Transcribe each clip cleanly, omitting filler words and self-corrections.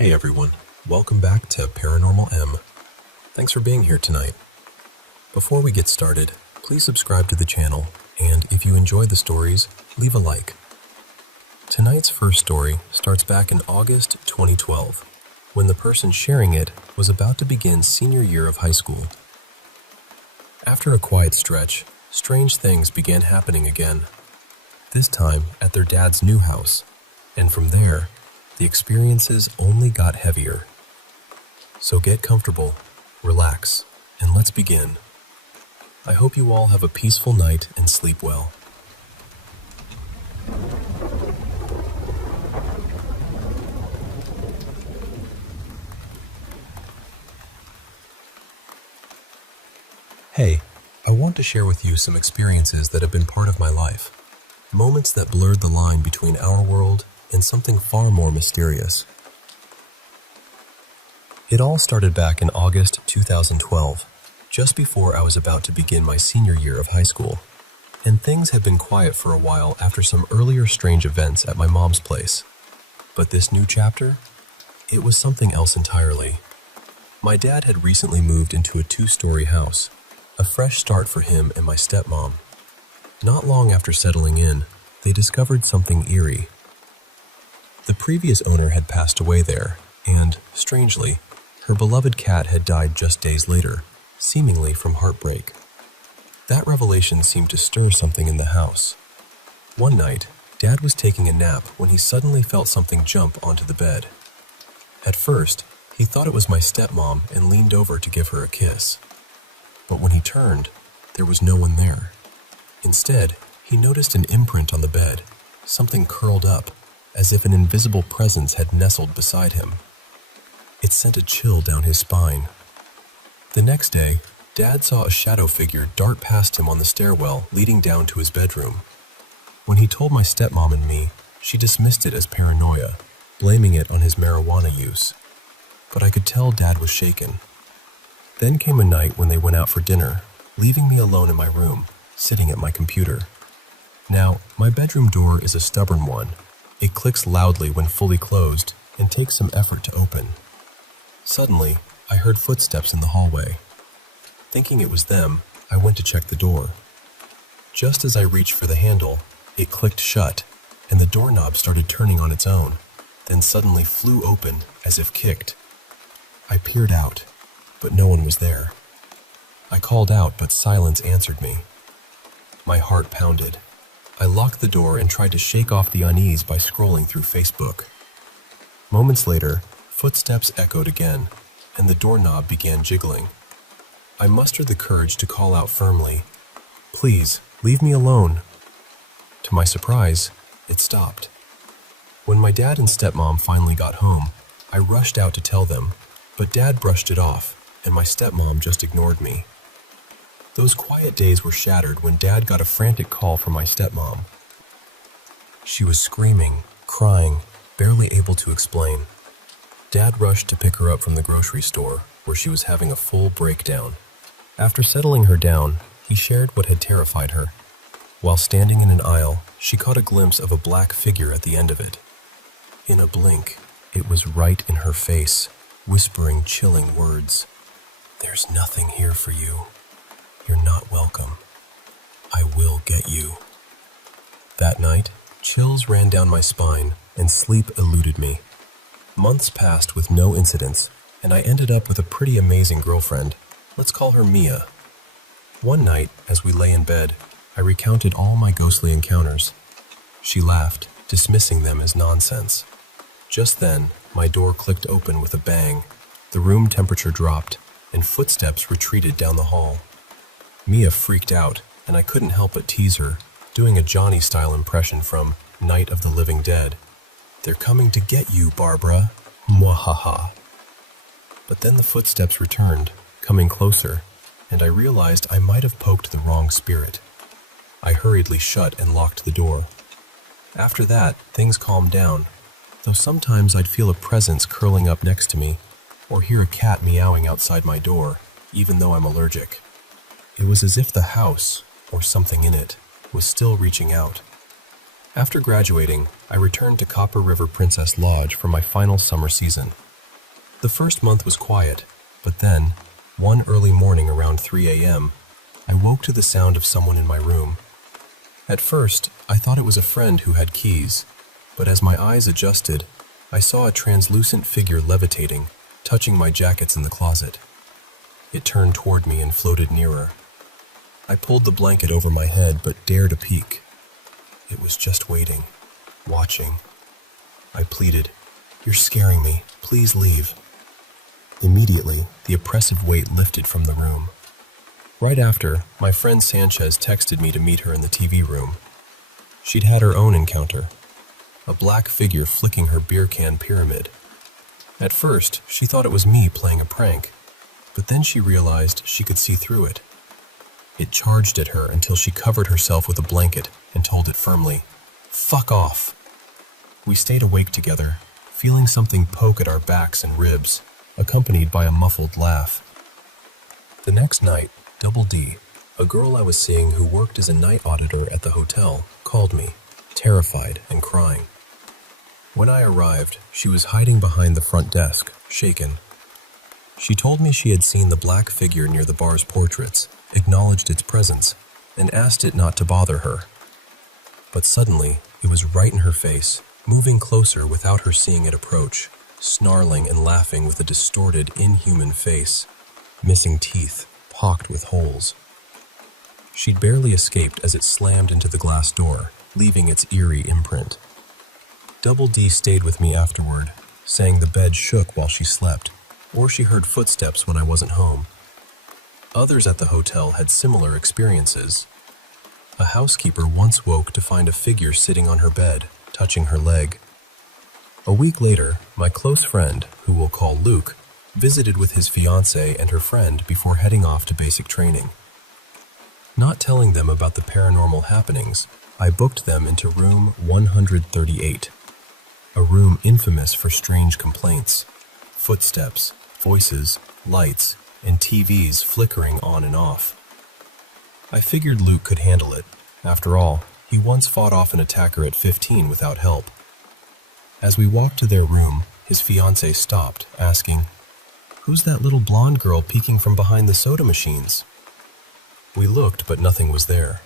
Hey everyone, welcome back to Paranormal M. Thanks for being here tonight. Before we get started, please subscribe to the channel, and if you enjoy the stories, leave a like. Tonight's first story starts back in August 2012, when the person sharing it was about to begin senior year of high school. After a quiet stretch, strange things began happening again, this time at their dad's new house, and from there, the experiences only got heavier. So get comfortable, relax, and let's begin. I hope you all have a peaceful night and sleep well. Hey, I want to share with you some experiences that have been part of my life. Moments that blurred the line between our world and something far more mysterious. It all started back in August 2012, just before I was about to begin my senior year of high school, and things had been quiet for a while after some earlier strange events at my mom's place. But this new chapter? It was something else entirely. My dad had recently moved into a 2-story house, a fresh start for him and my stepmom. Not long after settling in, they discovered something eerie. The previous owner had passed away there, and, strangely, her beloved cat had died just days later, seemingly from heartbreak. That revelation seemed to stir something in the house. One night, Dad was taking a nap when he suddenly felt something jump onto the bed. At first, he thought it was my stepmom and leaned over to give her a kiss. But when he turned, there was no one there. Instead, he noticed an imprint on the bed, something curled up, as if an invisible presence had nestled beside him. It sent a chill down his spine. The next day, Dad saw a shadow figure dart past him on the stairwell leading down to his bedroom. When he told my stepmom and me, she dismissed it as paranoia, blaming it on his marijuana use. But I could tell Dad was shaken. Then came a night when they went out for dinner, leaving me alone in my room, sitting at my computer. Now, my bedroom door is a stubborn one. It clicks loudly when fully closed and takes some effort to open. Suddenly, I heard footsteps in the hallway. Thinking it was them, I went to check the door. Just as I reached for the handle, it clicked shut, and the doorknob started turning on its own, then suddenly flew open as if kicked. I peered out, but no one was there. I called out, but silence answered me. My heart pounded. I locked the door and tried to shake off the unease by scrolling through Facebook. Moments later, footsteps echoed again, and the doorknob began jiggling. I mustered the courage to call out firmly, "Please, leave me alone." To my surprise, it stopped. When my dad and stepmom finally got home, I rushed out to tell them, but Dad brushed it off, and my stepmom just ignored me. Those quiet days were shattered when Dad got a frantic call from my stepmom. She was screaming, crying, barely able to explain. Dad rushed to pick her up from the grocery store, where she was having a full breakdown. After settling her down, he shared what had terrified her. While standing in an aisle, she caught a glimpse of a black figure at the end of it. In a blink, it was right in her face, whispering chilling words. "There's nothing here for you. You're not welcome. I will get you." That night, chills ran down my spine and sleep eluded me. Months passed with no incidents, and I ended up with a pretty amazing girlfriend. Let's call her Mia. One night, as we lay in bed, I recounted all my ghostly encounters. She laughed, dismissing them as nonsense. Just then, my door clicked open with a bang. The room temperature dropped, and footsteps retreated down the hall. Mia freaked out, and I couldn't help but tease her, doing a Johnny-style impression from Night of the Living Dead. "They're coming to get you, Barbara. Mwahaha." But then the footsteps returned, coming closer, and I realized I might have poked the wrong spirit. I hurriedly shut and locked the door. After that, things calmed down, though sometimes I'd feel a presence curling up next to me, or hear a cat meowing outside my door, even though I'm allergic. It was as if the house, or something in it, was still reaching out. After graduating, I returned to Copper River Princess Lodge for my final summer season. The first month was quiet, but then, one early morning around 3 a.m., I woke to the sound of someone in my room. At first, I thought it was a friend who had keys, but as my eyes adjusted, I saw a translucent figure levitating, touching my jackets in the closet. It turned toward me and floated nearer. I pulled the blanket over my head but dared a peek. It was just waiting, watching. I pleaded, "You're scaring me. Please leave." Immediately, the oppressive weight lifted from the room. Right after, my friend Sanchez texted me to meet her in the TV room. She'd had her own encounter, a black figure flicking her beer can pyramid. At first, she thought it was me playing a prank, but then she realized she could see through it. It charged at her until she covered herself with a blanket and told it firmly, "Fuck off." We stayed awake together, feeling something poke at our backs and ribs, accompanied by a muffled laugh. The next night, Double D, a girl I was seeing who worked as a night auditor at the hotel, called me, terrified and crying. When I arrived, she was hiding behind the front desk, shaken. She told me she had seen the black figure near the bar's portraits, acknowledged its presence, and asked it not to bother her. But suddenly, it was right in her face, moving closer without her seeing it approach, snarling and laughing with a distorted, inhuman face, missing teeth, pocked with holes. She'd barely escaped as it slammed into the glass door, leaving its eerie imprint. Double D stayed with me afterward, saying the bed shook while she slept, or she heard footsteps when I wasn't home. Others at the hotel had similar experiences. A housekeeper once woke to find a figure sitting on her bed, touching her leg. A week later, my close friend, who we'll call Luke, visited with his fiancée and her friend before heading off to basic training. Not telling them about the paranormal happenings, I booked them into room 138, a room infamous for strange complaints, footsteps, voices, lights, and TVs flickering on and off. I figured Luke could handle it. After all, he once fought off an attacker at 15 without help. As we walked to their room, his fiancée stopped, asking, "Who's that little blonde girl peeking from behind the soda machines?" We looked, but nothing was there.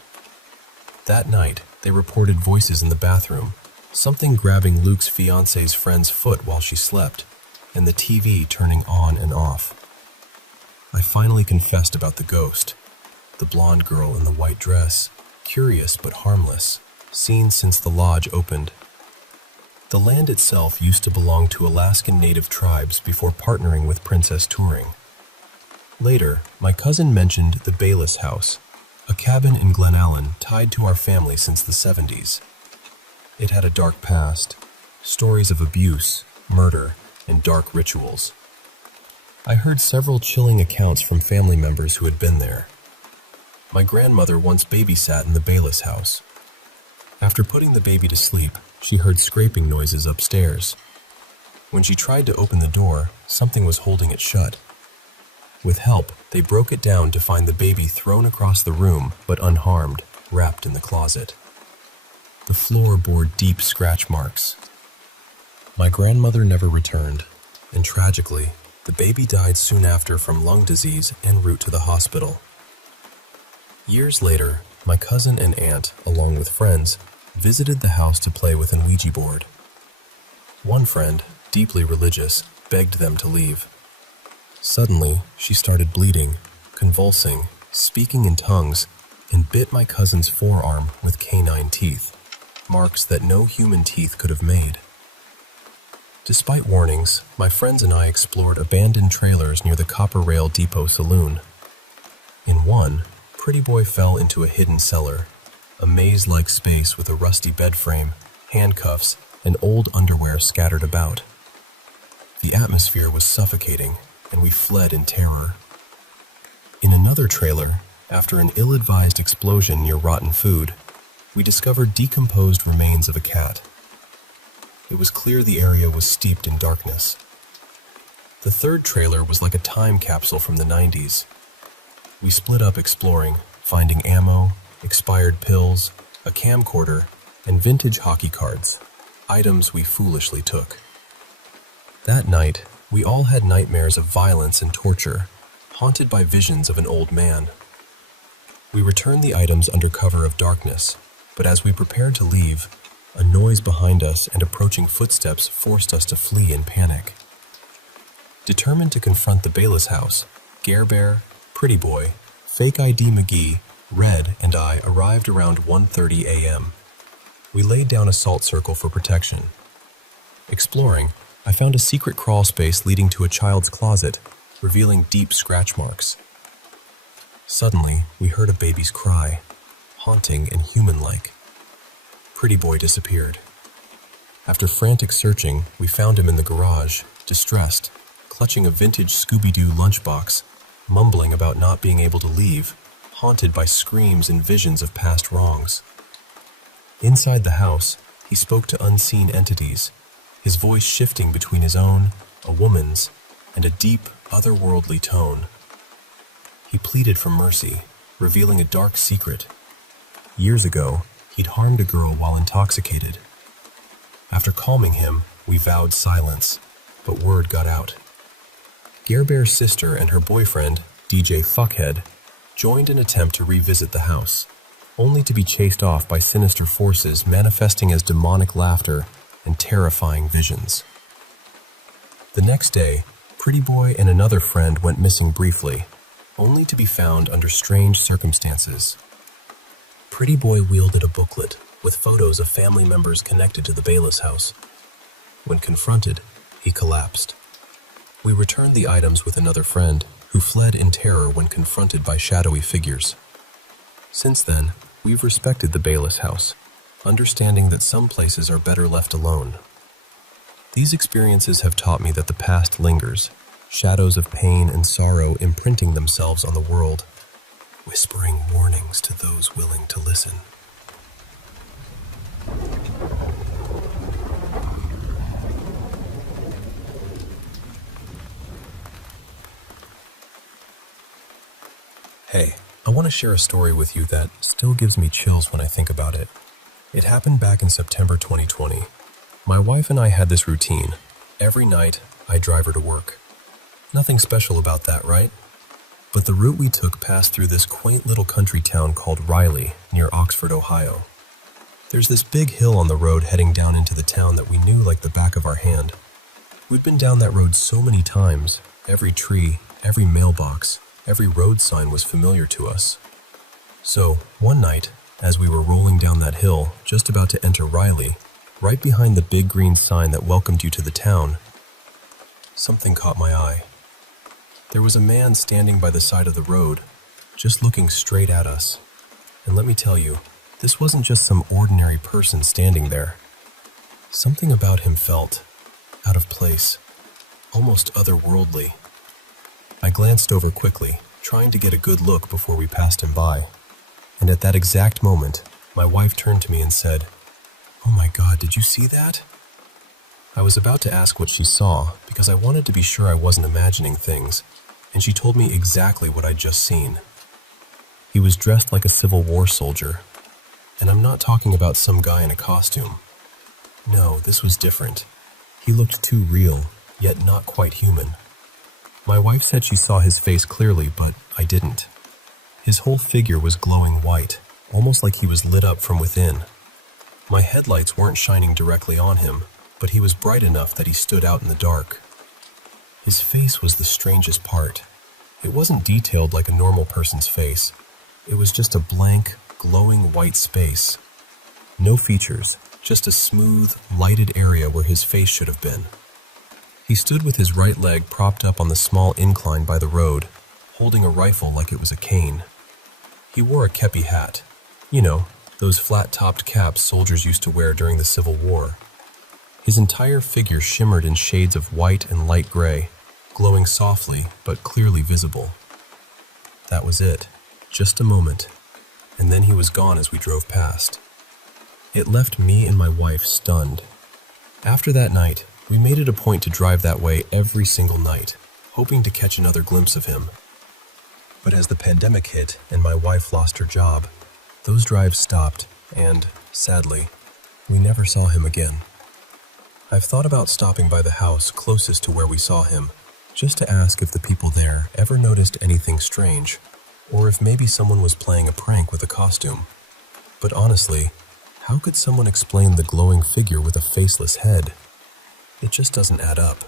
That night, they reported voices in the bathroom, something grabbing Luke's fiancée's friend's foot while she slept, and the TV turning on and off. I finally confessed about the ghost, the blonde girl in the white dress, curious but harmless, seen since the lodge opened. The land itself used to belong to Alaskan Native tribes before partnering with Princess Touring. Later, my cousin mentioned the Bayless House, a cabin in Glen Allen tied to our family since the 70s. It had a dark past, stories of abuse, murder, and dark rituals. I heard several chilling accounts from family members who had been there. My grandmother once babysat in the Bayless house. After putting the baby to sleep, she heard scraping noises upstairs. When she tried to open the door, something was holding it shut. With help, they broke it down to find the baby thrown across the room, but unharmed, wrapped in the closet. The floor bore deep scratch marks. My grandmother never returned, and tragically, the baby died soon after from lung disease en route to the hospital. Years later, my cousin and aunt, along with friends, visited the house to play with an Ouija board. One friend, deeply religious, begged them to leave. Suddenly, she started bleeding, convulsing, speaking in tongues, and bit my cousin's forearm with canine teeth, marks that no human teeth could have made. Despite warnings, my friends and I explored abandoned trailers near the Copper Rail Depot Saloon. In one, Pretty Boy fell into a hidden cellar, a maze-like space with a rusty bed frame, handcuffs, and old underwear scattered about. The atmosphere was suffocating, and we fled in terror. In another trailer, after an ill-advised explosion near rotten food, we discovered decomposed remains of a cat. It was clear the area was steeped in darkness. The third trailer was like a time capsule from the 90s. We split up exploring, finding ammo, expired pills, a camcorder, and vintage hockey cards, items we foolishly took. That night, We all had nightmares of violence and torture, haunted by visions of an old man. We returned the items under cover of darkness, but as we prepared to leave, a noise behind us and approaching footsteps forced us to flee in panic. Determined to confront the Bayless house, Gare Bear, Pretty Boy, Fake ID McGee, Red, and I arrived around 1:30 a.m. We laid down a salt circle for protection. Exploring, I found a secret crawl space leading to a child's closet, revealing deep scratch marks. Suddenly, we heard a baby's cry, haunting and human-like. Pretty Boy disappeared. After frantic searching, we found him in the garage, distressed, clutching a vintage Scooby-Doo lunchbox, mumbling about not being able to leave, haunted by screams and visions of past wrongs. Inside the house, he spoke to unseen entities, his voice shifting between his own, a woman's, and a deep, otherworldly tone. He pleaded for mercy, revealing a dark secret. Years ago, he'd harmed a girl while intoxicated. After calming him, we vowed silence, but word got out. Gare Bear's sister and her boyfriend, DJ Fuckhead, joined an attempt to revisit the house, only to be chased off by sinister forces manifesting as demonic laughter and terrifying visions. The next day, Pretty Boy and another friend went missing briefly, only to be found under strange circumstances. Pretty Boy wielded a booklet with photos of family members connected to the Bayless house. When confronted, he collapsed. We returned the items with another friend, who fled in terror when confronted by shadowy figures. Since then, we've respected the Bayless house, understanding that some places are better left alone. These experiences have taught me that the past lingers, shadows of pain and sorrow imprinting themselves on the world, whispering warnings to those willing to listen. Hey, I want to share a story with you that still gives me chills when I think about it. It happened back in September 2020. My wife and I had this routine. Every night, I drive her to work. Nothing special about that, right? But the route we took passed through this quaint little country town called Riley, near Oxford, Ohio. There's this big hill on the road heading down into the town that we knew like the back of our hand. We'd been down that road so many times. Every tree, every mailbox, every road sign was familiar to us. So, one night, as we were rolling down that hill, just about to enter Riley, right behind the big green sign that welcomed you to the town, something caught my eye. There was a man standing by the side of the road, just looking straight at us. And let me tell you, this wasn't just some ordinary person standing there. Something about him felt out of place, almost otherworldly. I glanced over quickly, trying to get a good look before we passed him by. And at that exact moment, my wife turned to me and said, "Oh my God, did you see that?" I was about to ask what she saw because I wanted to be sure I wasn't imagining things, and she told me exactly what I'd just seen. He was dressed like a Civil War soldier, and I'm not talking about some guy in a costume. No, this was different. He looked too real, yet not quite human. My wife said she saw his face clearly, but I didn't. His whole figure was glowing white, almost like he was lit up from within. My headlights weren't shining directly on him, but he was bright enough that he stood out in the dark. His face was the strangest part. It wasn't detailed like a normal person's face. It was just a blank, glowing white space. No features, just a smooth, lighted area where his face should have been. He stood with his right leg propped up on the small incline by the road, holding a rifle like it was a cane. He wore a kepi hat. You know, those flat-topped caps soldiers used to wear during the Civil War. His entire figure shimmered in shades of white and light gray, glowing softly but clearly visible. That was it. Just a moment. And then he was gone as we drove past. It left me and my wife stunned. After that night, we made it a point to drive that way every single night, hoping to catch another glimpse of him. But as the pandemic hit and my wife lost her job, those drives stopped and, sadly, we never saw him again. I've thought about stopping by the house closest to where we saw him, just to ask if the people there ever noticed anything strange, or if maybe someone was playing a prank with a costume. But honestly, how could someone explain the glowing figure with a faceless head? It just doesn't add up.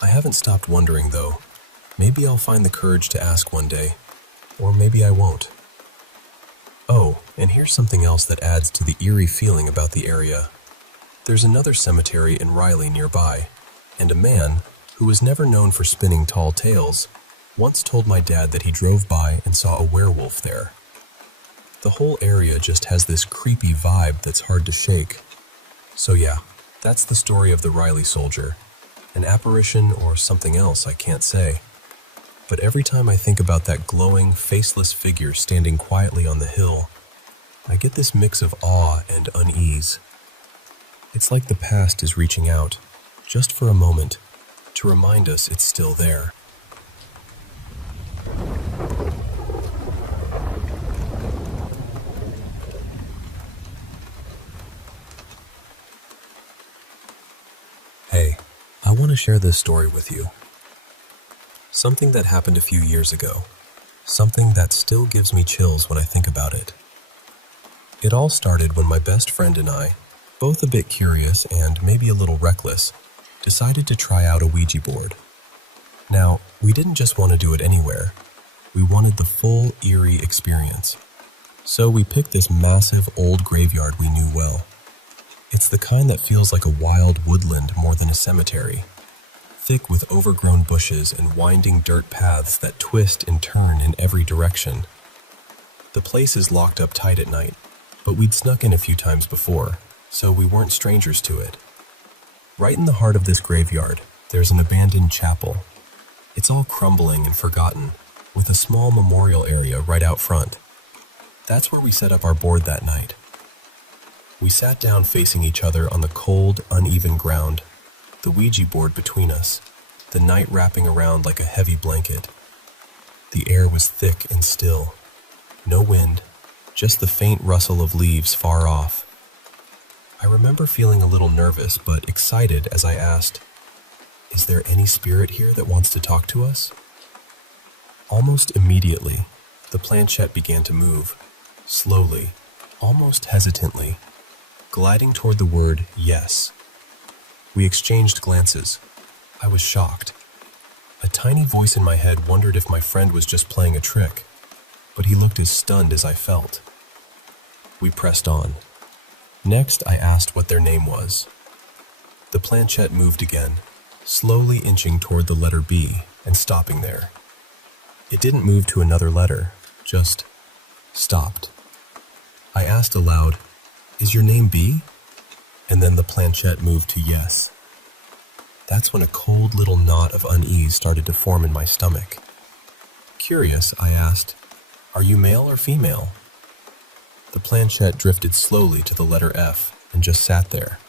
I haven't stopped wondering though. Maybe I'll find the courage to ask one day, or maybe I won't. Oh, and here's something else that adds to the eerie feeling about the area. There's another cemetery in Riley nearby, and a man, who was never known for spinning tall tales, once told my dad that he drove by and saw a werewolf there. The whole area just has this creepy vibe that's hard to shake. So yeah, that's the story of the Riley soldier. An apparition or something else, I can't say. But every time I think about that glowing, faceless figure standing quietly on the hill, I get this mix of awe and unease. It's like the past is reaching out, just for a moment, to remind us it's still there. Hey, I want to share this story with you. Something that happened a few years ago. Something that still gives me chills when I think about it. It all started when my best friend and I, both a bit curious and maybe a little reckless, decided to try out a Ouija board. Now, we didn't just want to do it anywhere. We wanted the full eerie experience. So we picked this massive old graveyard we knew well. It's the kind that feels like a wild woodland more than a cemetery, thick with overgrown bushes and winding dirt paths that twist and turn in every direction. The place is locked up tight at night, but we'd snuck in a few times before, so we weren't strangers to it. Right in the heart of this graveyard, there's an abandoned chapel. It's all crumbling and forgotten, with a small memorial area right out front. That's where we set up our board that night. We sat down facing each other on the cold, uneven ground, the Ouija board between us, the night wrapping around like a heavy blanket. The air was thick and still. No wind, just the faint rustle of leaves far off. I remember feeling a little nervous but excited as I asked, "Is there any spirit here that wants to talk to us?" Almost immediately, the planchette began to move, slowly, almost hesitantly, gliding toward the word yes. We exchanged glances. I was shocked. A tiny voice in my head wondered if my friend was just playing a trick, but he looked as stunned as I felt. We pressed on. Next, I asked what their name was. The planchette moved again, slowly inching toward the letter B and stopping there. It didn't move to another letter, just stopped. I asked aloud, "Is your name B?" And then the planchette moved to yes. That's when a cold little knot of unease started to form in my stomach. Curious, I asked, "Are you male or female?" The planchette drifted slowly to the letter F and just sat there.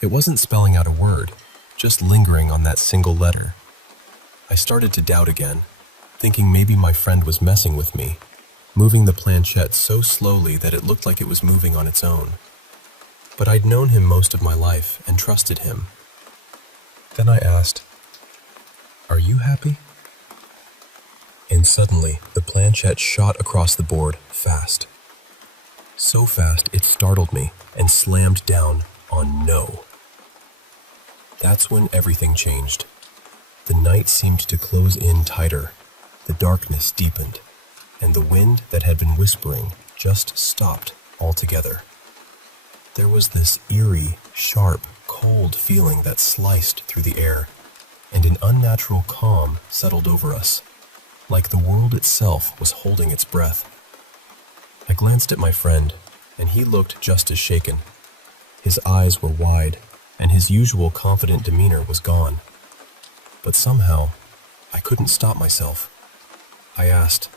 It wasn't spelling out a word, just lingering on that single letter. I started to doubt again, thinking maybe my friend was messing with me, moving the planchette so slowly that it looked like it was moving on its own. But I'd known him most of my life and trusted him. Then I asked, "Are you happy?" And suddenly, the planchette shot across the board fast. So fast it startled me and slammed down on no. That's when everything changed. The night seemed to close in tighter, the darkness deepened, and the wind that had been whispering just stopped altogether. There was this eerie, sharp, cold feeling that sliced through the air, and an unnatural calm settled over us, like the world itself was holding its breath. I glanced at my friend, and he looked just as shaken. His eyes were wide, and his usual confident demeanor was gone. But somehow, I couldn't stop myself. I asked,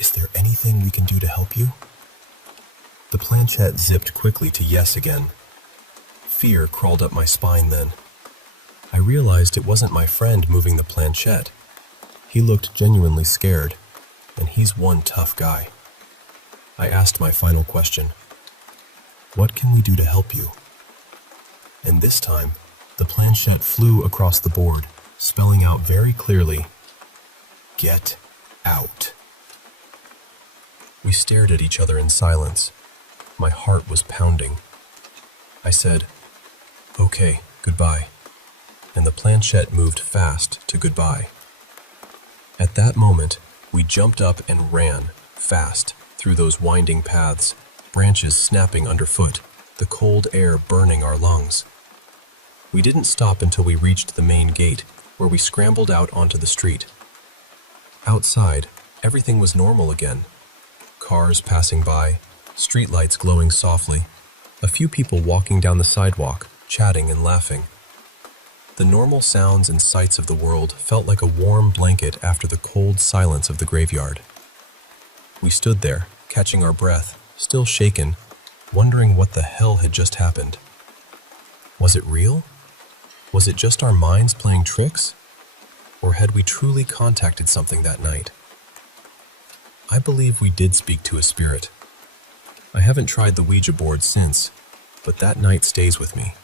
"Is there anything we can do to help you?" The planchette zipped quickly to yes again. Fear crawled up my spine then. I realized it wasn't my friend moving the planchette. He looked genuinely scared, and he's one tough guy. I asked my final question. "What can we do to help you?" And this time, the planchette flew across the board, spelling out very clearly, "Get out." We stared at each other in silence. My heart was pounding. I said, "Okay, goodbye," and the planchette moved fast to goodbye. At that moment, we jumped up and ran, fast, through those winding paths, branches snapping underfoot, the cold air burning our lungs. We didn't stop until we reached the main gate, where we scrambled out onto the street. Outside, everything was normal again. Cars passing by, streetlights glowing softly, a few people walking down the sidewalk, chatting and laughing. The normal sounds and sights of the world felt like a warm blanket after the cold silence of the graveyard. We stood there, catching our breath, still shaken, wondering what the hell had just happened. Was it real? Was it just our minds playing tricks? Or had we truly contacted something that night? I believe we did speak to a spirit. I haven't tried the Ouija board since, but that night stays with me.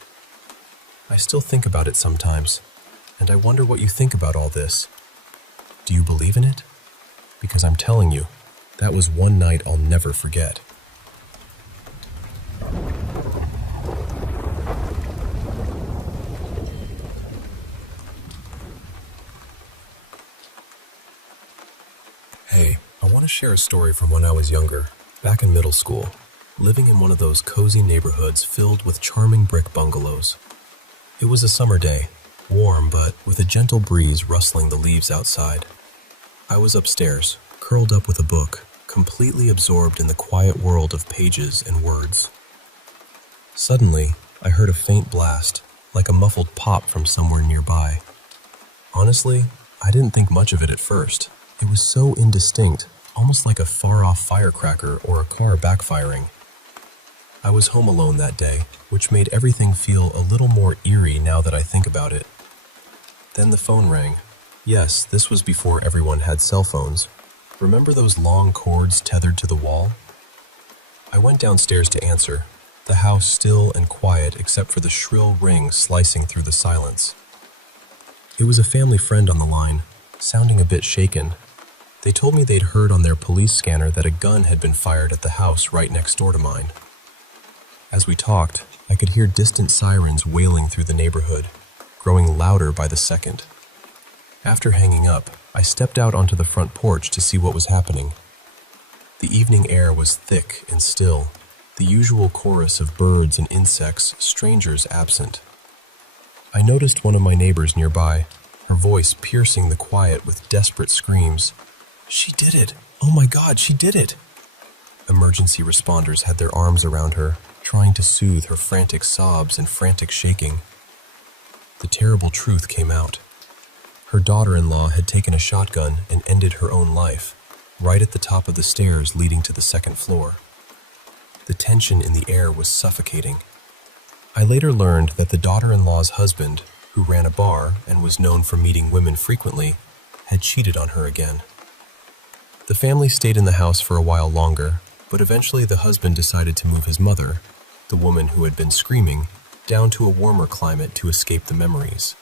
I still think about it sometimes, and I wonder what you think about all this. Do you believe in it? Because I'm telling you, that was one night I'll never forget. Hey, I want to share a story from when I was younger, back in middle school, living in one of those cozy neighborhoods filled with charming brick bungalows. It was a summer day, warm but with a gentle breeze rustling the leaves outside. I was upstairs, curled up with a book, completely absorbed in the quiet world of pages and words. Suddenly, I heard a faint blast, like a muffled pop from somewhere nearby. Honestly, I didn't think much of it at first. It was so indistinct, almost like a far-off firecracker or a car backfiring. I was home alone that day, which made everything feel a little more eerie now that I think about it. Then the phone rang. Yes, this was before everyone had cell phones. Remember those long cords tethered to the wall? I went downstairs to answer, the house still and quiet except for the shrill ring slicing through the silence. It was a family friend on the line, sounding a bit shaken. They told me they'd heard on their police scanner that a gun had been fired at the house right next door to mine. As we talked, I could hear distant sirens wailing through the neighborhood, growing louder by the second. After hanging up, I stepped out onto the front porch to see what was happening. The evening air was thick and still, the usual chorus of birds and insects, strangers absent. I noticed one of my neighbors nearby, her voice piercing the quiet with desperate screams. "She did it! Oh my God, she did it!" Emergency responders had their arms around her, trying to soothe her frantic sobs and frantic shaking. The terrible truth came out. Her daughter-in-law had taken a shotgun and ended her own life, right at the top of the stairs leading to the second floor. The tension in the air was suffocating. I later learned that the daughter-in-law's husband, who ran a bar and was known for meeting women frequently, had cheated on her again. The family stayed in the house for a while longer, but eventually the husband decided to move his mother, the woman who had been screaming, down to a warmer climate to escape the memories.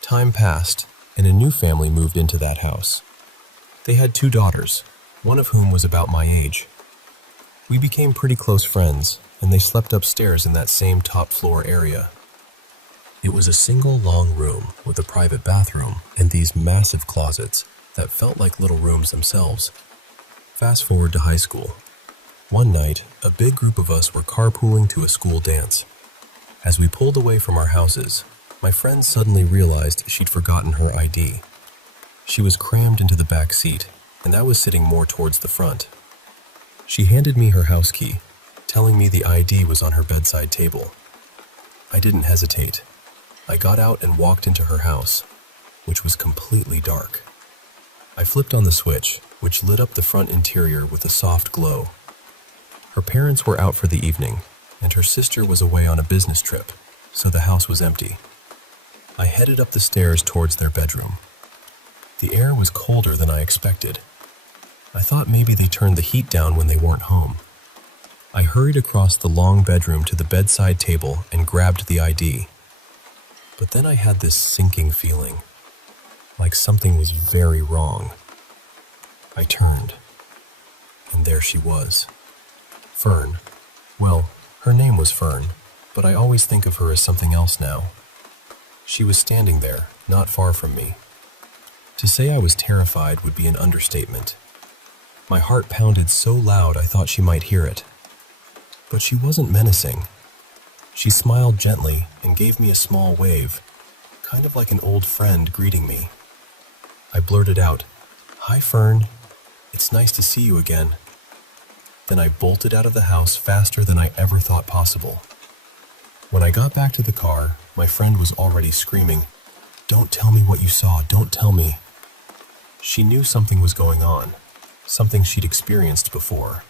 Time passed, and a new family moved into that house. They had 2 daughters, one of whom was about my age. We became pretty close friends, and they slept upstairs in that same top-floor area. It was a single long room with a private bathroom and these massive closets that felt like little rooms themselves. Fast forward to high school. One night, a big group of us were carpooling to a school dance. As we pulled away from our houses, my friend suddenly realized she'd forgotten her ID. She was crammed into the back seat, and I was sitting more towards the front. She handed me her house key, telling me the ID was on her bedside table. I didn't hesitate. I got out and walked into her house, which was completely dark. I flipped on the switch, which lit up the front interior with a soft glow. Her parents were out for the evening, and her sister was away on a business trip, so the house was empty. I headed up the stairs towards their bedroom. The air was colder than I expected. I thought maybe they turned the heat down when they weren't home. I hurried across the long bedroom to the bedside table and grabbed the ID. But then I had this sinking feeling, like something was very wrong. I turned, and there she was. Fern. Well, her name was Fern, but I always think of her as something else now. She was standing there, not far from me. To say I was terrified would be an understatement. My heart pounded so loud I thought she might hear it. But she wasn't menacing. She smiled gently and gave me a small wave, kind of like an old friend greeting me. I blurted out, "Hi, Fern. It's nice to see you again." Then I bolted out of the house faster than I ever thought possible. When I got back to the car, my friend was already screaming, "Don't tell me what you saw, don't tell me." She knew something was going on, something she'd experienced before.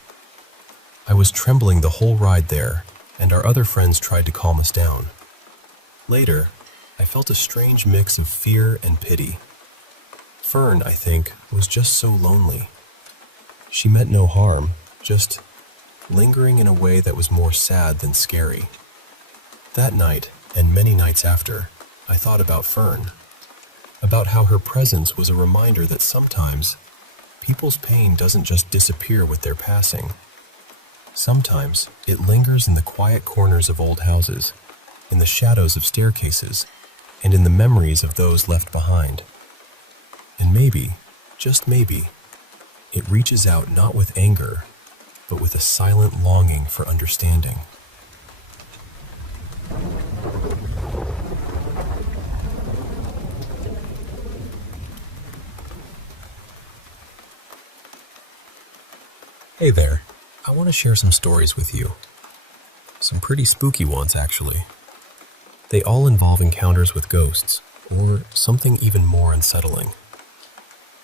I was trembling the whole ride there, and our other friends tried to calm us down. Later, I felt a strange mix of fear and pity. Fern, I think, was just so lonely. She meant no harm, just lingering in a way that was more sad than scary. That night, and many nights after, I thought about Fern, about how her presence was a reminder that sometimes people's pain doesn't just disappear with their passing. Sometimes it lingers in the quiet corners of old houses, in the shadows of staircases, and in the memories of those left behind. And maybe, just maybe, it reaches out not with anger, but with a silent longing for understanding. Hey there, I want to share some stories with you. Some pretty spooky ones, actually. They all involve encounters with ghosts, or something even more unsettling.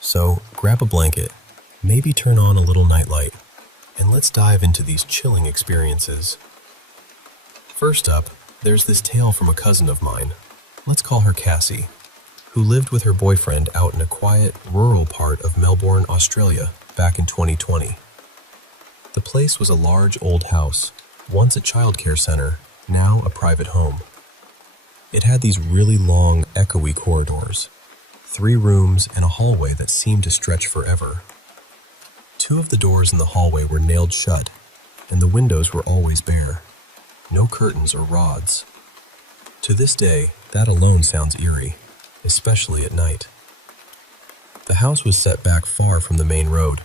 So, grab a blanket, maybe turn on a little nightlight, and let's dive into these chilling experiences. First up, there's this tale from a cousin of mine. Let's call her Cassie, who lived with her boyfriend out in a quiet, rural part of Melbourne, Australia, back in 2020. The place was a large old house, once a childcare center, now a private home. It had these really long, echoey corridors, 3 rooms and a hallway that seemed to stretch forever. 2 of the doors in the hallway were nailed shut, and the windows were always bare. No curtains or rods. To this day, that alone sounds eerie, especially at night. The house was set back far from the main road,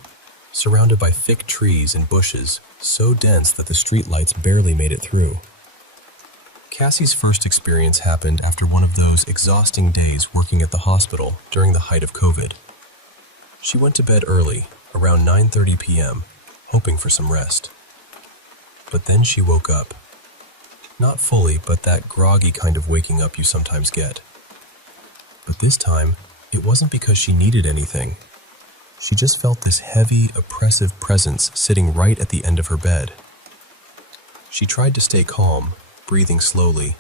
surrounded by thick trees and bushes so dense that the streetlights barely made it through. Cassie's first experience happened after one of those exhausting days working at the hospital during the height of COVID. She went to bed early, around 9:30 p.m., hoping for some rest. But then she woke up. Not fully, but that groggy kind of waking up you sometimes get. But this time, it wasn't because she needed anything. She just felt this heavy, oppressive presence sitting right at the end of her bed. She tried to stay calm, breathing slowly,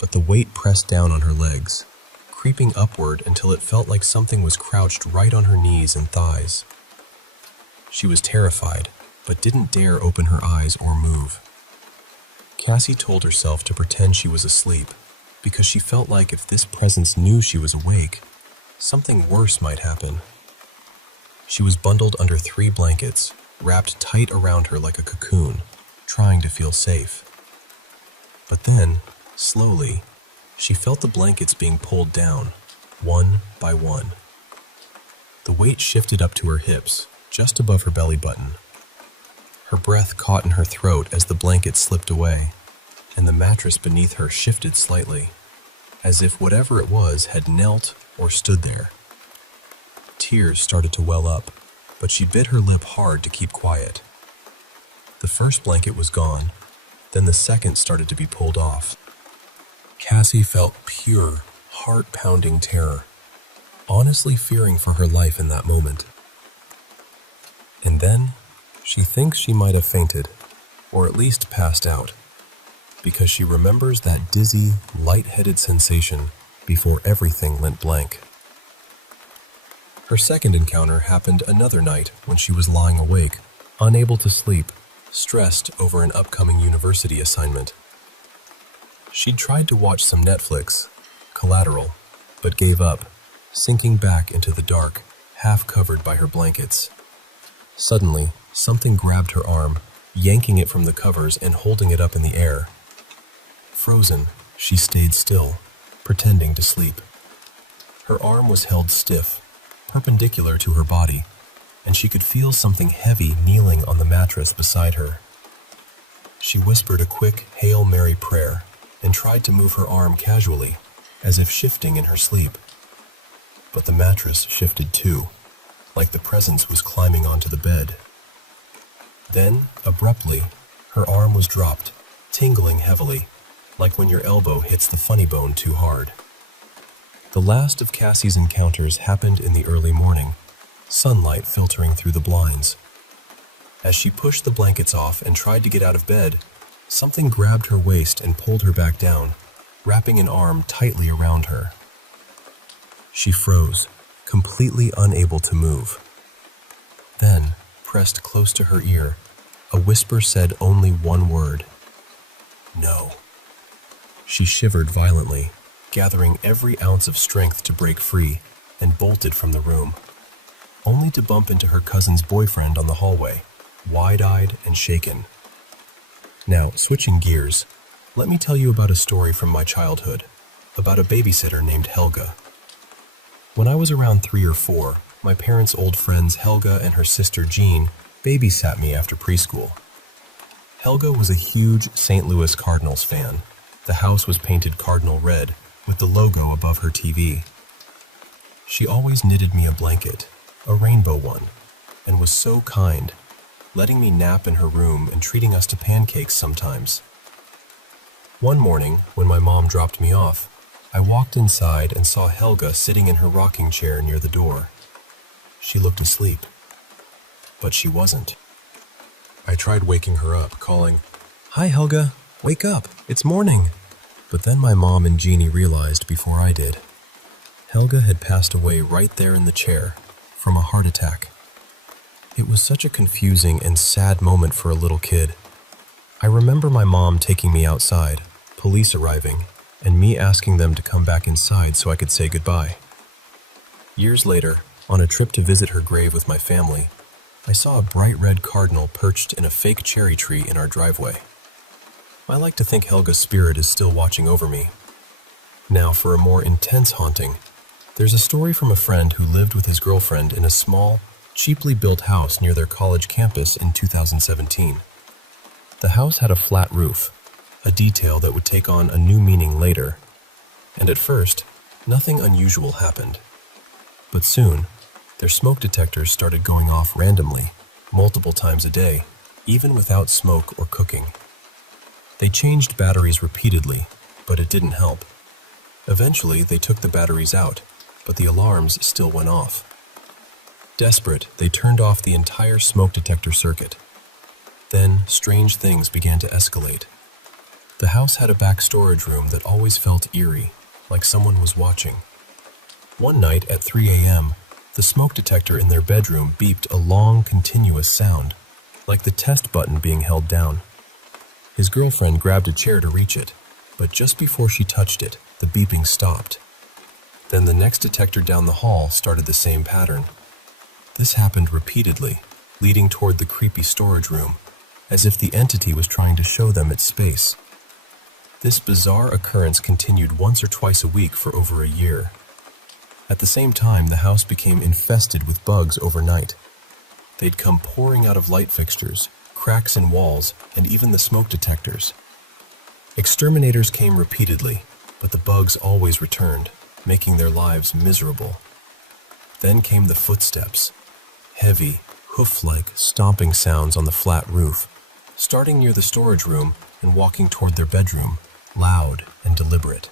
but the weight pressed down on her legs, creeping upward until it felt like something was crouched right on her knees and thighs. She was terrified, but didn't dare open her eyes or move. Cassie told herself to pretend she was asleep, because she felt like if this presence knew she was awake, something worse might happen. She was bundled under 3 blankets, wrapped tight around her like a cocoon, trying to feel safe. But then, slowly, she felt the blankets being pulled down, one by one. The weight shifted up to her hips, just above her belly button. Her breath caught in her throat as the blanket slipped away, and the mattress beneath her shifted slightly, as if whatever it was had knelt or stood there. Tears started to well up, but she bit her lip hard to keep quiet. The first blanket was gone, then the second started to be pulled off. Cassie felt pure, heart-pounding terror, honestly fearing for her life in that moment. And then, she thinks she might have fainted, or at least passed out, because she remembers that dizzy, light-headed sensation before everything went blank. Her second encounter happened another night when she was lying awake, unable to sleep, stressed over an upcoming university assignment. She'd tried to watch some Netflix, Collateral, but gave up, sinking back into the dark, half covered by her blankets. Suddenly, something grabbed her arm, yanking it from the covers and holding it up in the air. Frozen, she stayed still, pretending to sleep. Her arm was held stiff, perpendicular to her body, and she could feel something heavy kneeling on the mattress beside her. She whispered a quick Hail Mary prayer and tried to move her arm casually, as if shifting in her sleep. But the mattress shifted too, like the presence was climbing onto the bed. Then, abruptly, her arm was dropped, tingling heavily, like when your elbow hits the funny bone too hard. The last of Cassie's encounters happened in the early morning, sunlight filtering through the blinds. As she pushed the blankets off and tried to get out of bed, something grabbed her waist and pulled her back down, wrapping an arm tightly around her. She froze, completely unable to move. Then, pressed close to her ear, a whisper said only one word: "No." She shivered violently, gathering every ounce of strength to break free, and bolted from the room, only to bump into her cousin's boyfriend on the hallway, wide-eyed and shaken. Now, switching gears, let me tell you about a story from my childhood, about a babysitter named Helga. When I was around 3 or 4, my parents' old friends Helga and her sister Jean babysat me after preschool. Helga was a huge St. Louis Cardinals fan. The house was painted cardinal red, with the logo above her TV. She always knitted me a blanket, a rainbow one, and was so kind, letting me nap in her room and treating us to pancakes sometimes. One morning, when my mom dropped me off, I walked inside and saw Helga sitting in her rocking chair near the door. She looked asleep, but she wasn't. I tried waking her up, calling, "Hi Helga, wake up, it's morning." But then my mom and Jeannie realized before I did. Helga had passed away right there in the chair, from a heart attack. It was such a confusing and sad moment for a little kid. I remember my mom taking me outside, police arriving, and me asking them to come back inside so I could say goodbye. Years later, on a trip to visit her grave with my family, I saw a bright red cardinal perched in a fake cherry tree in our driveway. I like to think Helga's spirit is still watching over me. Now, for a more intense haunting, there's a story from a friend who lived with his girlfriend in a small, cheaply built house near their college campus in 2017. The house had a flat roof, a detail that would take on a new meaning later. And at first, nothing unusual happened. But soon, their smoke detectors started going off randomly, multiple times a day, even without smoke or cooking. They changed batteries repeatedly, but it didn't help. Eventually, they took the batteries out, but the alarms still went off. Desperate, they turned off the entire smoke detector circuit. Then, strange things began to escalate. The house had a back storage room that always felt eerie, like someone was watching. One night at 3 a.m., the smoke detector in their bedroom beeped a long, continuous sound, like the test button being held down. His girlfriend grabbed a chair to reach it, but just before she touched it, the beeping stopped. Then the next detector down the hall started the same pattern. This happened repeatedly, leading toward the creepy storage room, as if the entity was trying to show them its space. This bizarre occurrence continued once or twice a week for over a year. At the same time, the house became infested with bugs overnight. They'd come pouring out of light fixtures, cracks in walls, and even the smoke detectors. Exterminators came repeatedly, but the bugs always returned, making their lives miserable. Then came the footsteps, heavy, hoof-like stomping sounds on the flat roof, starting near the storage room and walking toward their bedroom, loud and deliberate.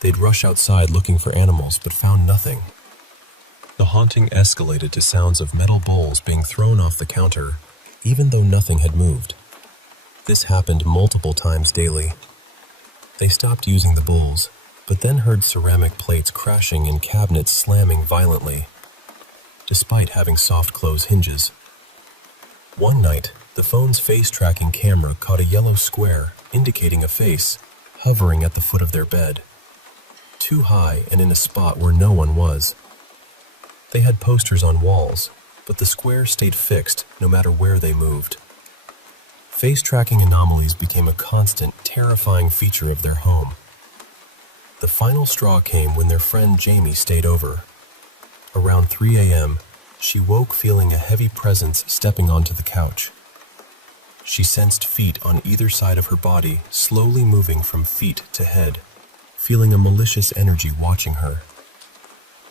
They'd rush outside looking for animals, but found nothing. The haunting escalated to sounds of metal bowls being thrown off the counter, even though nothing had moved. This happened multiple times daily. They stopped using the bowls, but then heard ceramic plates crashing and cabinets slamming violently, despite having soft close hinges. One night, the phone's face-tracking camera caught a yellow square indicating a face hovering at the foot of their bed, too high and in a spot where no one was. They had posters on walls, but the square stayed fixed no matter where they moved. Face-tracking anomalies became a constant, terrifying feature of their home. The final straw came when their friend Jamie stayed over. Around 3 a.m., she woke feeling a heavy presence stepping onto the couch. She sensed feet on either side of her body, slowly moving from feet to head, feeling a malicious energy watching her.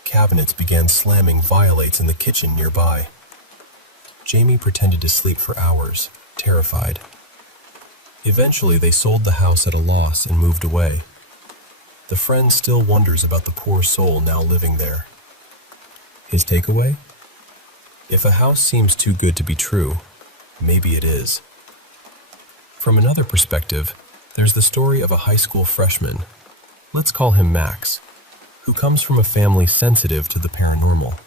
Cabinets began slamming violates in the kitchen nearby. Jamie pretended to sleep for hours, terrified. Eventually, they sold the house at a loss and moved away. The friend still wonders about the poor soul now living there. His takeaway? If a house seems too good to be true, maybe it is. From another perspective, there's the story of a high school freshman, let's call him Max, who comes from a family sensitive to the paranormal.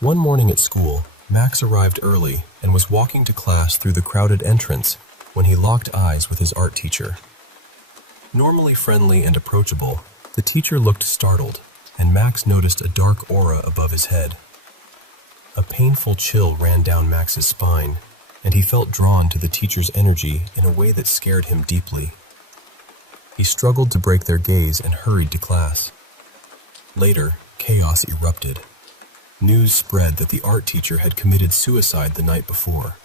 One morning at school, Max arrived early and was walking to class through the crowded entrance when he locked eyes with his art teacher. Normally friendly and approachable, the teacher looked startled, and Max noticed a dark aura above his head. A painful chill ran down Max's spine, and he felt drawn to the teacher's energy in a way that scared him deeply. He struggled to break their gaze and hurried to class. Later, chaos erupted. News spread that the art teacher had committed suicide the night before.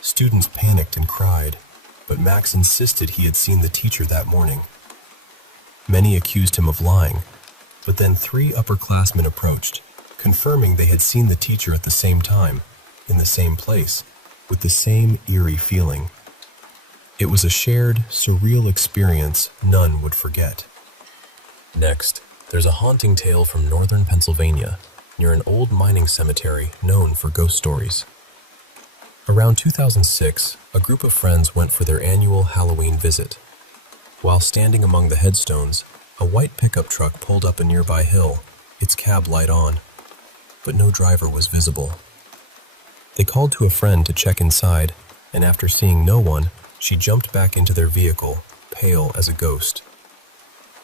Students panicked and cried, but Max insisted he had seen the teacher that morning. Many accused him of lying, but then 3 upperclassmen approached, confirming they had seen the teacher at the same time, in the same place, with the same eerie feeling. It was a shared, surreal experience none would forget. Next, there's a haunting tale from northern Pennsylvania, near an old mining cemetery known for ghost stories. Around 2006, a group of friends went for their annual Halloween visit. While standing among the headstones, a white pickup truck pulled up a nearby hill, its cab light on, but no driver was visible. They called to a friend to check inside, and after seeing no one, she jumped back into their vehicle, pale as a ghost.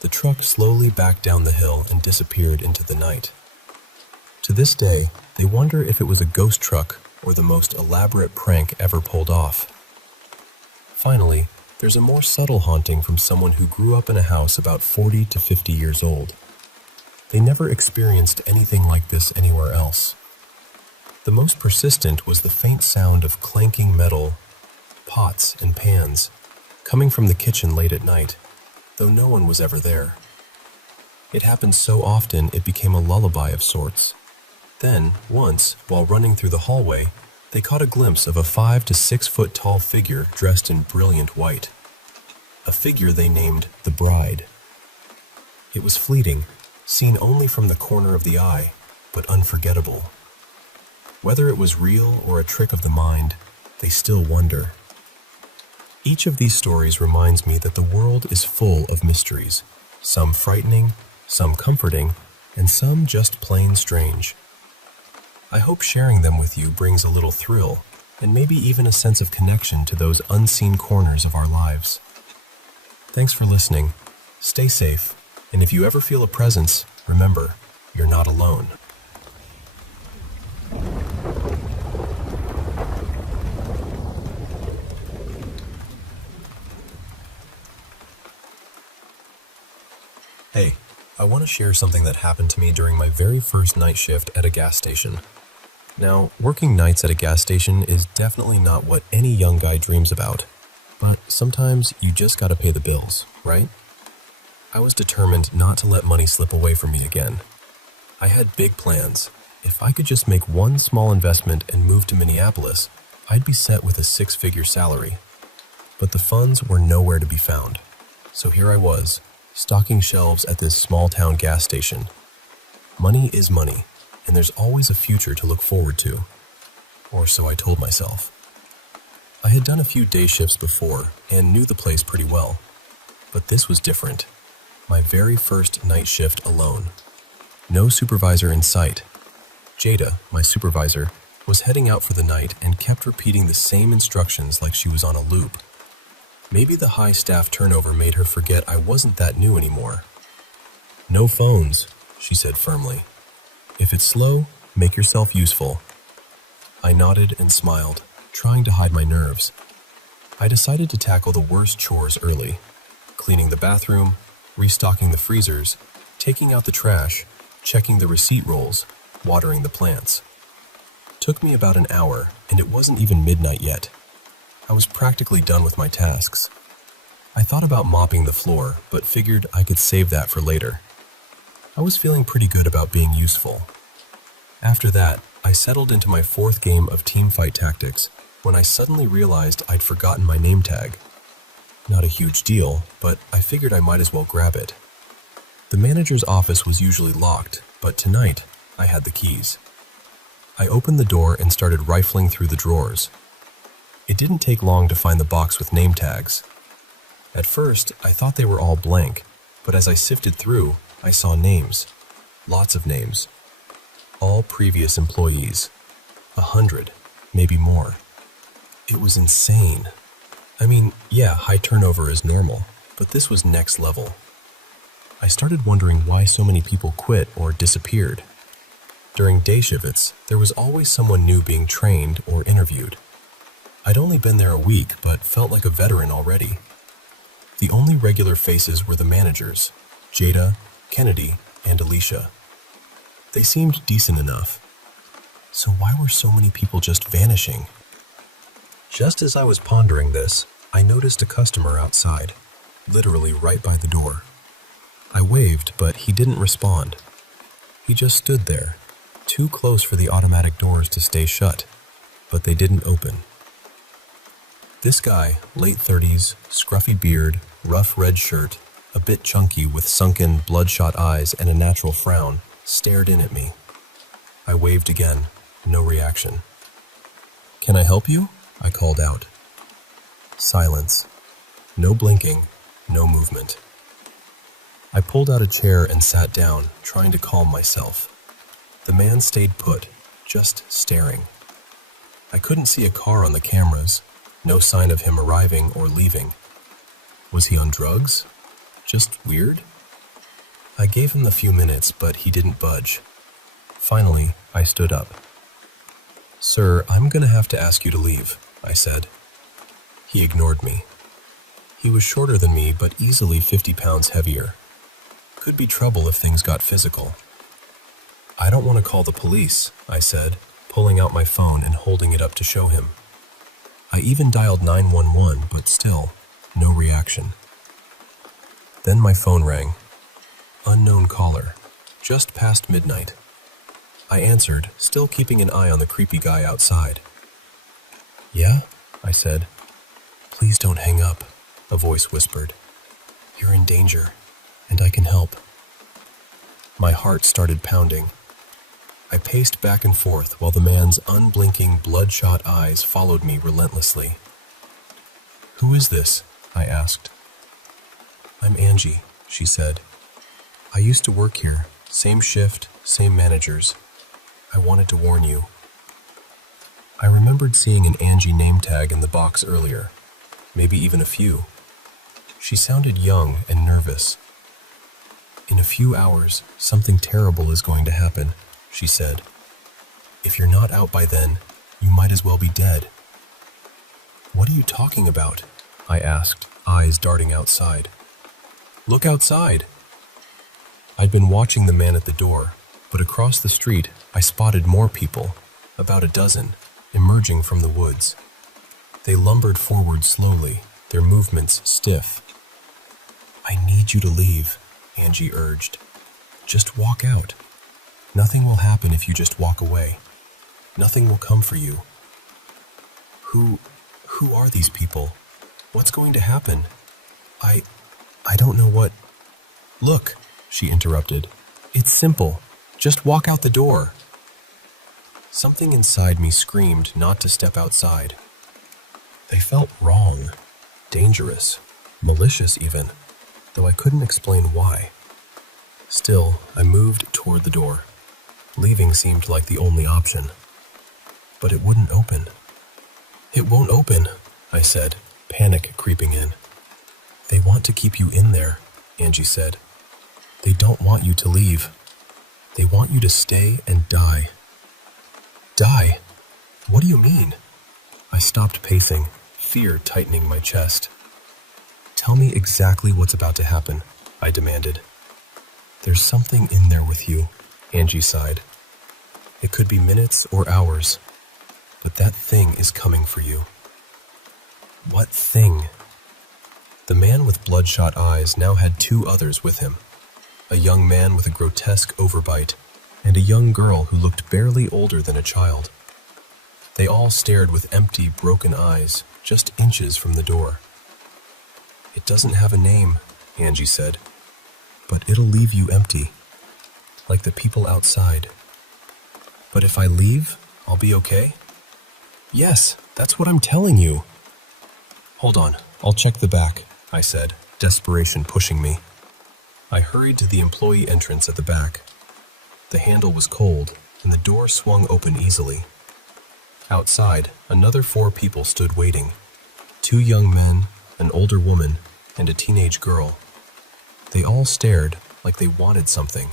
The truck slowly backed down the hill and disappeared into the night. To this day, they wonder if it was a ghost truck or the most elaborate prank ever pulled off. Finally, there's a more subtle haunting from someone who grew up in a house about 40 to 50 years old. They never experienced anything like this anywhere else. The most persistent was the faint sound of clanking metal, pots and pans, coming from the kitchen late at night, though no one was ever there. It happened so often it became a lullaby of sorts. Then, once, while running through the hallway, they caught a glimpse of a 5 to 6 foot tall figure dressed in brilliant white. A figure they named the Bride. It was fleeting, seen only from the corner of the eye, but unforgettable. Whether it was real or a trick of the mind, they still wonder. Each of these stories reminds me that the world is full of mysteries, some frightening, some comforting, and some just plain strange. I hope sharing them with you brings a little thrill, and maybe even a sense of connection to those unseen corners of our lives. Thanks for listening. Stay safe, and if you ever feel a presence, remember, you're not alone. Hey, I want to share something that happened to me during my very first night shift at a gas station. Now, working nights at a gas station is definitely not what any young guy dreams about, but sometimes you just gotta pay the bills, right? I was determined not to let money slip away from me again. I had big plans. If I could just make one small investment and move to Minneapolis, I'd be set with a 6-figure salary. But the funds were nowhere to be found. So here I was, stocking shelves at this small-town gas station. Money is money, and there's always a future to look forward to. Or so I told myself. I had done a few day shifts before and knew the place pretty well. But this was different. My very first night shift alone. No supervisor in sight. Jada, my supervisor, was heading out for the night and kept repeating the same instructions like she was on a loop. Maybe the high staff turnover made her forget I wasn't that new anymore. "No phones," she said firmly. "If it's slow, make yourself useful." I nodded and smiled, trying to hide my nerves. I decided to tackle the worst chores early: cleaning the bathroom, restocking the freezers, taking out the trash, checking the receipt rolls, watering the plants. Took me about an hour, and it wasn't even midnight yet. I was practically done with my tasks. I thought about mopping the floor, but figured I could save that for later. I was feeling pretty good about being useful. After that, I settled into my fourth game of teamfight tactics when I suddenly realized I'd forgotten my name tag. Not a huge deal, but I figured I might as well grab it. The manager's office was usually locked, but tonight I had the keys. I opened the door and started rifling through the drawers. It didn't take long to find the box with name tags. At first, I thought they were all blank, but as I sifted through, I saw names. Lots of names. All previous employees. 100, maybe more. It was insane. I mean, yeah, high turnover is normal, but this was next level. I started wondering why so many people quit or disappeared. During day shifts, there was always someone new being trained or interviewed. I'd only been there a week, but felt like a veteran already. The only regular faces were the managers, Jada, Kennedy, and Alicia. They seemed decent enough. So why were so many people just vanishing? Just as I was pondering this, I noticed a customer outside, literally right by the door. I waved, but he didn't respond. He just stood there, too close for the automatic doors to stay shut, but they didn't open. This guy, late 30s, scruffy beard, rough red shirt, a bit chunky with sunken, bloodshot eyes and a natural frown, stared in at me. I waved again, no reaction. "Can I help you?" I called out. Silence. No blinking, no movement. I pulled out a chair and sat down, trying to calm myself. The man stayed put, just staring. I couldn't see a car on the cameras, no sign of him arriving or leaving. Was he on drugs? Just weird? I gave him a few minutes, but he didn't budge. Finally, I stood up. "Sir, I'm gonna have to ask you to leave," I said. He ignored me. He was shorter than me, but easily 50 pounds heavier. Could be trouble if things got physical. "I don't want to call the police," I said, pulling out my phone and holding it up to show him. I even dialed 911, but still, no reaction. Then my phone rang. Unknown caller. Just past midnight. I answered, still keeping an eye on the creepy guy outside. "Yeah?" I said. "Please don't hang up," a voice whispered. "You're in danger, and I can help." My heart started pounding. I paced back and forth while the man's unblinking, bloodshot eyes followed me relentlessly. "Who is this?" I asked. "I'm Angie," she said. "I used to work here, same shift, same managers. I wanted to warn you." I remembered seeing an Angie name tag in the box earlier, maybe even a few. She sounded young and nervous. "In a few hours, something terrible is going to happen," she said. "If you're not out by then, you might as well be dead." "What are you talking about?" I asked, eyes darting outside. "Look outside!" I'd been watching the man at the door, but across the street, I spotted more people, about a dozen, emerging from the woods. They lumbered forward slowly, their movements stiff. "I need you to leave," Angie urged. "Just walk out. Nothing will happen if you just walk away. Nothing will come for you." Who are these people? What's going to happen? I don't know what... "Look," she interrupted. "It's simple. Just walk out the door." Something inside me screamed not to step outside. They felt wrong, dangerous, malicious even, though I couldn't explain why. Still, I moved toward the door. Leaving seemed like the only option. but it wouldn't open. It won't open, I said, panic creeping in. They want to keep you in there, Angie said. They don't want you to leave. They want you to stay and die. Die? What do you mean? I stopped pacing, fear tightening my chest. Tell me exactly what's about to happen, I demanded. There's something in there with you, Angie sighed. It could be minutes or hours, but that thing is coming for you. What thing? The man with bloodshot eyes now had two others with him, a young man with a grotesque overbite and a young girl who looked barely older than a child. They all stared with empty, broken eyes, just inches from the door. It doesn't have a name, Angie said, but it'll leave you empty, like the people outside. But if I leave, I'll be okay? Yes, that's what I'm telling you. Hold on, I'll check the back, I said, desperation pushing me. I hurried to the employee entrance at the back. The handle was cold, and the door swung open easily. Outside, another 4 people stood waiting. 2 young men, an older woman, and a teenage girl. They all stared like they wanted something.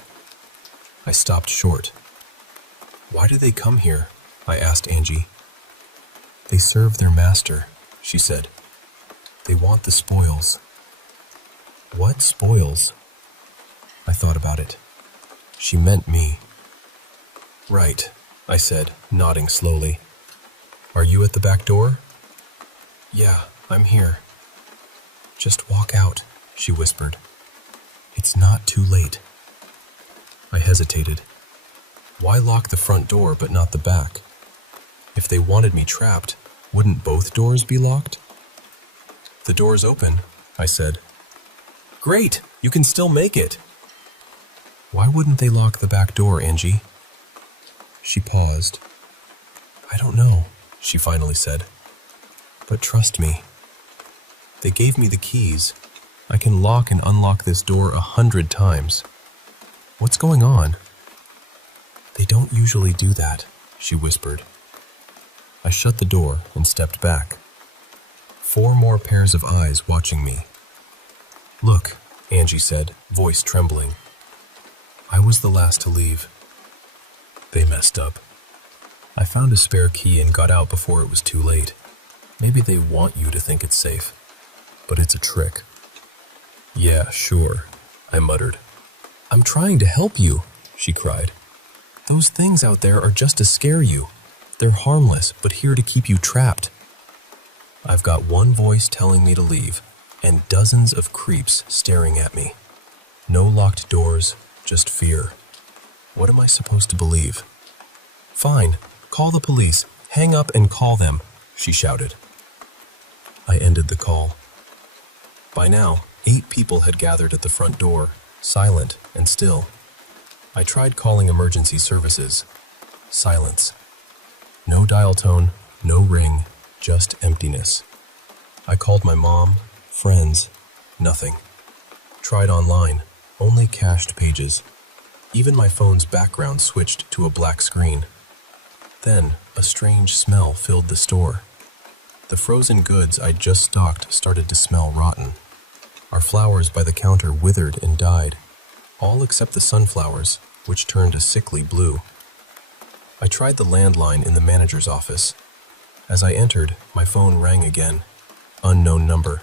I stopped short. Why do they come here? I asked Angie. They serve their master, she said. They want the spoils. What spoils? I thought about it. She meant me. Right, I said, nodding slowly. Are you at the back door? Yeah, I'm here. Just walk out, she whispered. It's not too late. I hesitated. Why lock the front door but not the back? If they wanted me trapped, wouldn't both doors be locked? The door's open, I said. Great, you can still make it. Why wouldn't they lock the back door, Angie? She paused. I don't know, she finally said. But trust me. They gave me the keys. I can lock and unlock this door 100 times. What's going on? They don't usually do that, she whispered. I shut the door and stepped back. 4 more pairs of eyes watching me. Look, Angie said, voice trembling. I was the last to leave. They messed up. I found a spare key and got out before it was too late. Maybe they want you to think it's safe, but it's a trick. Yeah, sure, I muttered. I'm trying to help you, she cried. Those things out there are just to scare you. They're harmless, but here to keep you trapped. I've got one voice telling me to leave, and dozens of creeps staring at me. No locked doors, just fear. What am I supposed to believe? Fine, call the police. Hang up and call them, she shouted. I ended the call. By now, 8 people had gathered at the front door, silent and still. I tried calling emergency services. Silence. No dial tone, no ring, just emptiness. I called my mom, friends, nothing. Tried online, only cached pages. Even my phone's background switched to a black screen. Then, a strange smell filled the store. The frozen goods I'd just stocked started to smell rotten. Our flowers by the counter withered and died, all except the sunflowers, which turned a sickly blue. I tried the landline in the manager's office. As I entered, my phone rang again. Unknown number.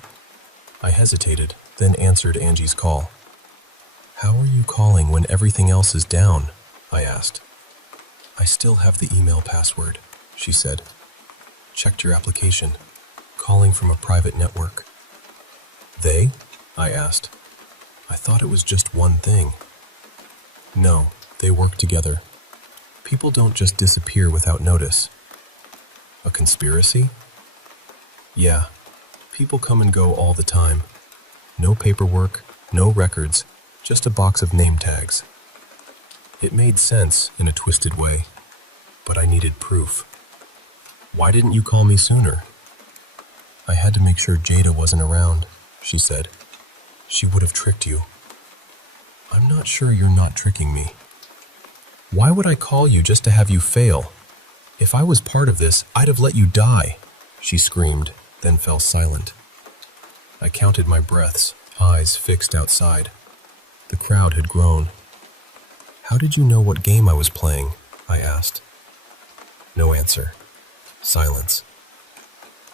I hesitated, then answered Angie's call. How are you calling when everything else is down? I asked. I still have the email password, she said. Checked your application. Calling from a private network. They? I asked. I thought it was just one thing. No, they work together. People don't just disappear without notice. A conspiracy? Yeah, people come and go all the time. No paperwork, no records, just a box of name tags. It made sense in a twisted way, but I needed proof. Why didn't you call me sooner? I had to make sure Jada wasn't around, she said. She would have tricked you. I'm not sure you're not tricking me. Why would I call you just to have you fail? If I was part of this, I'd have let you die, she screamed, then fell silent. I counted my breaths, eyes fixed outside. The crowd had grown. How did you know what game I was playing? I asked. No answer. Silence.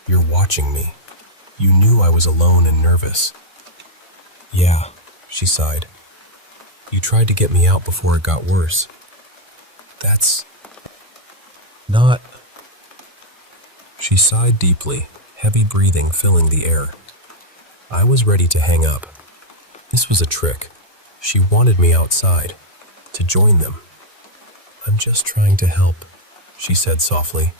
You're watching me. You knew I was alone and nervous. Yeah, she sighed. You tried to get me out before it got worse. That's not... She sighed deeply, heavy breathing filling the air. I was ready to hang up. This was a trick. She wanted me outside, to join them. I'm just trying to help, she said softly.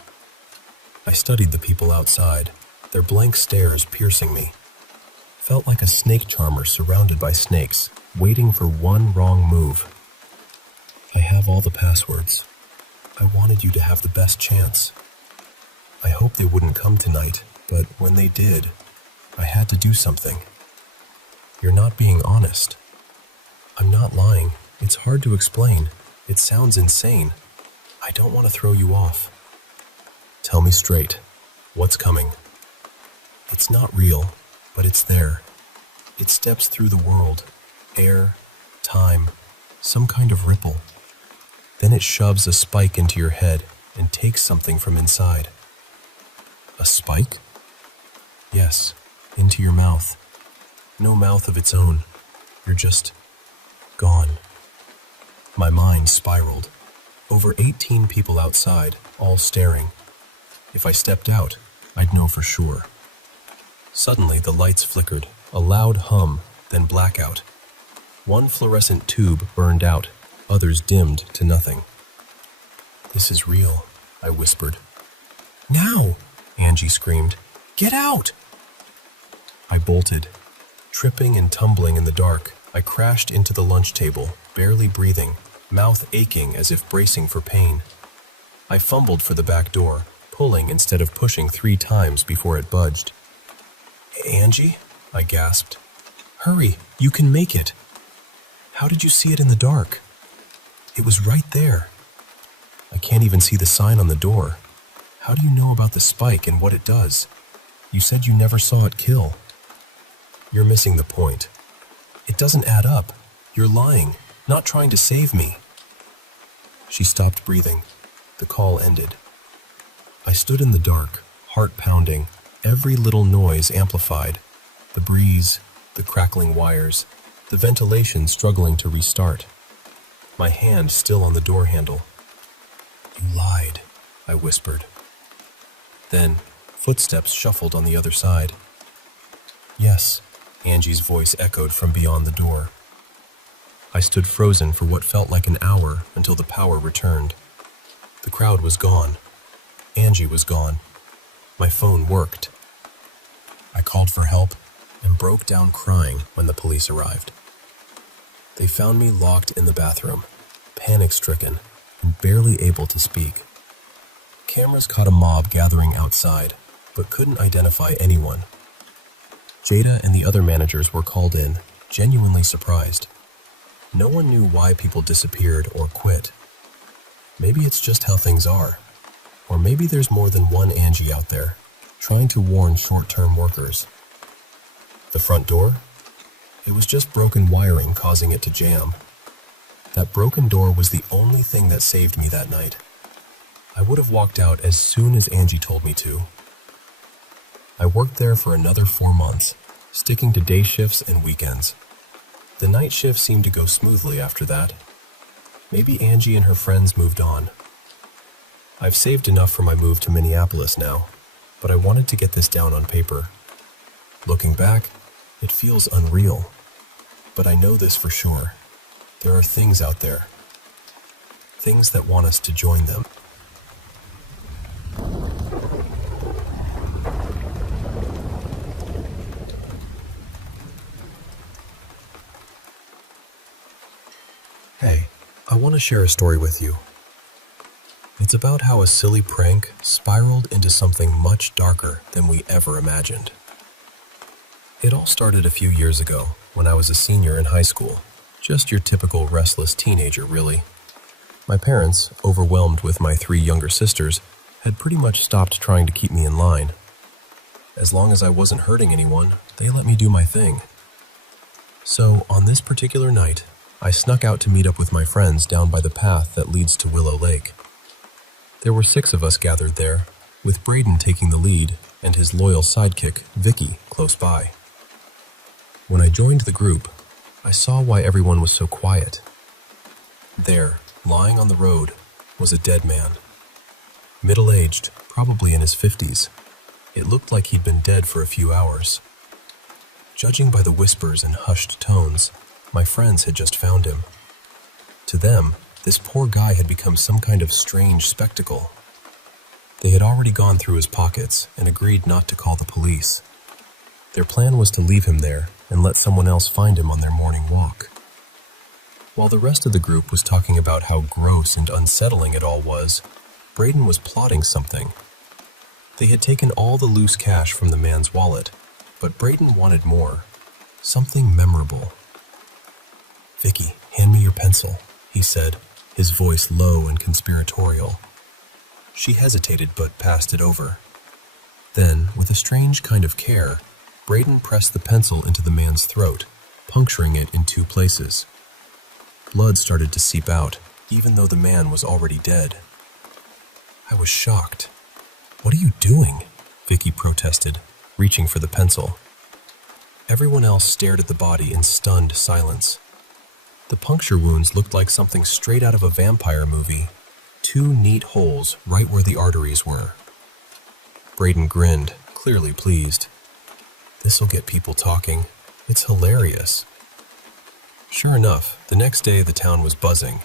I studied the people outside, their blank stares piercing me. Felt like a snake charmer surrounded by snakes, waiting for one wrong move. I have all the passwords. I wanted you to have the best chance. I hoped they wouldn't come tonight, but when they did, I had to do something. You're not being honest. I'm not lying. It's hard to explain. It sounds insane. I don't want to throw you off. Tell me straight. What's coming? It's not real, but it's there. It steps through the world. Air, time, some kind of ripple. Then it shoves a spike into your head and takes something from inside. A spike? Yes, into your mouth. No mouth of its own. You're just gone. My mind spiraled. Over 18 people outside, all staring. If I stepped out, I'd know for sure. Suddenly, the lights flickered, a loud hum, then blackout. One fluorescent tube burned out, others dimmed to nothing. This is real, I whispered. Now, Angie screamed. Get out! I bolted. Tripping and tumbling in the dark, I crashed into the lunch table, barely breathing, mouth aching as if bracing for pain. I fumbled for the back door, pulling instead of pushing 3 times before it budged. Angie? I gasped. Hurry, you can make it. How did you see it in the dark? It was right there. I can't even see the sign on the door. How do you know about the spike and what it does? You said you never saw it kill. You're missing the point. It doesn't add up. You're lying, not trying to save me. She stopped breathing. The call ended. I stood in the dark, heart pounding, every little noise amplified. The breeze, the crackling wires, the ventilation struggling to restart. My hand still on the door handle. You lied, I whispered. Then, footsteps shuffled on the other side. Yes, Angie's voice echoed from beyond the door. I stood frozen for what felt like an hour until the power returned. The crowd was gone. Angie was gone. My phone worked. I called for help and broke down crying when the police arrived. They found me locked in the bathroom, panic-stricken and barely able to speak. Cameras caught a mob gathering outside, but couldn't identify anyone. Jada and the other managers were called in, genuinely surprised. No one knew why people disappeared or quit. Maybe it's just how things are. Or maybe there's more than one Angie out there, trying to warn short-term workers. The front door? It was just broken wiring causing it to jam. That broken door was the only thing that saved me that night. I would have walked out as soon as Angie told me to. I worked there for another 4 months, sticking to day shifts and weekends. The night shift seemed to go smoothly after that. Maybe Angie and her friends moved on. I've saved enough for my move to Minneapolis now, but I wanted to get this down on paper. Looking back, it feels unreal, but I know this for sure. There are things out there. Things that want us to join them. Hey, I want to share a story with you. It's about how a silly prank spiraled into something much darker than we ever imagined. It all started a few years ago when I was a senior in high school. Just your typical restless teenager, really. My parents, overwhelmed with my 3 younger sisters, had pretty much stopped trying to keep me in line. As long as I wasn't hurting anyone, they let me do my thing. So, on this particular night, I snuck out to meet up with my friends down by the path that leads to Willow Lake. There were 6 of us gathered there, with Braden taking the lead and his loyal sidekick, Vicky, close by. When I joined the group, I saw why everyone was so quiet. There, lying on the road, was a dead man. Middle-aged, probably in his 50s. It looked like he'd been dead for a few hours. Judging by the whispers and hushed tones, my friends had just found him. To them, this poor guy had become some kind of strange spectacle. They had already gone through his pockets and agreed not to call the police. Their plan was to leave him there and let someone else find him on their morning walk. While the rest of the group was talking about how gross and unsettling it all was, Braden was plotting something. They had taken all the loose cash from the man's wallet, but Braden wanted more, something memorable. "Vicky, hand me your pencil," he said, his voice low and conspiratorial. She hesitated but passed it over. Then, with a strange kind of care, Braden pressed the pencil into the man's throat, puncturing it in 2 places. Blood started to seep out, even though the man was already dead. I was shocked. "What are you doing?" Vicky protested, reaching for the pencil. Everyone else stared at the body in stunned silence. The puncture wounds looked like something straight out of a vampire movie. 2 neat holes right where the arteries were. Braden grinned, clearly pleased. "This'll get people talking. It's hilarious." Sure enough, the next day the town was buzzing.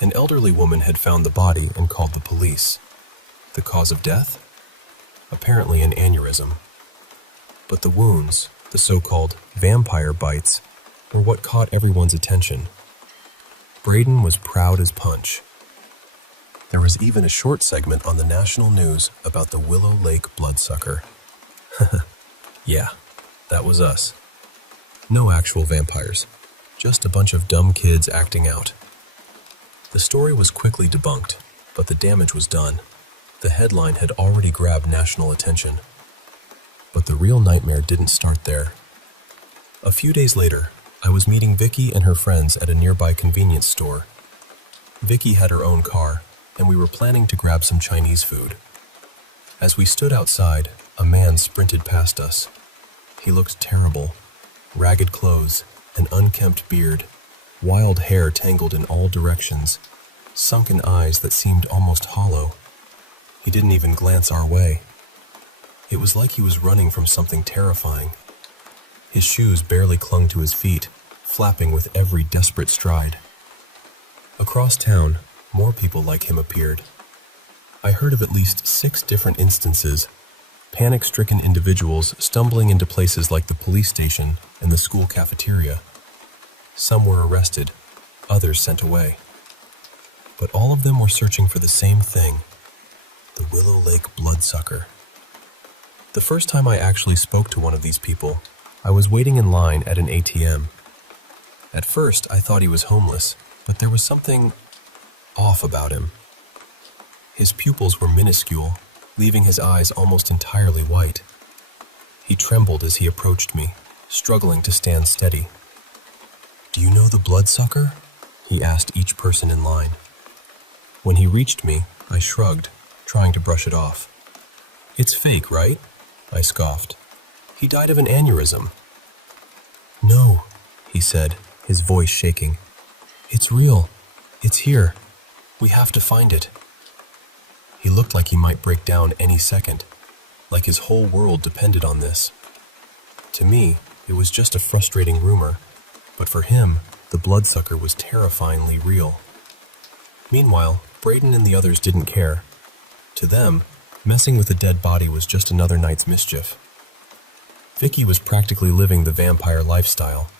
An elderly woman had found the body and called the police. The cause of death? Apparently an aneurysm. But the wounds, the so-called vampire bites, were what caught everyone's attention. Braden was proud as punch. There was even a short segment on the national news about the Willow Lake bloodsucker. Yeah, that was us. No actual vampires, just a bunch of dumb kids acting out. The story was quickly debunked, but the damage was done. The headline had already grabbed national attention. But the real nightmare didn't start there. A few days later, I was meeting Vicky and her friends at a nearby convenience store. Vicky had her own car, and we were planning to grab some Chinese food. As we stood outside, a man sprinted past us. He looked terrible. Ragged clothes, an unkempt beard, wild hair tangled in all directions, sunken eyes that seemed almost hollow. He didn't even glance our way. It was like he was running from something terrifying. His shoes barely clung to his feet, flapping with every desperate stride. Across town, more people like him appeared. I heard of at least 6 different instances, panic-stricken individuals stumbling into places like the police station and the school cafeteria. Some were arrested, others sent away. But all of them were searching for the same thing, the Willow Lake bloodsucker. The first time I actually spoke to one of these people, I was waiting in line at an ATM. At first, I thought he was homeless, but there was something off about him. His pupils were minuscule, leaving his eyes almost entirely white. He trembled as he approached me, struggling to stand steady. "Do you know the bloodsucker?" he asked each person in line. When he reached me, I shrugged, trying to brush it off. "It's fake, right?" I scoffed. "He died of an aneurysm." "No," he said, his voice shaking. "It's real. It's here. We have to find it." He looked like he might break down any second, like his whole world depended on this. To me, it was just a frustrating rumor, but for him, the bloodsucker was terrifyingly real. Meanwhile, Braden and the others didn't care. To them, messing with a dead body was just another night's mischief. Vicky was practically living the vampire lifestyle,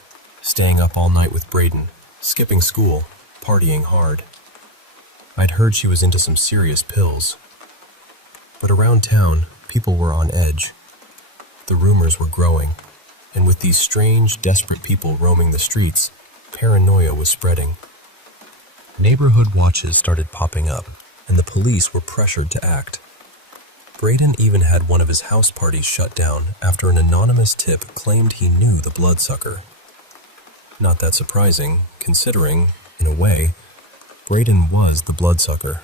staying up all night with Braden, skipping school, partying hard. I'd heard she was into some serious pills. But around town, people were on edge. The rumors were growing, and with these strange, desperate people roaming the streets, paranoia was spreading. Neighborhood watches started popping up, and the police were pressured to act. Braden even had one of his house parties shut down after an anonymous tip claimed he knew the bloodsucker. Not that surprising, considering, in a way, Braden was the bloodsucker.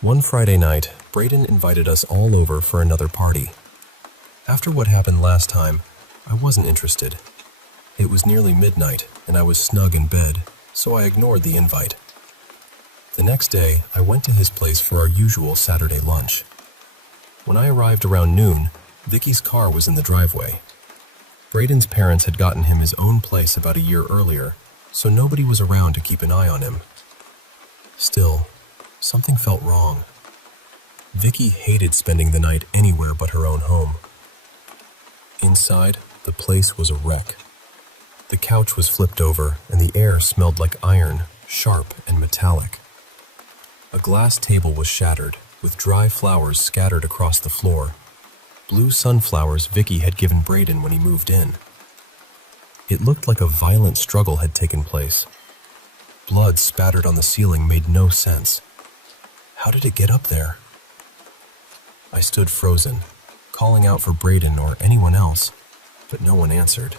One Friday night, Braden invited us all over for another party. After what happened last time, I wasn't interested. It was nearly midnight, and I was snug in bed, so I ignored the invite. The next day, I went to his place for our usual Saturday lunch. When I arrived around noon, Vicky's car was in the driveway. Braden's parents had gotten him his own place about a year earlier, so nobody was around to keep an eye on him. Still, something felt wrong. Vicky hated spending the night anywhere but her own home. Inside, the place was a wreck. The couch was flipped over, and the air smelled like iron, sharp and metallic. A glass table was shattered, with dry flowers scattered across the floor. Blue sunflowers Vicky had given Braden when he moved in. It looked like a violent struggle had taken place. Blood spattered on the ceiling made no sense. How did it get up there? I stood frozen, calling out for Braden or anyone else, but no one answered.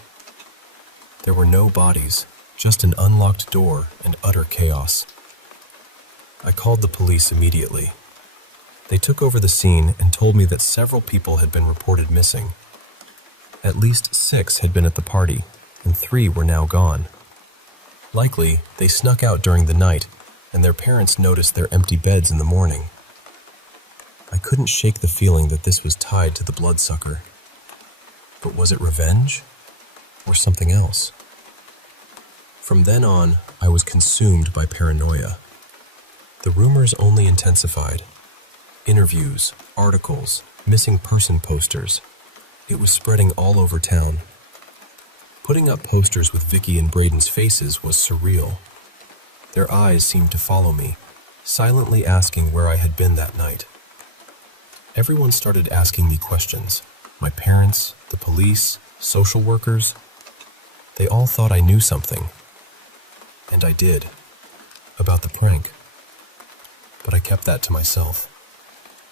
There were no bodies, just an unlocked door and utter chaos. I called the police immediately. They took over the scene and told me that several people had been reported missing. At least 6 had been at the party, and 3 were now gone. Likely, they snuck out during the night, and their parents noticed their empty beds in the morning. I couldn't shake the feeling that this was tied to the bloodsucker. But was it revenge? Or something else? From then on, I was consumed by paranoia. The rumors only intensified. Interviews, articles, missing person posters. It was spreading all over town. Putting up posters with Vicky and Braden's faces was surreal. Their eyes seemed to follow me, silently asking where I had been that night. Everyone started asking me questions. My parents, the police, social workers. They all thought I knew something. And I did. About the prank. But I kept that to myself.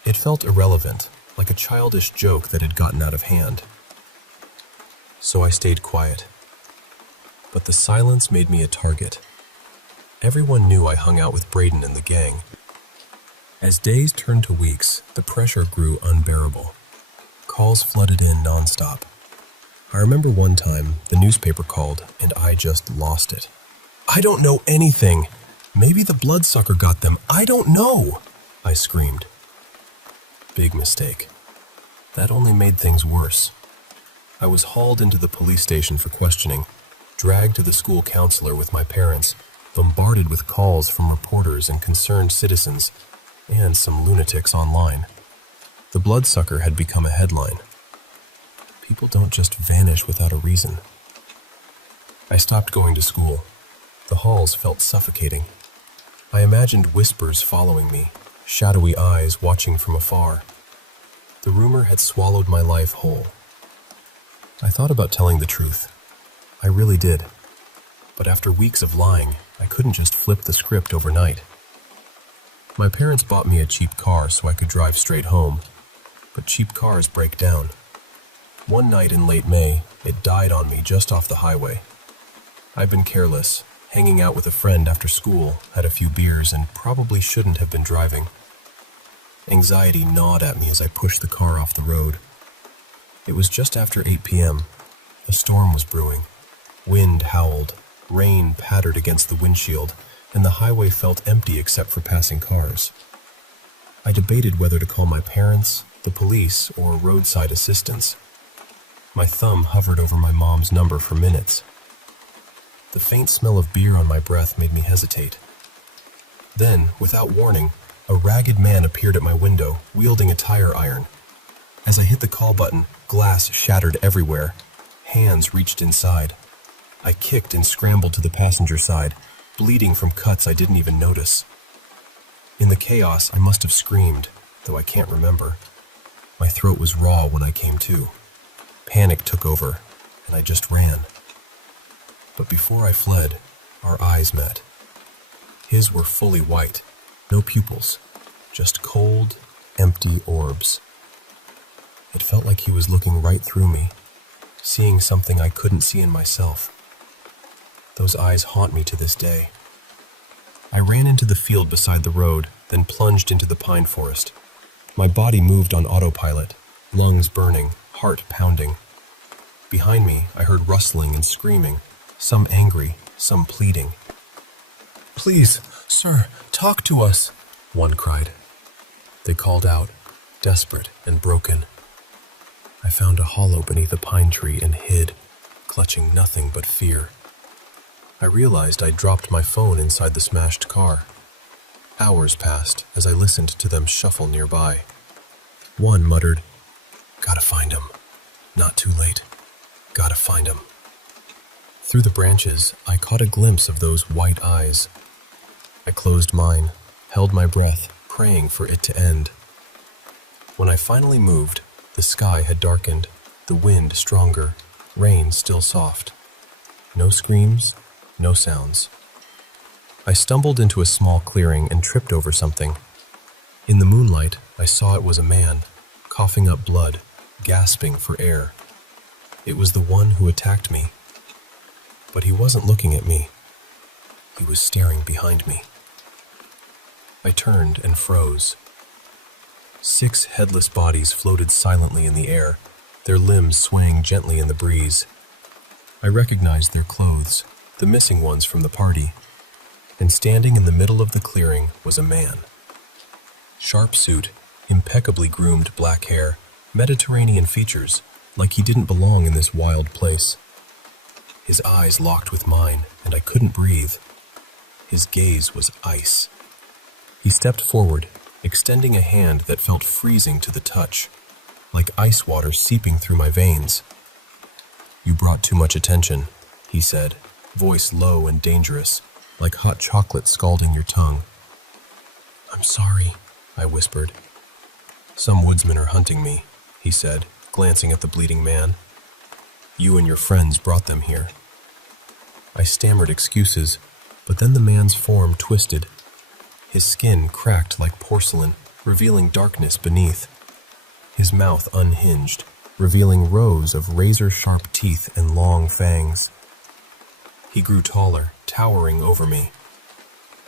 It felt irrelevant, like a childish joke that had gotten out of hand. So I stayed quiet. But the silence made me a target. Everyone knew I hung out with Braden and the gang. As days turned to weeks, the pressure grew unbearable. Calls flooded in nonstop. I remember one time, the newspaper called, and I just lost it. "I don't know anything. Maybe the bloodsucker got them. I don't know," I screamed. Big mistake. That only made things worse. I was hauled into the police station for questioning, dragged to the school counselor with my parents, bombarded with calls from reporters and concerned citizens, and some lunatics online. The bloodsucker had become a headline. People don't just vanish without a reason. I stopped going to school. The halls felt suffocating. I imagined whispers following me, shadowy eyes watching from afar. The rumor had swallowed my life whole. I thought about telling the truth. I really did. But after weeks of lying, I couldn't just flip the script overnight. My parents bought me a cheap car so I could drive straight home, but cheap cars break down. One night in late May, it died on me just off the highway. I'd been careless, hanging out with a friend after school, had a few beers, and probably shouldn't have been driving. Anxiety gnawed at me as I pushed the car off the road. It was just after 8 p.m. A storm was brewing. Wind howled, rain pattered against the windshield, and the highway felt empty except for passing cars. I debated whether to call my parents, the police, or roadside assistance. My thumb hovered over my mom's number for minutes. The faint smell of beer on my breath made me hesitate. Then, without warning, a ragged man appeared at my window, wielding a tire iron. As I hit the call button, glass shattered everywhere. Hands reached inside. I kicked and scrambled to the passenger side, bleeding from cuts I didn't even notice. In the chaos, I must have screamed, though I can't remember. My throat was raw when I came to. Panic took over, and I just ran. But before I fled, our eyes met. His were fully white, no pupils, just cold, empty orbs. It felt like he was looking right through me, seeing something I couldn't see in myself. Those eyes haunt me to this day. I ran into the field beside the road, then plunged into the pine forest. My body moved on autopilot, lungs burning, heart pounding. Behind me, I heard rustling and screaming, some angry, some pleading. "Please, sir, talk to us," one cried. They called out, desperate and broken. I found a hollow beneath a pine tree and hid, clutching nothing but fear. I realized I'd dropped my phone inside the smashed car. Hours passed as I listened to them shuffle nearby. One muttered, "Gotta find him. Not too late. Gotta find him." Through the branches, I caught a glimpse of those white eyes. I closed mine, held my breath, praying for it to end. When I finally moved, the sky had darkened, the wind stronger, rain still soft. No screams, no sounds. I stumbled into a small clearing and tripped over something. In the moonlight, I saw it was a man, coughing up blood, gasping for air. It was the one who attacked me. But he wasn't looking at me. He was staring behind me. I turned and froze. 6 headless bodies floated silently in the air, their limbs swaying gently in the breeze. I recognized their clothes, the missing ones from the party, and standing in the middle of the clearing was a man. Sharp suit, impeccably groomed black hair, Mediterranean features, like he didn't belong in this wild place. His eyes locked with mine, and I couldn't breathe. His gaze was ice. He stepped forward, extending a hand that felt freezing to the touch, like ice water seeping through my veins. "You brought too much attention," he said, voice low and dangerous, like hot chocolate scalding your tongue. "I'm sorry," I whispered. "Some woodsmen are hunting me," he said, glancing at the bleeding man. "You and your friends brought them here." I stammered excuses, but then the man's form twisted. His skin cracked like porcelain, revealing darkness beneath. His mouth unhinged, revealing rows of razor-sharp teeth and long fangs. He grew taller, towering over me.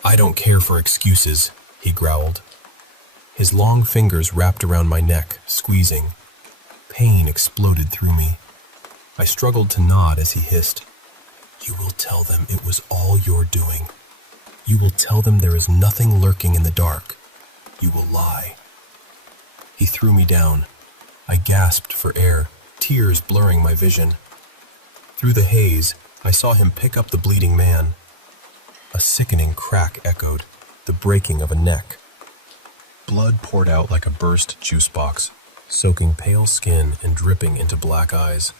"I don't care for excuses," he growled. His long fingers wrapped around my neck, squeezing. Pain exploded through me. I struggled to nod as he hissed, "You will tell them it was all your doing. You will tell them there is nothing lurking in the dark. You will lie." He threw me down. I gasped for air, tears blurring my vision. Through the haze, I saw him pick up the bleeding man. A sickening crack echoed, the breaking of a neck. Blood poured out like a burst juice box, soaking pale skin and dripping into black eyes.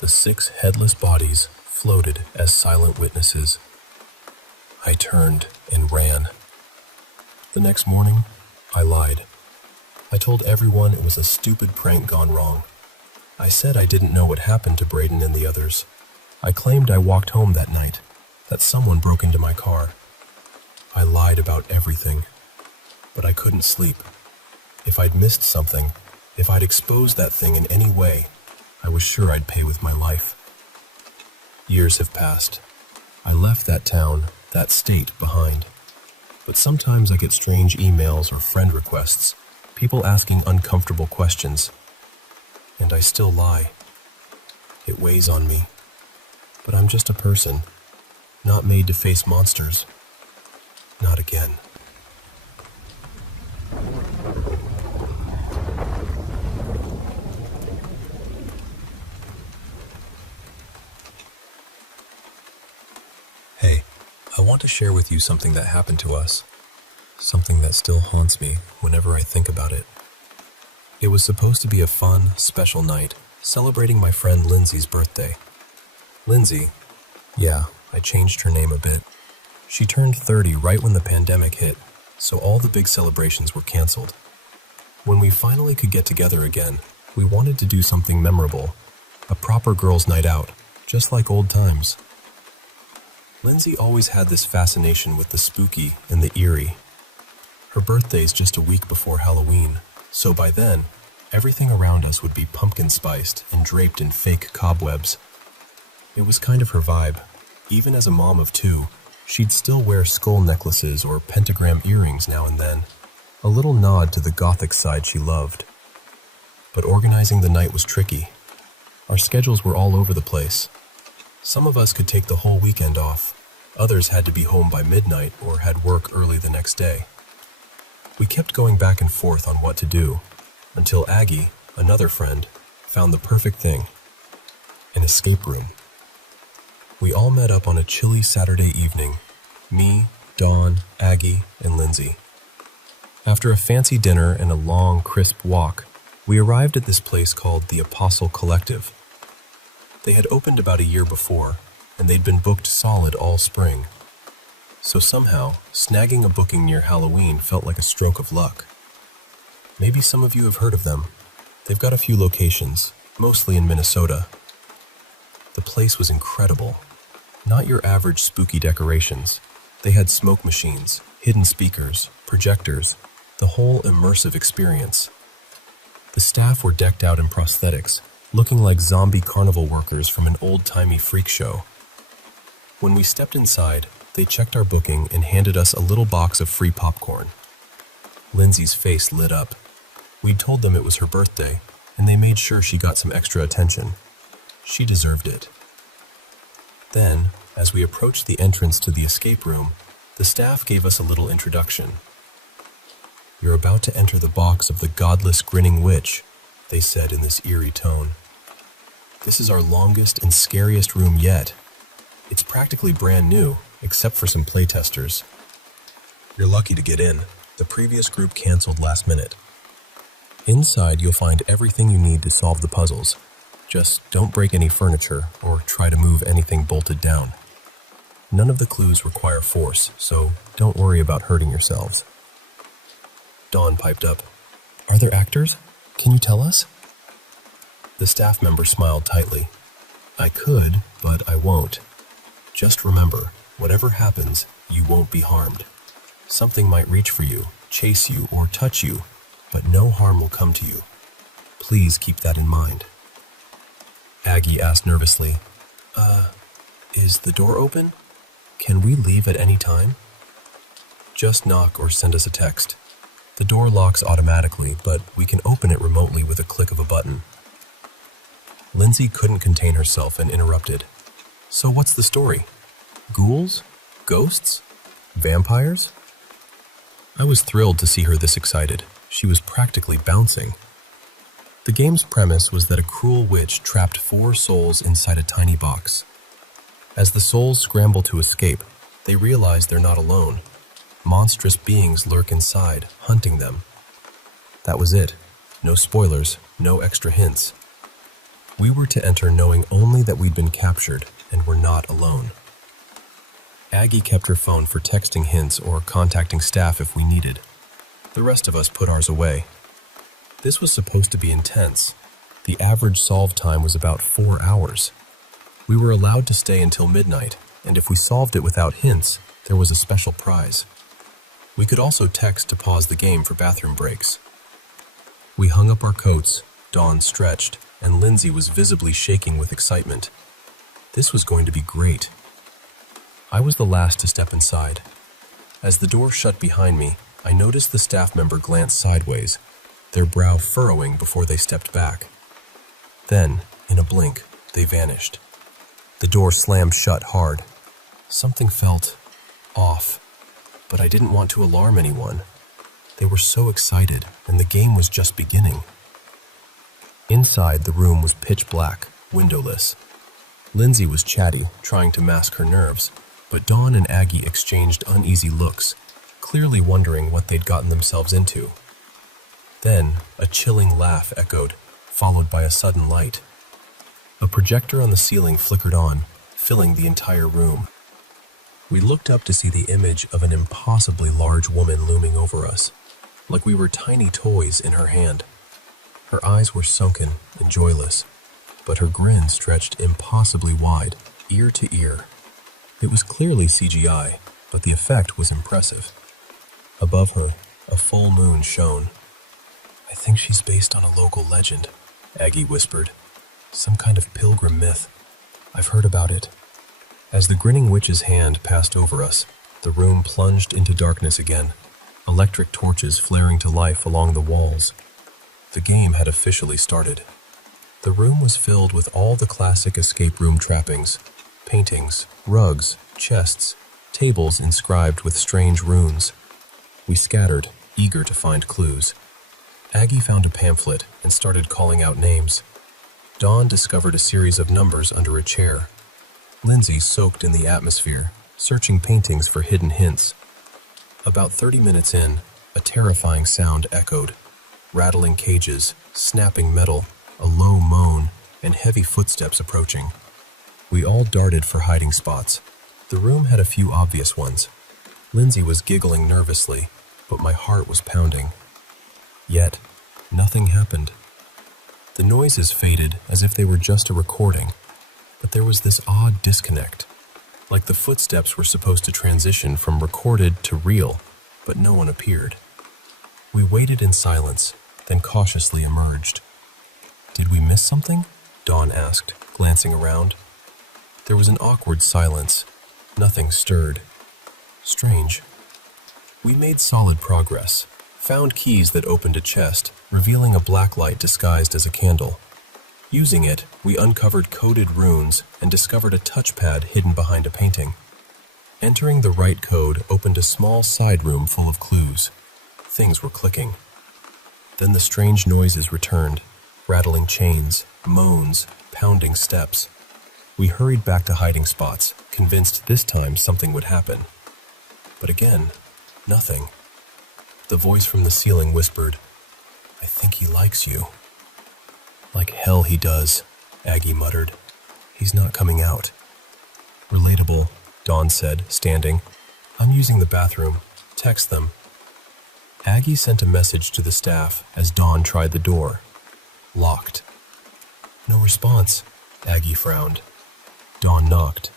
The 6 headless bodies floated as silent witnesses. I turned and ran. The next morning, I lied. I told everyone it was a stupid prank gone wrong. I said I didn't know what happened to Braden and the others. I claimed I walked home that night, that someone broke into my car. I lied about everything, but I couldn't sleep. If I'd missed something, if I'd exposed that thing in any way, I was sure I'd pay with my life. Years have passed. I left that town, that state behind. But sometimes I get strange emails or friend requests, people asking uncomfortable questions. And I still lie. It weighs on me. But I'm just a person, not made to face monsters. Not again. Hey, I want to share with you something that happened to us. Something that still haunts me whenever I think about it. It was supposed to be a fun, special night, celebrating my friend Lindsay's birthday. Lindsay, yeah, I changed her name a bit. She turned 30 right when the pandemic hit, so all the big celebrations were canceled. When we finally could get together again, we wanted to do something memorable, a proper girls' night out, just like old times. Lindsay always had this fascination with the spooky and the eerie. Her birthday's just a week before Halloween, so by then, everything around us would be pumpkin spiced and draped in fake cobwebs. It was kind of her vibe. Even as a mom of two, she'd still wear skull necklaces or pentagram earrings now and then, a little nod to the gothic side she loved. But organizing the night was tricky. Our schedules were all over the place. Some of us could take the whole weekend off. Others had to be home by midnight or had work early the next day. We kept going back and forth on what to do, until Aggie, another friend, found the perfect thing: an escape room. We all met up on a chilly Saturday evening, me, Dawn, Aggie, and Lindsay. After a fancy dinner and a long, crisp walk, we arrived at this place called the Apostle Collective. They had opened about a year before, and they'd been booked solid all spring. So somehow, snagging a booking near Halloween felt like a stroke of luck. Maybe some of you have heard of them. They've got a few locations, mostly in Minnesota. The place was incredible. Not your average spooky decorations. They had smoke machines, hidden speakers, projectors, the whole immersive experience. The staff were decked out in prosthetics, looking like zombie carnival workers from an old-timey freak show. When we stepped inside, they checked our booking and handed us a little box of free popcorn. Lindsay's face lit up. We'd told them it was her birthday, and they made sure she got some extra attention. She deserved it. Then, as we approached the entrance to the escape room, the staff gave us a little introduction. "You're about to enter the box of the godless grinning witch," they said in this eerie tone. "This is our longest and scariest room yet. It's practically brand new, except for some playtesters. You're lucky to get in. The previous group canceled last minute. Inside, you'll find everything you need to solve the puzzles. Just don't break any furniture or try to move anything bolted down. None of the clues require force, so don't worry about hurting yourselves." Dawn piped up, "Are there actors? Can you tell us?" The staff member smiled tightly. "I could, but I won't. Just remember, whatever happens, you won't be harmed. Something might reach for you, chase you, or touch you, but no harm will come to you. Please keep that in mind." Aggie asked nervously, Is the door open? Can we leave at any time?" "Just knock or send us a text. The door locks automatically, but we can open it remotely with a click of a button." Lindsay couldn't contain herself and interrupted. "So what's the story? Ghouls? Ghosts? Vampires?" I was thrilled to see her this excited. She was practically bouncing. The game's premise was that a cruel witch trapped 4 souls inside a tiny box. As the souls scramble to escape, they realize they're not alone. Monstrous beings lurk inside, hunting them. That was it. No spoilers, no extra hints. We were to enter knowing only that we'd been captured and were not alone. Aggie kept her phone for texting hints or contacting staff if we needed. The rest of us put ours away. This was supposed to be intense. The average solve time was about 4 hours. We were allowed to stay until midnight, and if we solved it without hints, there was a special prize. We could also text to pause the game for bathroom breaks. We hung up our coats, Dawn stretched, and Lindsay was visibly shaking with excitement. This was going to be great. I was the last to step inside. As the door shut behind me, I noticed the staff member glance sideways, their brow furrowing before they stepped back. Then, in a blink, they vanished. The door slammed shut hard. Something felt off, but I didn't want to alarm anyone. They were so excited, and the game was just beginning. Inside, the room was pitch black, windowless. Lindsay was chatty, trying to mask her nerves, but Dawn and Aggie exchanged uneasy looks, clearly wondering what they'd gotten themselves into. Then, a chilling laugh echoed, followed by a sudden light. A projector on the ceiling flickered on, filling the entire room. We looked up to see the image of an impossibly large woman looming over us, like we were tiny toys in her hand. Her eyes were sunken and joyless, but her grin stretched impossibly wide, ear to ear. It was clearly CGI, but the effect was impressive. Above her, a full moon shone. "I think she's based on a local legend," Aggie whispered. "Some kind of pilgrim myth. I've heard about it." As the grinning witch's hand passed over us, the room plunged into darkness again, electric torches flaring to life along the walls. The game had officially started. The room was filled with all the classic escape room trappings: paintings, rugs, chests, tables inscribed with strange runes. We scattered, eager to find clues. Aggie found a pamphlet and started calling out names. Dawn discovered a series of numbers under a chair. Lindsay soaked in the atmosphere, searching paintings for hidden hints. About 30 minutes in, a terrifying sound echoed. Rattling cages, snapping metal, a low moan, and heavy footsteps approaching. We all darted for hiding spots. The room had a few obvious ones. Lindsay was giggling nervously, but my heart was pounding. Yet, nothing happened. The noises faded as if they were just a recording, but there was this odd disconnect, like the footsteps were supposed to transition from recorded to real, but no one appeared. We waited in silence, then cautiously emerged. "Did we miss something?" Dawn asked, glancing around. There was an awkward silence. Nothing stirred. Strange. We made solid progress, found keys that opened a chest, revealing a black light disguised as a candle. Using it, we uncovered coded runes and discovered a touchpad hidden behind a painting. Entering the right code opened a small side room full of clues. Things were clicking. Then the strange noises returned, rattling chains, moans, pounding steps. We hurried back to hiding spots, convinced this time something would happen. But again, nothing. The voice from the ceiling whispered, "I think he likes you." "Like hell he does," Aggie muttered. "He's not coming out." "Relatable," Dawn said, standing. "I'm using the bathroom. Text them." Aggie sent a message to the staff as Dawn tried the door. Locked. "No response," Aggie frowned. Dawn knocked.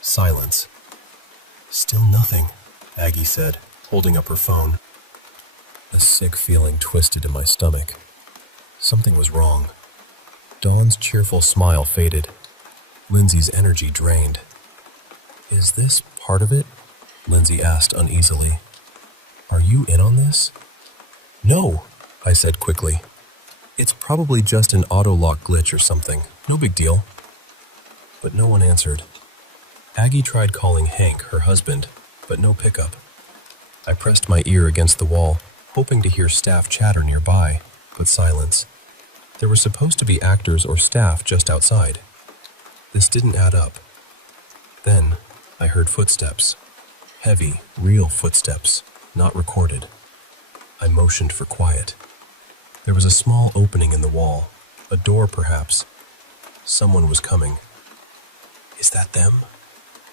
Silence. "Still nothing," Aggie said, holding up her phone. A sick feeling twisted in my stomach. Something was wrong. Dawn's cheerful smile faded. Lindsay's energy drained. "Is this part of it?" Lindsay asked uneasily. "Are you in on this?" "No," I said quickly. "It's probably just an auto-lock glitch or something. No big deal." But no one answered. Aggie tried calling Hank, her husband, but no pickup. I pressed my ear against the wall, hoping to hear staff chatter nearby, but silence. There were supposed to be actors or staff just outside. This didn't add up. Then, I heard footsteps. Heavy, real footsteps, not recorded. I motioned for quiet. There was a small opening in the wall, a door perhaps. Someone was coming. "Is that them?"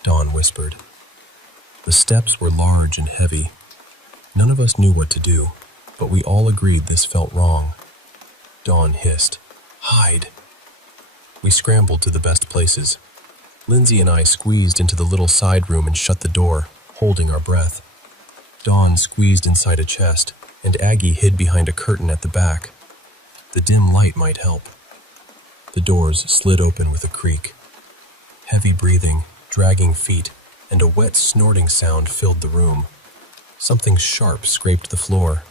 Dawn whispered. The steps were large and heavy. None of us knew what to do, but we all agreed this felt wrong. Dawn hissed, "Hide!" We scrambled to the best places. Lindsay and I squeezed into the little side room and shut the door, holding our breath. Dawn squeezed inside a chest, and Aggie hid behind a curtain at the back. The dim light might help. The doors slid open with a creak. Heavy breathing, dragging feet, and a wet snorting sound filled the room. Something sharp scraped the floor.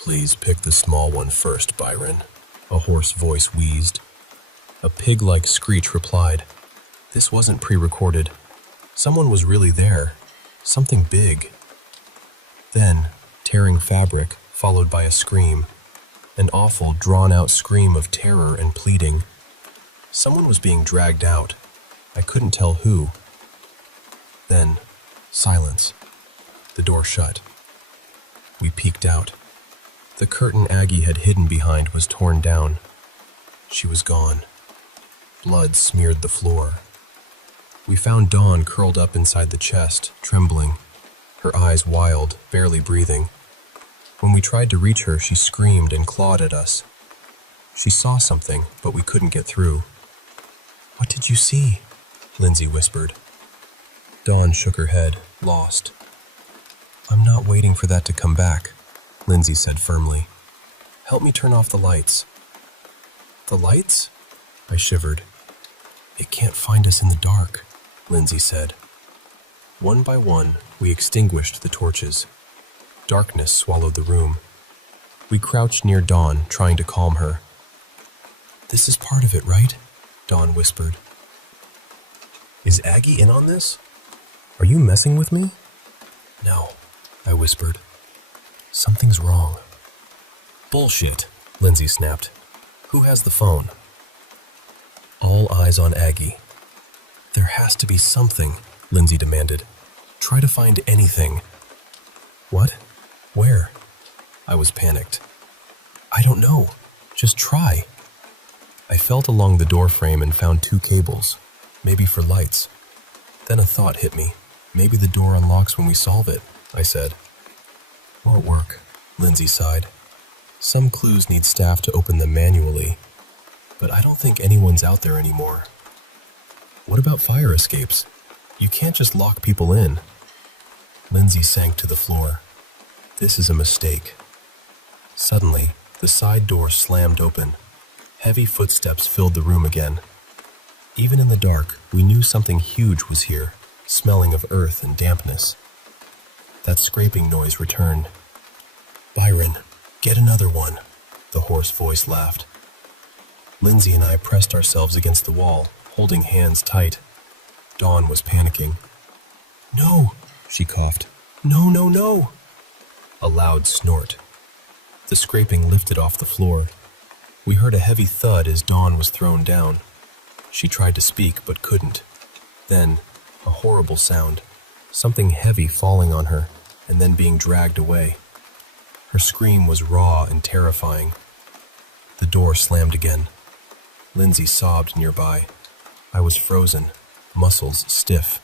"Please pick the small one first, Byron," a hoarse voice wheezed. A pig-like screech replied. This wasn't pre-recorded. Someone was really there. Something big. Then, tearing fabric, followed by a scream. An awful, drawn-out scream of terror and pleading. Someone was being dragged out. I couldn't tell who. Then, silence. The door shut. We peeked out. The curtain Aggie had hidden behind was torn down. She was gone. Blood smeared the floor. We found Dawn curled up inside the chest, trembling, her eyes wild, barely breathing. When we tried to reach her, she screamed and clawed at us. She saw something, but we couldn't get through. "What did you see?" Lindsay whispered. Dawn shook her head, lost. "I'm not waiting for that to come back," Lindsay said firmly. "Help me turn off the lights." "The lights?" I shivered. "It can't find us in the dark," Lindsay said. One by one, we extinguished the torches. Darkness swallowed the room. We crouched near Dawn, trying to calm her. "This is part of it, right?" Dawn whispered. "Is Aggie in on this? Are you messing with me?" "No," I whispered. "Something's wrong." "Bullshit," Lindsay snapped. "Who has the phone?" All eyes on Aggie. "There has to be something," Lindsay demanded. "Try to find anything." "What? Where?" I was panicked. "I don't know. Just try." I felt along the door frame and found 2 cables, maybe for lights. Then a thought hit me. "Maybe the door unlocks when we solve it," I said. "Won't work," Lindsay sighed. "Some clues need staff to open them manually, but I don't think anyone's out there anymore." "What about fire escapes? You can't just lock people in." Lindsay sank to the floor. "This is a mistake." Suddenly, the side door slammed open. Heavy footsteps filled the room again. Even in the dark, we knew something huge was here, smelling of earth and dampness. That scraping noise returned. "Byron, get another one," the hoarse voice laughed. Lindsay and I pressed ourselves against the wall, holding hands tight. Dawn was panicking. "No," she coughed. "No, no, no." A loud snort. The scraping lifted off the floor. We heard a heavy thud as Dawn was thrown down. She tried to speak but couldn't. Then, a horrible sound, something heavy falling on her and then being dragged away. Her scream was raw and terrifying. The door slammed again. Lindsay sobbed nearby. I was frozen, muscles stiff.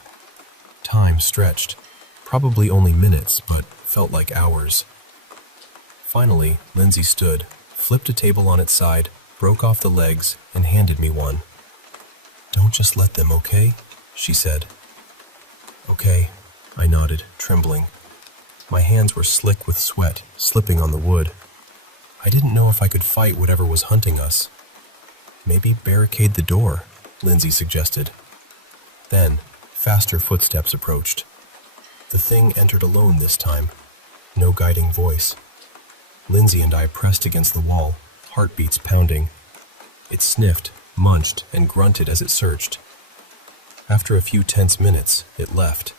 Time stretched, probably only minutes, but felt like hours. Finally, Lindsay stood, flipped a table on its side, broke off the legs, and handed me one. "Don't just let them, okay?" she said. "Okay," I nodded, trembling. My hands were slick with sweat, slipping on the wood. I didn't know if I could fight whatever was hunting us. "Maybe barricade the door," Lindsay suggested. Then, faster footsteps approached. The thing entered alone this time. No guiding voice. Lindsay and I pressed against the wall, heartbeats pounding. It sniffed, munched, and grunted as it searched. After a few tense minutes, it left.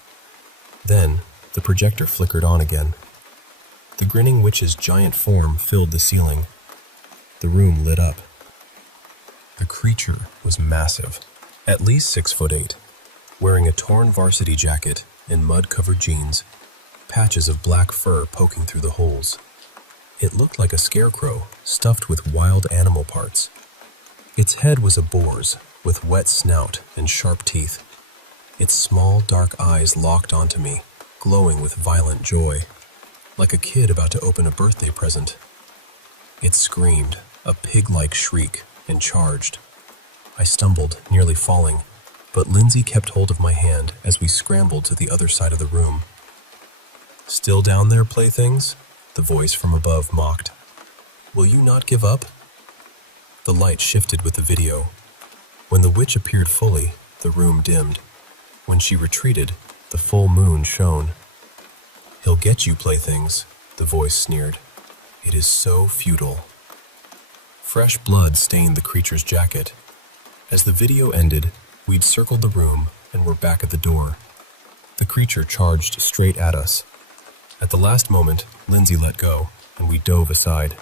Then, the projector flickered on again. The grinning witch's giant form filled the ceiling. The room lit up. The creature was massive, at least 6'8", wearing a torn varsity jacket and mud-covered jeans, patches of black fur poking through the holes. It looked like a scarecrow, stuffed with wild animal parts. Its head was a boar's, with wet snout and sharp teeth. Its small, dark eyes locked onto me, glowing with violent joy, like a kid about to open a birthday present. It screamed, a pig-like shriek, and charged. I stumbled, nearly falling, but Lindsay kept hold of my hand as we scrambled to the other side of the room. "Still down there, playthings?" the voice from above mocked. "Will you not give up?" The light shifted with the video. When the witch appeared fully, the room dimmed. When she retreated, the full moon shone. "He'll get you, playthings," the voice sneered. "It is so futile." Fresh blood stained the creature's jacket. As the video ended, we'd circled the room and were back at the door. The creature charged straight at us. At the last moment, Lindsay let go, and we dove aside.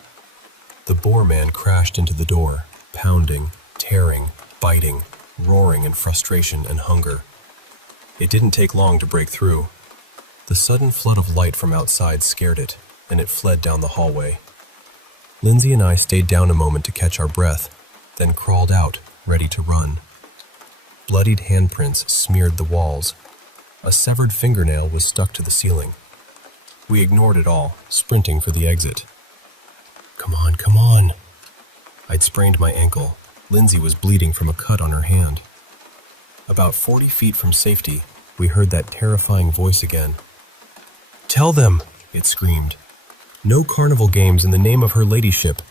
The boar man crashed into the door, pounding, tearing, biting, roaring in frustration and hunger. It didn't take long to break through. The sudden flood of light from outside scared it, and it fled down the hallway. Lindsay and I stayed down a moment to catch our breath, then crawled out, ready to run. Bloodied handprints smeared the walls. A severed fingernail was stuck to the ceiling. We ignored it all, sprinting for the exit. "Come on, come on." I'd sprained my ankle. Lindsay was bleeding from a cut on her hand. About 40 feet from safety, we heard that terrifying voice again. "Tell them," it screamed. "No carnival games in the name of her ladyship.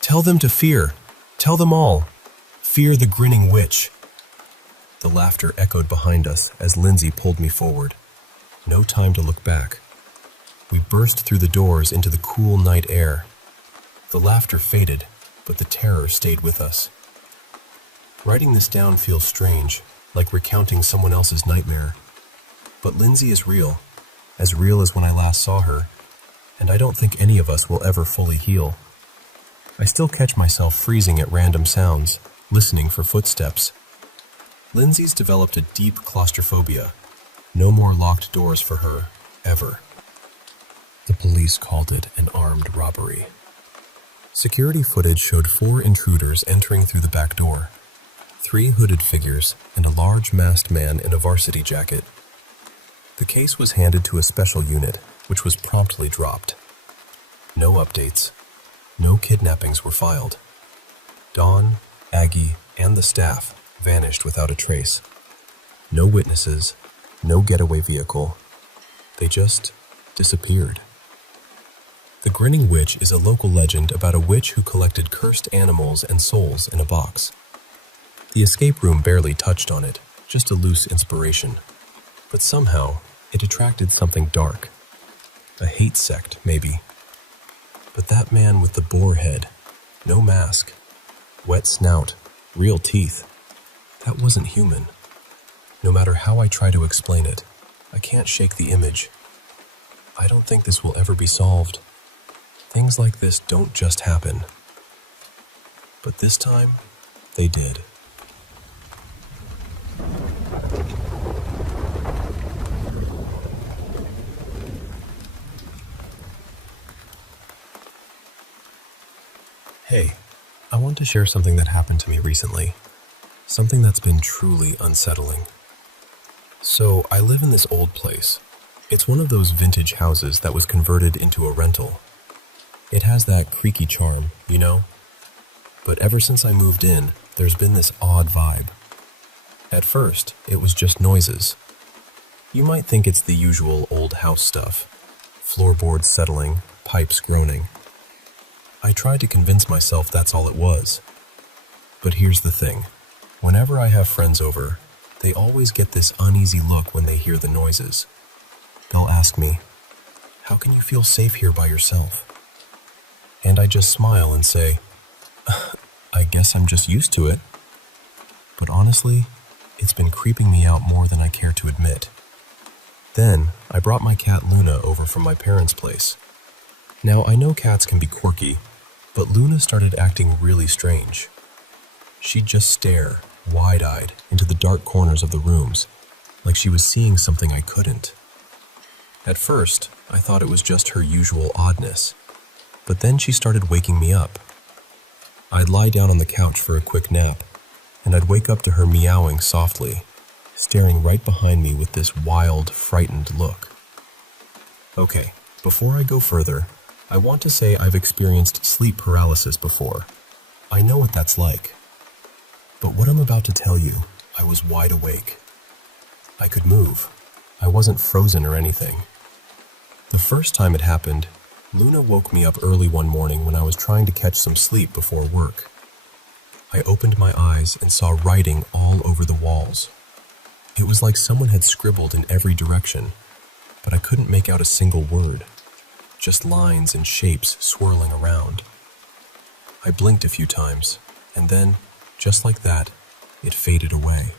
Tell them to fear. Tell them all. Fear the grinning witch." The laughter echoed behind us as Lindsay pulled me forward. No time to look back. We burst through the doors into the cool night air. The laughter faded, but the terror stayed with us. Writing this down feels strange, like recounting someone else's nightmare. But Lindsay is real as when I last saw her, and I don't think any of us will ever fully heal. I still catch myself freezing at random sounds, listening for footsteps. Lindsay's developed a deep claustrophobia. No more locked doors for her, ever. The police called it an armed robbery. Security footage showed 4 intruders entering through the back door. 3 hooded figures and a large masked man in a varsity jacket. The case was handed to a special unit, which was promptly dropped. No updates. No kidnappings were filed. Dawn, Aggie, and the staff vanished without a trace. No witnesses, no getaway vehicle. They just disappeared. The Grinning Witch is a local legend about a witch who collected cursed animals and souls in a box. The escape room barely touched on it, just a loose inspiration. But somehow, it attracted something dark. A hate sect, maybe. But that man with the boar head, no mask, wet snout, real teeth, that wasn't human. No matter how I try to explain it, I can't shake the image. I don't think this will ever be solved. Things like this don't just happen. But this time, they did. Hey, I want to share something that happened to me recently. Something that's been truly unsettling. So, I live in this old place. It's one of those vintage houses that was converted into a rental. It has that creaky charm, you know? But ever since I moved in, there's been this odd vibe. At first, it was just noises. You might think it's the usual old house stuff. Floorboards settling, pipes groaning. I tried to convince myself that's all it was. But here's the thing. Whenever I have friends over, they always get this uneasy look when they hear the noises. They'll ask me, "How can you feel safe here by yourself?" And I just smile and say, "I guess I'm just used to it." But honestly, it's been creeping me out more than I care to admit. Then, I brought my cat Luna over from my parents' place. Now, I know cats can be quirky, but Luna started acting really strange. She'd just stare, wide-eyed, into the dark corners of the rooms, like she was seeing something I couldn't. At first, I thought it was just her usual oddness, but then she started waking me up. I'd lie down on the couch for a quick nap, and I'd wake up to her meowing softly, staring right behind me with this wild, frightened look. Okay, before I go further, I want to say I've experienced sleep paralysis before. I know what that's like. But what I'm about to tell you, I was wide awake. I could move. I wasn't frozen or anything. The first time it happened, Luna woke me up early one morning when I was trying to catch some sleep before work. I opened my eyes and saw writing all over the walls. It was like someone had scribbled in every direction, but I couldn't make out a single word. Just lines and shapes swirling around. I blinked a few times, and then, just like that, it faded away.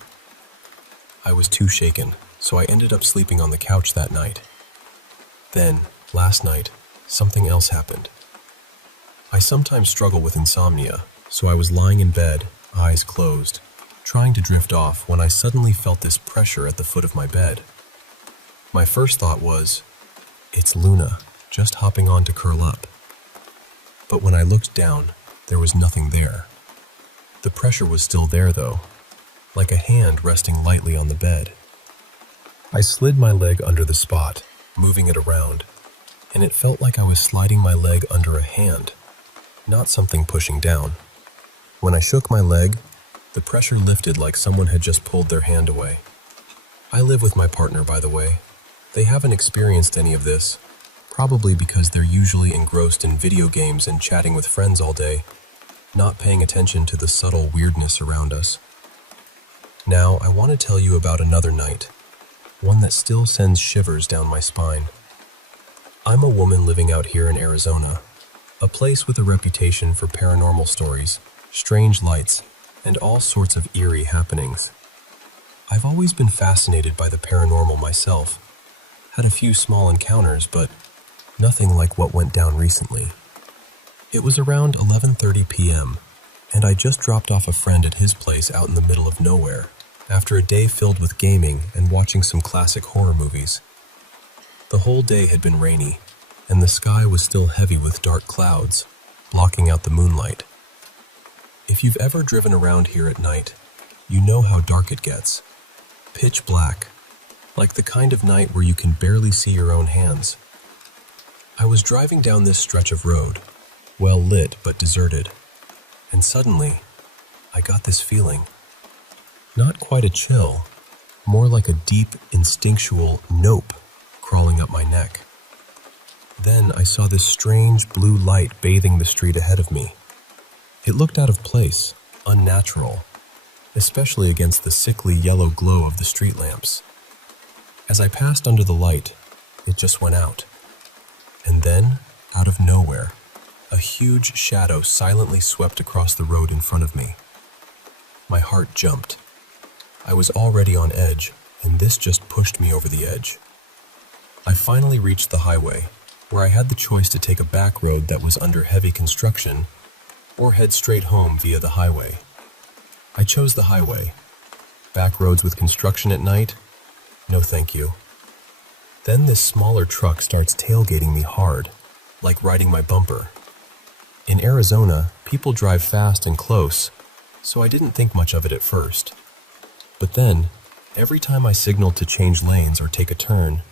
I was too shaken, so I ended up sleeping on the couch that night. Then, last night, something else happened. I sometimes struggle with insomnia, so I was lying in bed, eyes closed, trying to drift off when I suddenly felt this pressure at the foot of my bed. My first thought was, it's Luna, just hopping on to curl up. But when I looked down, there was nothing there. The pressure was still there though, like a hand resting lightly on the bed. I slid my leg under the spot, moving it around, and it felt like I was sliding my leg under a hand, not something pushing down. When I shook my leg, the pressure lifted like someone had just pulled their hand away. I live with my partner, by the way. They haven't experienced any of this, probably because they're usually engrossed in video games and chatting with friends all day, not paying attention to the subtle weirdness around us. Now, I want to tell you about another night, one that still sends shivers down my spine. I'm a woman living out here in Arizona, a place with a reputation for paranormal stories, strange lights, and all sorts of eerie happenings. I've always been fascinated by the paranormal myself. Had a few small encounters, but nothing like what went down recently. It was around 11:30 p.m., and I just dropped off a friend at his place out in the middle of nowhere, after a day filled with gaming and watching some classic horror movies. The whole day had been rainy, and the sky was still heavy with dark clouds, blocking out the moonlight. If you've ever driven around here at night, you know how dark it gets. Pitch black, like the kind of night where you can barely see your own hands. I was driving down this stretch of road, well lit but deserted, and suddenly, I got this feeling. Not quite a chill, more like a deep, instinctual nope crawling up my neck. Then I saw this strange blue light bathing the street ahead of me. It looked out of place, unnatural, especially against the sickly yellow glow of the street lamps. As I passed under the light, it just went out. And then, out of nowhere, a huge shadow silently swept across the road in front of me. My heart jumped. I was already on edge, and this just pushed me over the edge. I finally reached the highway, where I had the choice to take a back road that was under heavy construction or head straight home via the highway. I chose the highway. Back roads with construction at night? No thank you. Then this smaller truck starts tailgating me hard, like riding my bumper. In Arizona, people drive fast and close, so I didn't think much of it at first. But then, every time I signaled to change lanes or take a turn,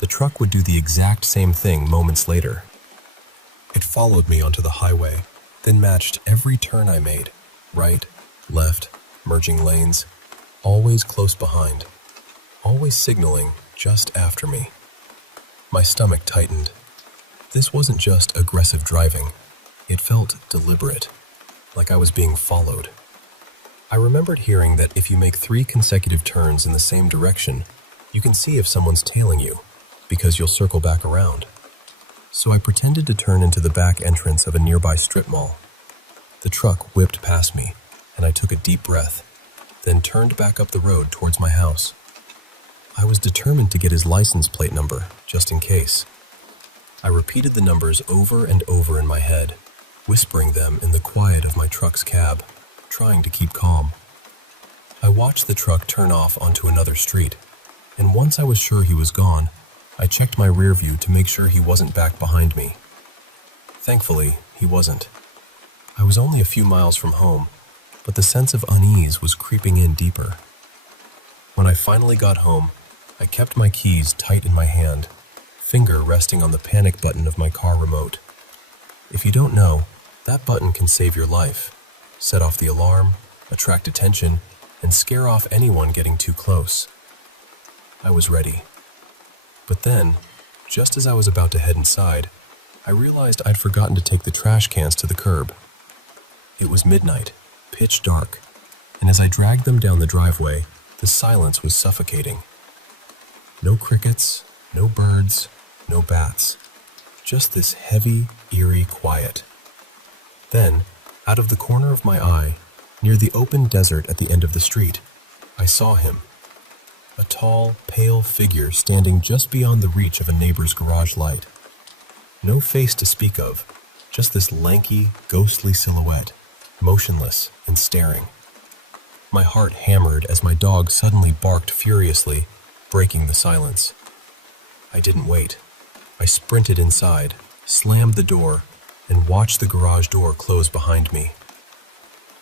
the truck would do the exact same thing moments later. It followed me onto the highway, then matched every turn I made, right, left, merging lanes, always close behind, always signaling just after me. My stomach tightened. This wasn't just aggressive driving. It felt deliberate, like I was being followed. I remembered hearing that if you make 3 consecutive turns in the same direction, you can see if someone's tailing you, because you'll circle back around. So I pretended to turn into the back entrance of a nearby strip mall. The truck whipped past me, and I took a deep breath, then turned back up the road towards my house. I was determined to get his license plate number, just in case. I repeated the numbers over and over in my head, whispering them in the quiet of my truck's cab, trying to keep calm. I watched the truck turn off onto another street, and once I was sure he was gone, I checked my rear view to make sure he wasn't back behind me. Thankfully, he wasn't. I was only a few miles from home, but the sense of unease was creeping in deeper. When I finally got home, I kept my keys tight in my hand, finger resting on the panic button of my car remote. If you don't know, that button can save your life, set off the alarm, attract attention, and scare off anyone getting too close. I was ready. But then, just as I was about to head inside, I realized I'd forgotten to take the trash cans to the curb. It was midnight, pitch dark, and as I dragged them down the driveway, the silence was suffocating. No crickets, no birds, no bats. Just this heavy, eerie quiet. Then, out of the corner of my eye, near the open desert at the end of the street, I saw him. A tall, pale figure standing just beyond the reach of a neighbor's garage light. No face to speak of, just this lanky, ghostly silhouette, motionless and staring. My heart hammered as my dog suddenly barked furiously, breaking the silence. I didn't wait. I sprinted inside, slammed the door, and watched the garage door close behind me.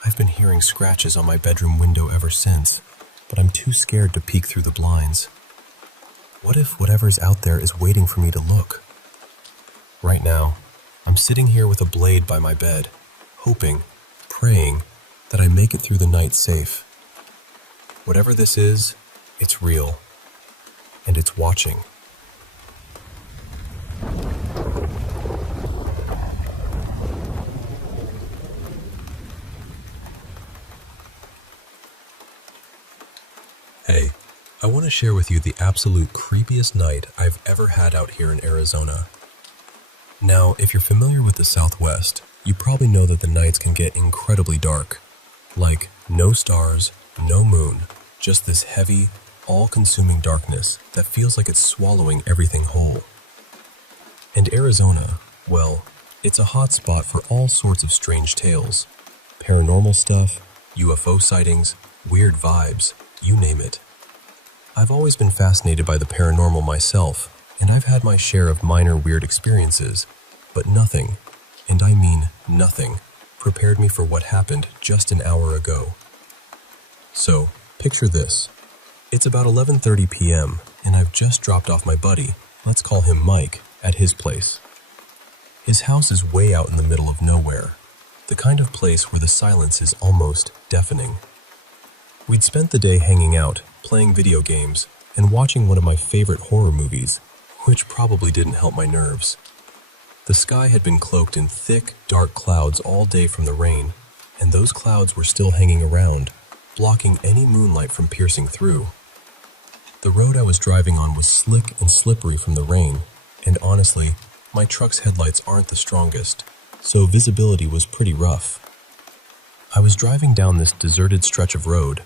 I've been hearing scratches on my bedroom window ever since, but I'm too scared to peek through the blinds. What if whatever's out there is waiting for me to look? Right now, I'm sitting here with a blade by my bed, hoping, praying, that I make it through the night safe. Whatever this is, it's real, and it's watching. Hey, I want to share with you the absolute creepiest night I've ever had out here in Arizona. Now, if you're familiar with the Southwest, you probably know that the nights can get incredibly dark. Like, no stars, no moon, just this heavy, all-consuming darkness that feels like it's swallowing everything whole. And Arizona, well, it's a hot spot for all sorts of strange tales. Paranormal stuff, UFO sightings, weird vibes, you name it. I've always been fascinated by the paranormal myself, and I've had my share of minor weird experiences, but nothing, and I mean nothing, prepared me for what happened just an hour ago. So, picture this. It's about 11:30 p.m., and I've just dropped off my buddy, let's call him Mike, at his place. His house is way out in the middle of nowhere, the kind of place where the silence is almost deafening. We'd spent the day hanging out, playing video games, and watching one of my favorite horror movies, which probably didn't help my nerves. The sky had been cloaked in thick, dark clouds all day from the rain, and those clouds were still hanging around, blocking any moonlight from piercing through. The road I was driving on was slick and slippery from the rain, and honestly, my truck's headlights aren't the strongest, so visibility was pretty rough. I was driving down this deserted stretch of road.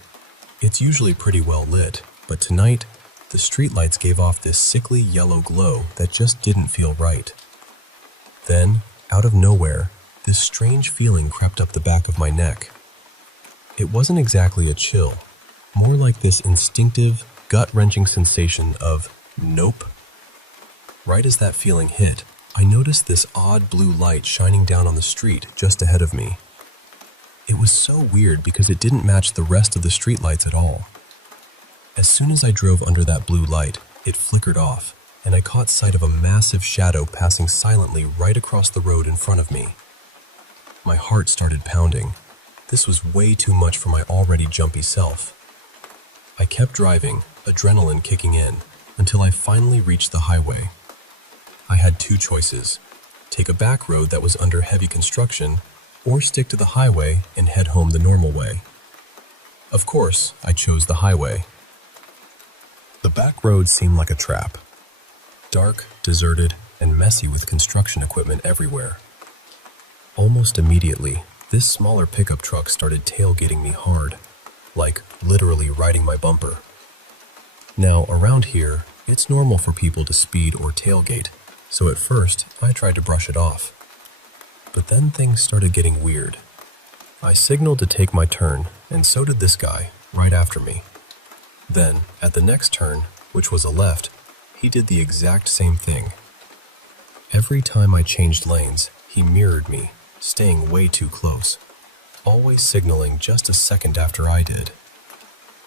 It's usually pretty well lit, but tonight, the streetlights gave off this sickly yellow glow that just didn't feel right. Then, out of nowhere, this strange feeling crept up the back of my neck. It wasn't exactly a chill, more like this instinctive, gut-wrenching sensation of nope. Right as that feeling hit, I noticed this odd blue light shining down on the street just ahead of me. It was so weird because it didn't match the rest of the streetlights at all. As soon as I drove under that blue light, it flickered off, and I caught sight of a massive shadow passing silently right across the road in front of me. My heart started pounding. This was way too much for my already jumpy self. I kept driving, adrenaline kicking in, until I finally reached the highway. I had two choices: take a back road that was under heavy construction, or stick to the highway and head home the normal way. Of course, I chose the highway. The back road seemed like a trap. Dark, deserted, and messy with construction equipment everywhere. Almost immediately, this smaller pickup truck started tailgating me hard, like literally riding my bumper. Now, around here, it's normal for people to speed or tailgate, so at first, I tried to brush it off. But then things started getting weird. I signaled to take my turn, and so did this guy, right after me. Then, at the next turn, which was a left, he did the exact same thing. Every time I changed lanes, he mirrored me, staying way too close, always signaling just a second after I did.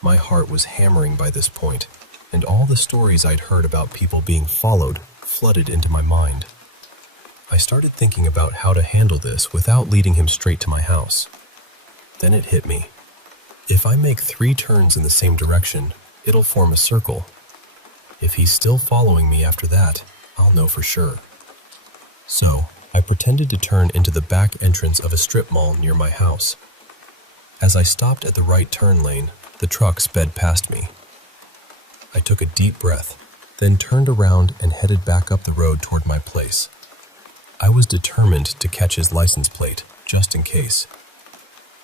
My heart was hammering by this point, and all the stories I'd heard about people being followed flooded into my mind. I started thinking about how to handle this without leading him straight to my house. Then it hit me. If I make 3 turns in the same direction, it'll form a circle. If he's still following me after that, I'll know for sure. So, I pretended to turn into the back entrance of a strip mall near my house. As I stopped at the right turn lane, the truck sped past me. I took a deep breath, then turned around and headed back up the road toward my place. I was determined to catch his license plate, just in case.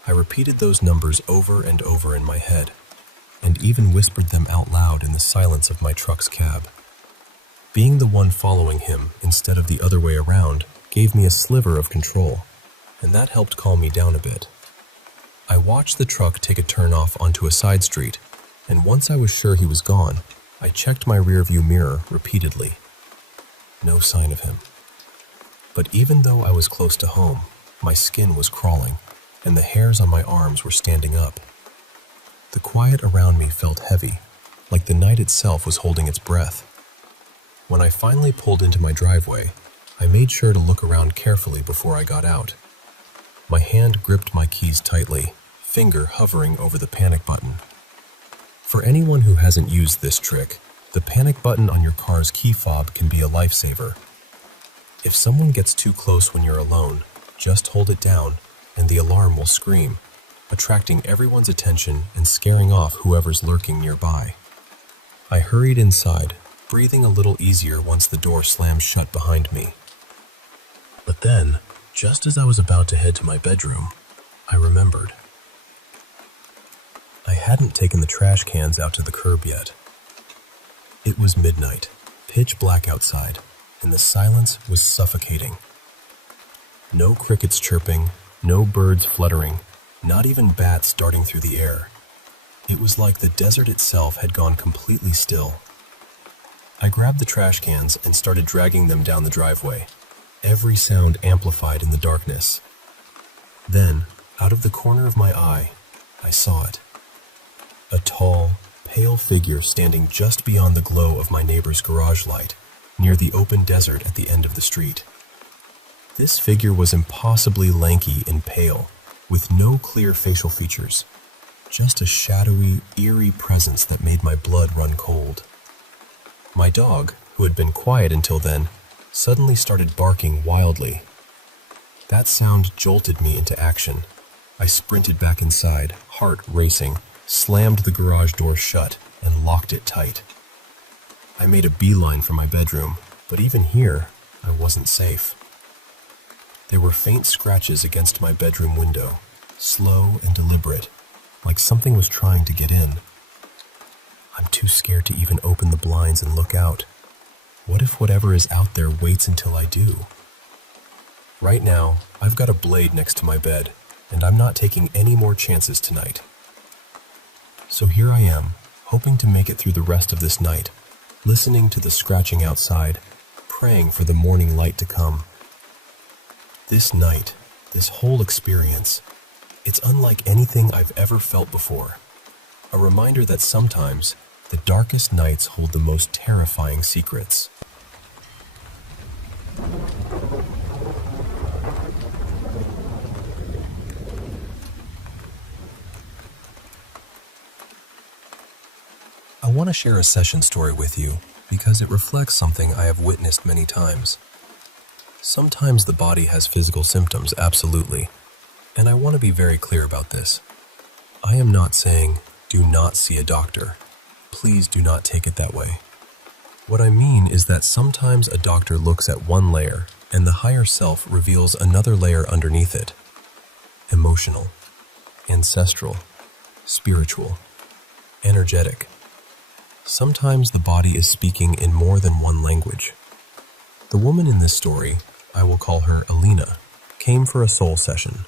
I repeated those numbers over and over in my head, and even whispered them out loud in the silence of my truck's cab. Being the one following him instead of the other way around gave me a sliver of control, and that helped calm me down a bit. I watched the truck take a turn off onto a side street, and once I was sure he was gone, I checked my rearview mirror repeatedly. No sign of him. But even though I was close to home, my skin was crawling, and the hairs on my arms were standing up. The quiet around me felt heavy, like the night itself was holding its breath. When I finally pulled into my driveway, I made sure to look around carefully before I got out. My hand gripped my keys tightly, finger hovering over the panic button. For anyone who hasn't used this trick, The panic button on your car's key fob can be a lifesaver. If someone gets too close when you're alone, just hold it down and the alarm will scream, attracting everyone's attention and scaring off whoever's lurking nearby. I hurried inside, breathing a little easier once the door slammed shut behind me. But then, just as I was about to head to my bedroom, I remembered. I hadn't taken the trash cans out to the curb yet. It was midnight, pitch black outside, and the silence was suffocating. No crickets chirping, no birds fluttering, not even bats darting through the air. It was like the desert itself had gone completely still. I grabbed the trash cans and started dragging them down the driveway, every sound amplified in the darkness. Then, out of the corner of my eye, I saw it. A tall, pale figure standing just beyond the glow of my neighbor's garage light, near the open desert at the end of the street. This figure was impossibly lanky and pale, with no clear facial features, just a shadowy, eerie presence that made my blood run cold. My dog, who had been quiet until then, suddenly started barking wildly. That sound jolted me into action. I sprinted back inside, heart racing, slammed the garage door shut, and locked it tight. I made a beeline for my bedroom, but even here, I wasn't safe. There were faint scratches against my bedroom window, slow and deliberate, like something was trying to get in. I'm too scared to even open the blinds and look out. What if whatever is out there waits until I do? Right now, I've got a blade next to my bed, and I'm not taking any more chances tonight. So here I am, hoping to make it through the rest of this night, listening to the scratching outside, praying for the morning light to come. This night, this whole experience, it's unlike anything I've ever felt before. A reminder that sometimes the darkest nights hold the most terrifying secrets. I want to share a session story with you because it reflects something I have witnessed many times. Sometimes the body has physical symptoms, absolutely, and I want to be very clear about this. I am not saying, do not see a doctor. Please do not take it that way. What I mean is that sometimes a doctor looks at one layer and the higher self reveals another layer underneath it. Emotional, ancestral, spiritual, energetic. Sometimes the body is speaking in more than one language. The woman in this story, I will call her Alina, came for a soul session.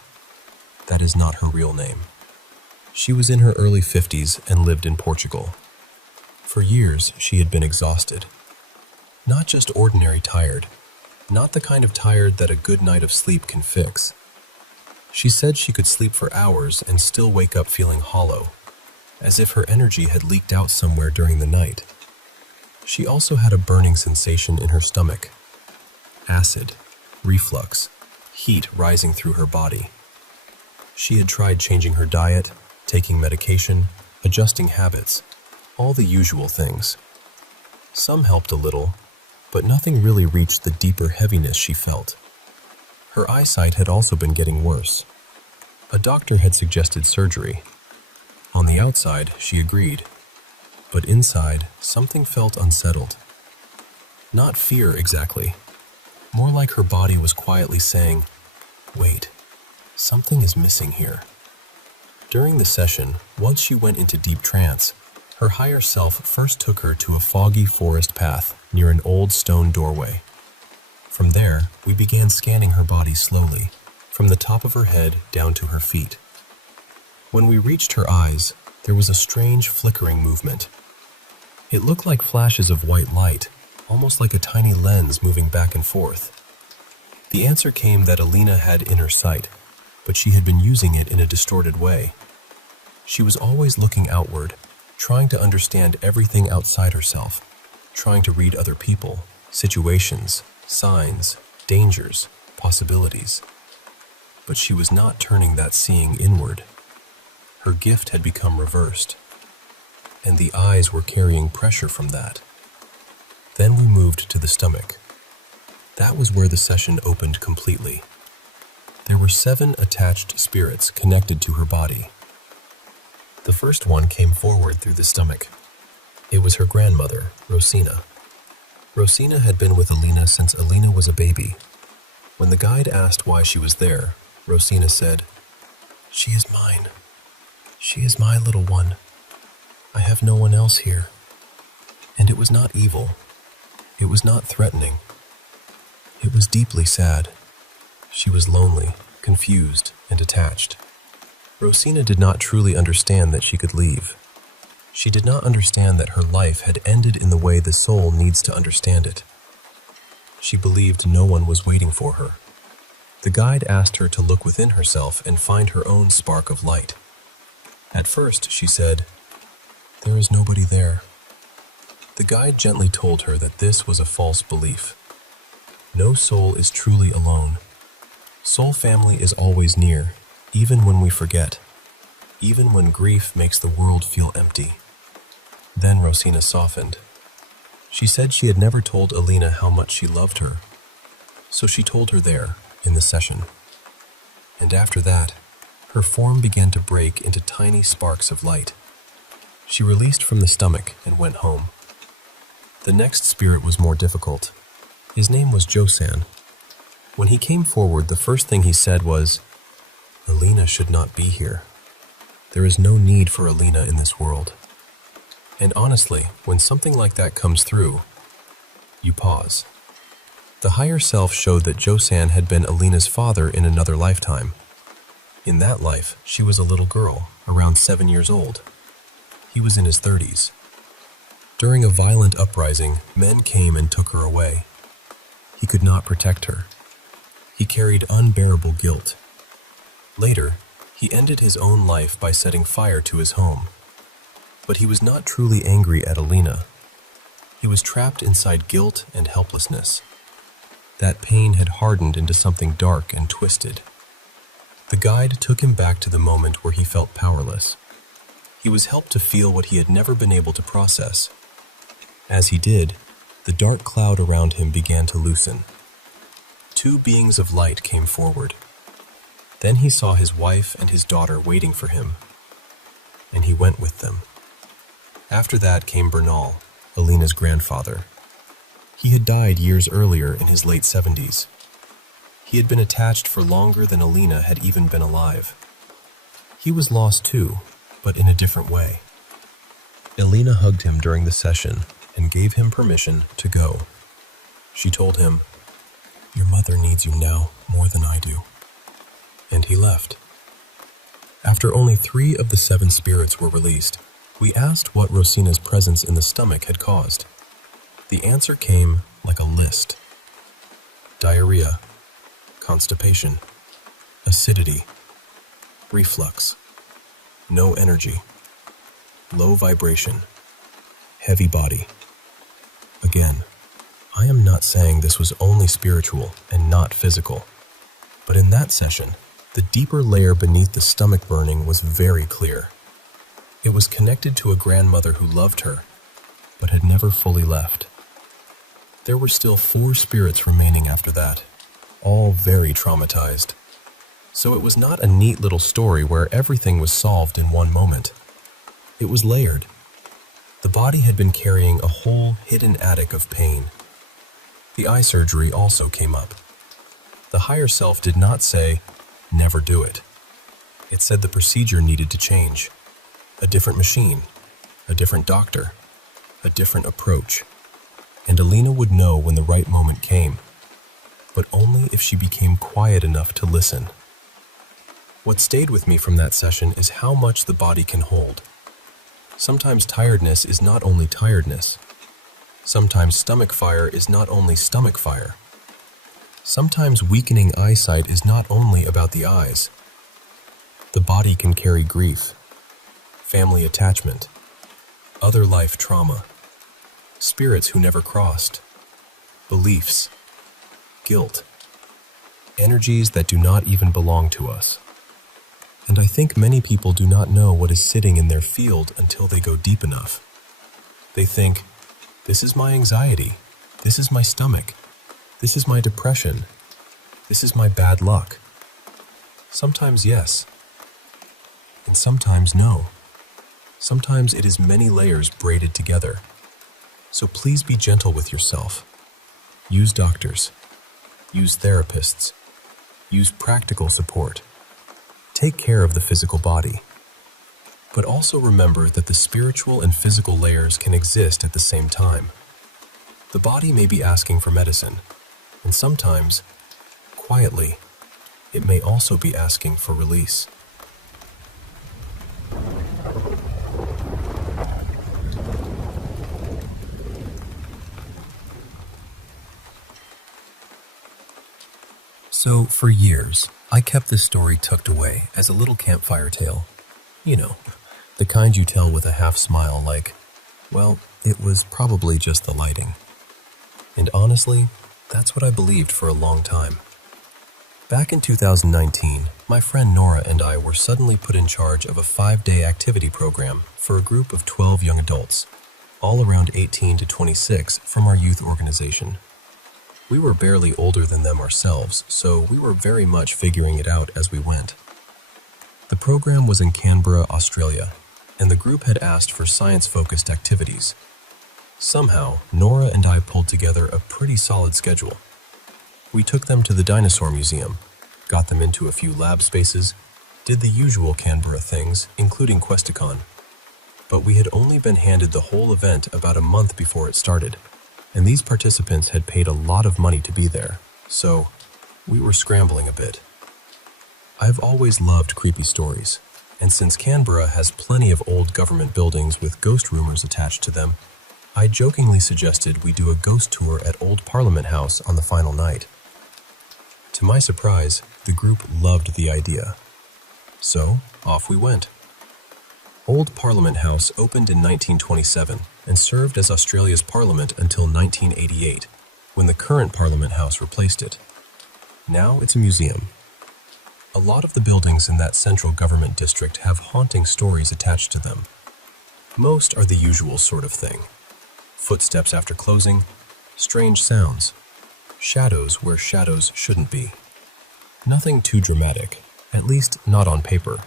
That is not her real name. She was in her early 50s and lived in Portugal. For years, she had been exhausted. Not just ordinary tired, not the kind of tired that a good night of sleep can fix. She said she could sleep for hours and still wake up feeling hollow, as if her energy had leaked out somewhere during the night. She also had a burning sensation in her stomach, acid, reflux, heat rising through her body. She had tried changing her diet, taking medication, adjusting habits, all the usual things. Some helped a little, but nothing really reached the deeper heaviness she felt. Her eyesight had also been getting worse. A doctor had suggested surgery. On the outside, she agreed, but inside, something felt unsettled. Not fear exactly, more like her body was quietly saying, "Wait, something is missing here." During the session, once she went into deep trance, her higher self first took her to a foggy forest path near an old stone doorway. From there, we began scanning her body slowly, from the top of her head down to her feet. When we reached her eyes, there was a strange flickering movement. It looked like flashes of white light, almost like a tiny lens moving back and forth. The answer came that Alina had inner sight, but she had been using it in a distorted way. She was always looking outward, trying to understand everything outside herself, trying to read other people, situations, signs, dangers, possibilities. But she was not turning that seeing inward. Her gift had become reversed, and the eyes were carrying pressure from that. Then we moved to the stomach. That was where the session opened completely. There were 7 attached spirits connected to her body. The first one came forward through the stomach. It was her grandmother, Rosina. Rosina had been with Alina since Alina was a baby. When the guide asked why she was there, Rosina said, "She is mine. She is my little one. I have no one else here." And it was not evil. It was not threatening. It was deeply sad. She was lonely, confused, and attached. Rosina did not truly understand that she could leave. She did not understand that her life had ended in the way the soul needs to understand it. She believed no one was waiting for her. The guide asked her to look within herself and find her own spark of light. At first, she said, "There is nobody there." The guide gently told her that this was a false belief. No soul is truly alone. Soul family is always near, even when we forget, even when grief makes the world feel empty. Then Rosina softened. She said she had never told Alina how much she loved her, so she told her there, in the session. And after that, her form began to break into tiny sparks of light. She released from the stomach and went home. The next spirit was more difficult. His name was Josan. When he came forward, the first thing he said was, "Alina should not be here. There is no need for Alina in this world." And honestly, when something like that comes through, you pause. The higher self showed that Josan had been Alina's father in another lifetime. In that life, she was a little girl, around 7 years old. He was in his 30s. During a violent uprising, men came and took her away. He could not protect her. He carried unbearable guilt. Later, he ended his own life by setting fire to his home. But he was not truly angry at Alina. He was trapped inside guilt and helplessness. That pain had hardened into something dark and twisted. The guide took him back to the moment where he felt powerless. He was helped to feel what he had never been able to process. As he did, the dark cloud around him began to loosen. 2 beings of light came forward. Then he saw his wife and his daughter waiting for him, and he went with them. After that came Bernal, Alina's grandfather. He had died years earlier in his late 70s. He had been attached for longer than Alina had even been alive. He was lost too, but in a different way. Alina hugged him during the session and gave him permission to go. She told him, "Your mother needs you now more than I do." And he left. After only 3 of the 7 spirits were released, we asked what Rosina's presence in the stomach had caused. The answer came like a list. Diarrhea, constipation, acidity, reflux, no energy, low vibration, heavy body. Again, I am not saying this was only spiritual and not physical, but in that session, the deeper layer beneath the stomach burning was very clear. It was connected to a grandmother who loved her, but had never fully left. There were still 4 spirits remaining after that, all very traumatized. So it was not a neat little story where everything was solved in one moment. It was layered. The body had been carrying a whole hidden attic of pain. The eye surgery also came up. The higher self did not say, "Never do it." It said the procedure needed to change. A different machine, a different doctor, a different approach. And Alina would know when the right moment came, but only if she became quiet enough to listen. What stayed with me from that session is how much the body can hold. Sometimes tiredness is not only tiredness. Sometimes stomach fire is not only stomach fire. Sometimes weakening eyesight is not only about the eyes. The body can carry grief, family attachment, other life trauma, spirits who never crossed, beliefs, guilt, energies that do not even belong to us. And I think many people do not know what is sitting in their field until they go deep enough. They think, "This is my anxiety. This is my stomach. This is my depression. This is my bad luck. Sometimes yes, and sometimes no. Sometimes it is many layers braided together. So please be gentle with yourself. Use doctors. Use therapists. Use practical support. Take care of the physical body. But also remember that the spiritual and physical layers can exist at the same time. The body may be asking for medicine, and sometimes, quietly, it may also be asking for release. So, for years, I kept this story tucked away as a little campfire tale. You know, the kind you tell with a half smile like, well, it was probably just the lighting. And honestly, that's what I believed for a long time. Back in 2019, my friend Nora and I were suddenly put in charge of a 5-day activity program for a group of 12 young adults, all around 18 to 26 from our youth organization. We were barely older than them ourselves, so we were very much figuring it out as we went. The program was in Canberra, Australia, and the group had asked for science-focused activities. Somehow, Nora and I pulled together a pretty solid schedule. We took them to the Dinosaur Museum, got them into a few lab spaces, did the usual Canberra things, including Questacon. But we had only been handed the whole event about a month before it started, and these participants had paid a lot of money to be there, so we were scrambling a bit. I've always loved creepy stories, and since Canberra has plenty of old government buildings with ghost rumors attached to them, I jokingly suggested we do a ghost tour at Old Parliament House on the final night. To my surprise, the group loved the idea. So, off we went. Old Parliament House opened in 1927 and served as Australia's parliament until 1988, when the current Parliament House replaced it. Now it's a museum. A lot of the buildings in that central government district have haunting stories attached to them. Most are the usual sort of thing. Footsteps after closing, strange sounds, shadows where shadows shouldn't be. Nothing too dramatic, at least not on paper.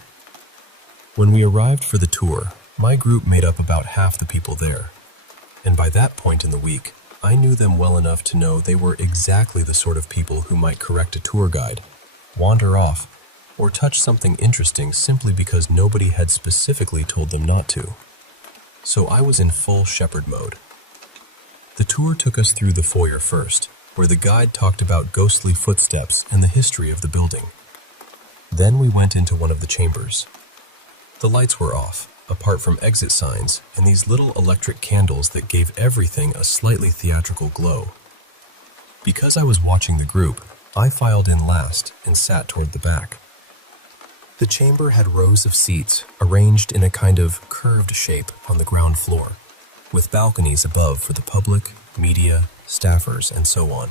When we arrived for the tour, my group made up about half the people there, and by that point in the week, I knew them well enough to know they were exactly the sort of people who might correct a tour guide, wander off, or touch something interesting simply because nobody had specifically told them not to. So I was in full shepherd mode. The tour took us through the foyer first, where the guide talked about ghostly footsteps and the history of the building. Then we went into one of the chambers. The lights were off, apart from exit signs and these little electric candles that gave everything a slightly theatrical glow. Because I was watching the group, I filed in last and sat toward the back. The chamber had rows of seats arranged in a kind of curved shape on the ground floor, with balconies above for the public, media, staffers, and so on.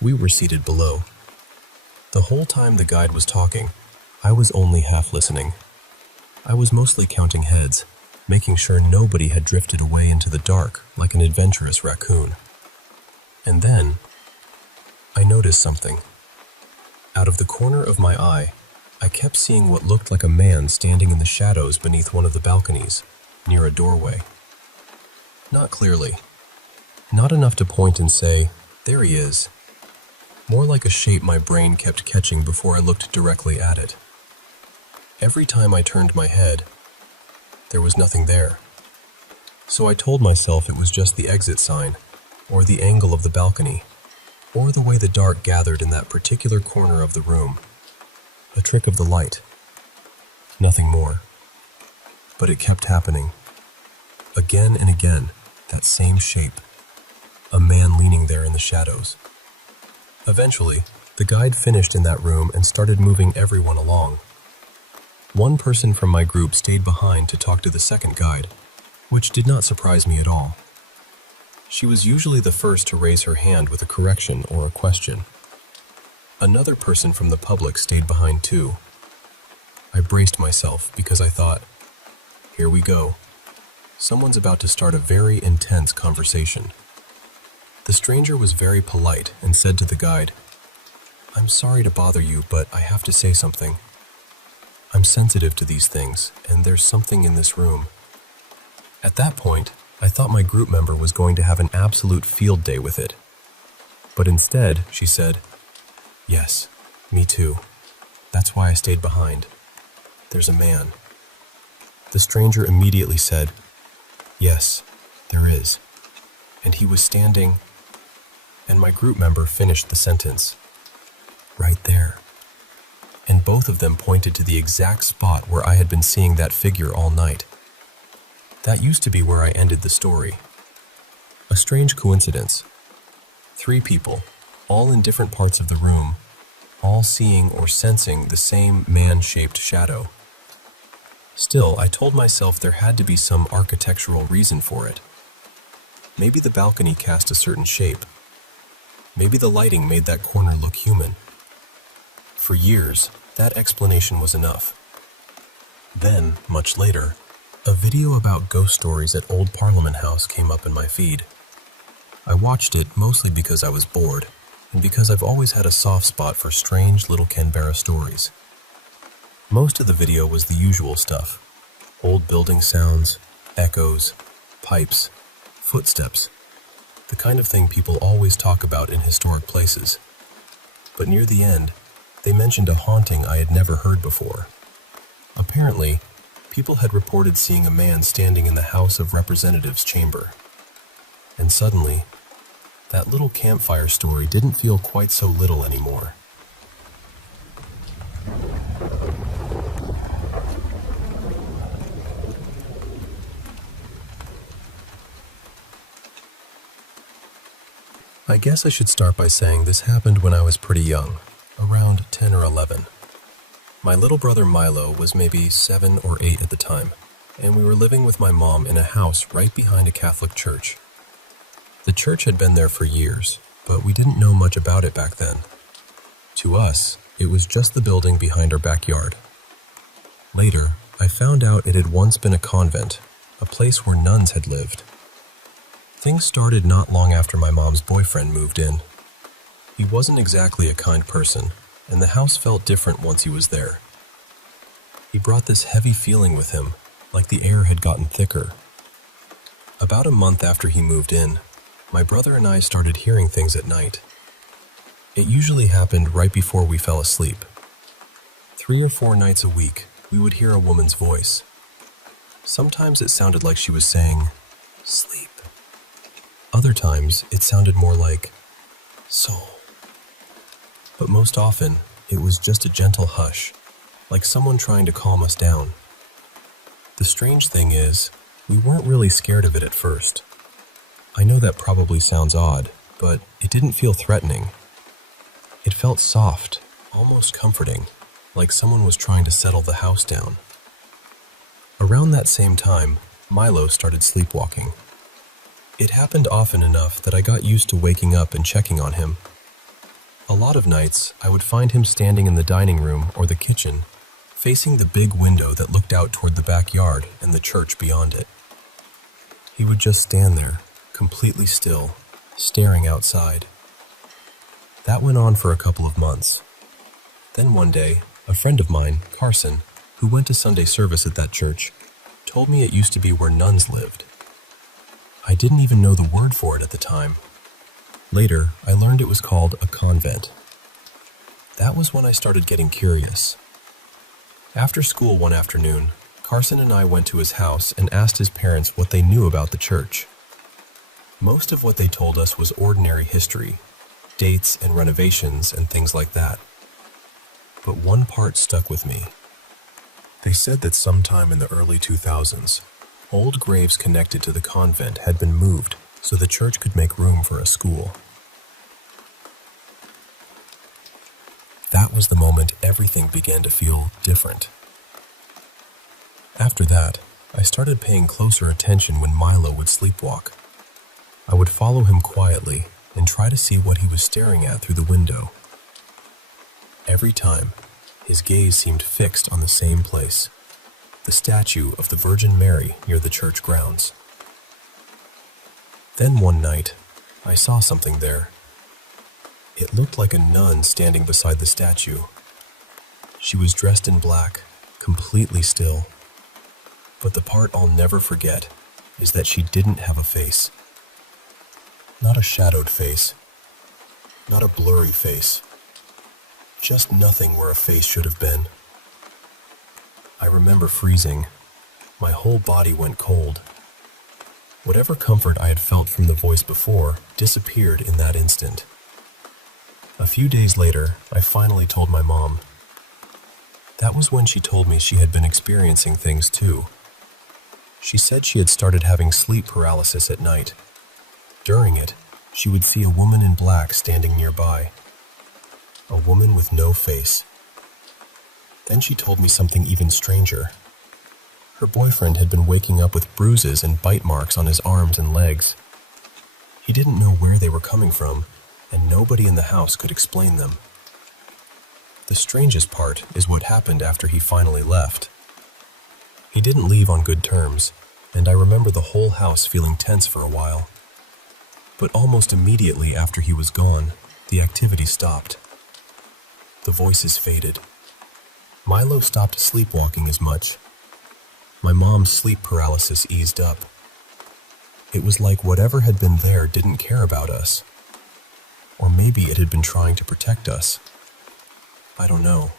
We were seated below. The whole time the guide was talking, I was only half listening. I was mostly counting heads, making sure nobody had drifted away into the dark like an adventurous raccoon. And then, I noticed something. Out of the corner of my eye, I kept seeing what looked like a man standing in the shadows beneath one of the balconies, near a doorway. Not clearly. Not enough to point and say, there he is. More like a shape my brain kept catching before I looked directly at it. Every time I turned my head, there was nothing there. So I told myself it was just the exit sign, or the angle of the balcony, or the way the dark gathered in that particular corner of the room. A trick of the light. Nothing more. But it kept happening. Again and again, that same shape. A man leaning there in the shadows. Eventually, the guide finished in that room and started moving everyone along. One person from my group stayed behind to talk to the second guide, which did not surprise me at all. She was usually the first to raise her hand with a correction or a question. Another person from the public stayed behind too. I braced myself because I thought, here we go. Someone's about to start a very intense conversation. The stranger was very polite and said to the guide, "I'm sorry to bother you, but I have to say something. I'm sensitive to these things, and there's something in this room." At that point, I thought my group member was going to have an absolute field day with it. But instead, she said, "Yes, me too. That's why I stayed behind. There's a man." The stranger immediately said, "Yes, there is. And he was standing..." And my group member finished the sentence, "Right there." And both of them pointed to the exact spot where I had been seeing that figure all night. That used to be where I ended the story. A strange coincidence. 3 people, all in different parts of the room, all seeing or sensing the same man-shaped shadow. Still, I told myself there had to be some architectural reason for it. Maybe the balcony cast a certain shape. Maybe the lighting made that corner look human. For years, that explanation was enough. Then, much later, a video about ghost stories at Old Parliament House came up in my feed. I watched it mostly because I was bored, and because I've always had a soft spot for strange little Canberra stories. Most of the video was the usual stuff: old building sounds, echoes, pipes, footsteps, the kind of thing people always talk about in historic places. But near the end, they mentioned a haunting I had never heard before. Apparently, people had reported seeing a man standing in the House of Representatives chamber. And suddenly, that little campfire story didn't feel quite so little anymore. I guess I should start by saying this happened when I was pretty young, around 10 or 11. My little brother Milo was maybe 7 or 8 at the time, and we were living with my mom in a house right behind a Catholic church. The church had been there for years, but we didn't know much about it back then. To us, it was just the building behind our backyard. Later, I found out it had once been a convent, a place where nuns had lived. Things started not long after my mom's boyfriend moved in. He wasn't exactly a kind person, and the house felt different once he was there. He brought this heavy feeling with him, like the air had gotten thicker. About a month after he moved in, my brother and I started hearing things at night. It usually happened right before we fell asleep. 3 or 4 nights a week, we would hear a woman's voice. Sometimes it sounded like she was saying, "Sleep." Other times, it sounded more like, "Soul." But most often, it was just a gentle hush, like someone trying to calm us down. The strange thing is, we weren't really scared of it at first. I know that probably sounds odd, but it didn't feel threatening. It felt soft, almost comforting, like someone was trying to settle the house down. Around that same time, Milo started sleepwalking. It happened often enough that I got used to waking up and checking on him. A lot of nights, I would find him standing in the dining room or the kitchen, facing the big window that looked out toward the backyard and the church beyond it. He would just stand there, completely still, staring outside. That went on for a couple of months. Then one day, a friend of mine, Carson, who went to Sunday service at that church, told me it used to be where nuns lived. I didn't even know the word for it at the time. Later, I learned it was called a convent. That was when I started getting curious. After school one afternoon, Carson and I went to his house and asked his parents what they knew about the church. Most of what they told us was ordinary history, dates and renovations and things like that. But one part stuck with me. They said that sometime in the early 2000s, old graves connected to the convent had been moved so the church could make room for a school. That was the moment everything began to feel different. After that, I started paying closer attention when Milo would sleepwalk. I would follow him quietly and try to see what he was staring at through the window. Every time, his gaze seemed fixed on the same place, the statue of the Virgin Mary near the church grounds. Then one night, I saw something there. It looked like a nun standing beside the statue. She was dressed in black, completely still. But the part I'll never forget is that she didn't have a face. Not a shadowed face. Not a blurry face. Just nothing where a face should have been. I remember freezing. My whole body went cold. Whatever comfort I had felt from the voice before disappeared in that instant. A few days later, I finally told my mom. That was when she told me she had been experiencing things too. She said she had started having sleep paralysis at night. During it, she would see a woman in black standing nearby. A woman with no face. Then she told me something even stranger. Her boyfriend had been waking up with bruises and bite marks on his arms and legs. He didn't know where they were coming from, and nobody in the house could explain them. The strangest part is what happened after he finally left. He didn't leave on good terms, and I remember the whole house feeling tense for a while. But almost immediately after he was gone, the activity stopped. The voices faded. Milo stopped sleepwalking as much. My mom's sleep paralysis eased up. It was like whatever had been there didn't care about us. Or maybe it had been trying to protect us. I don't know.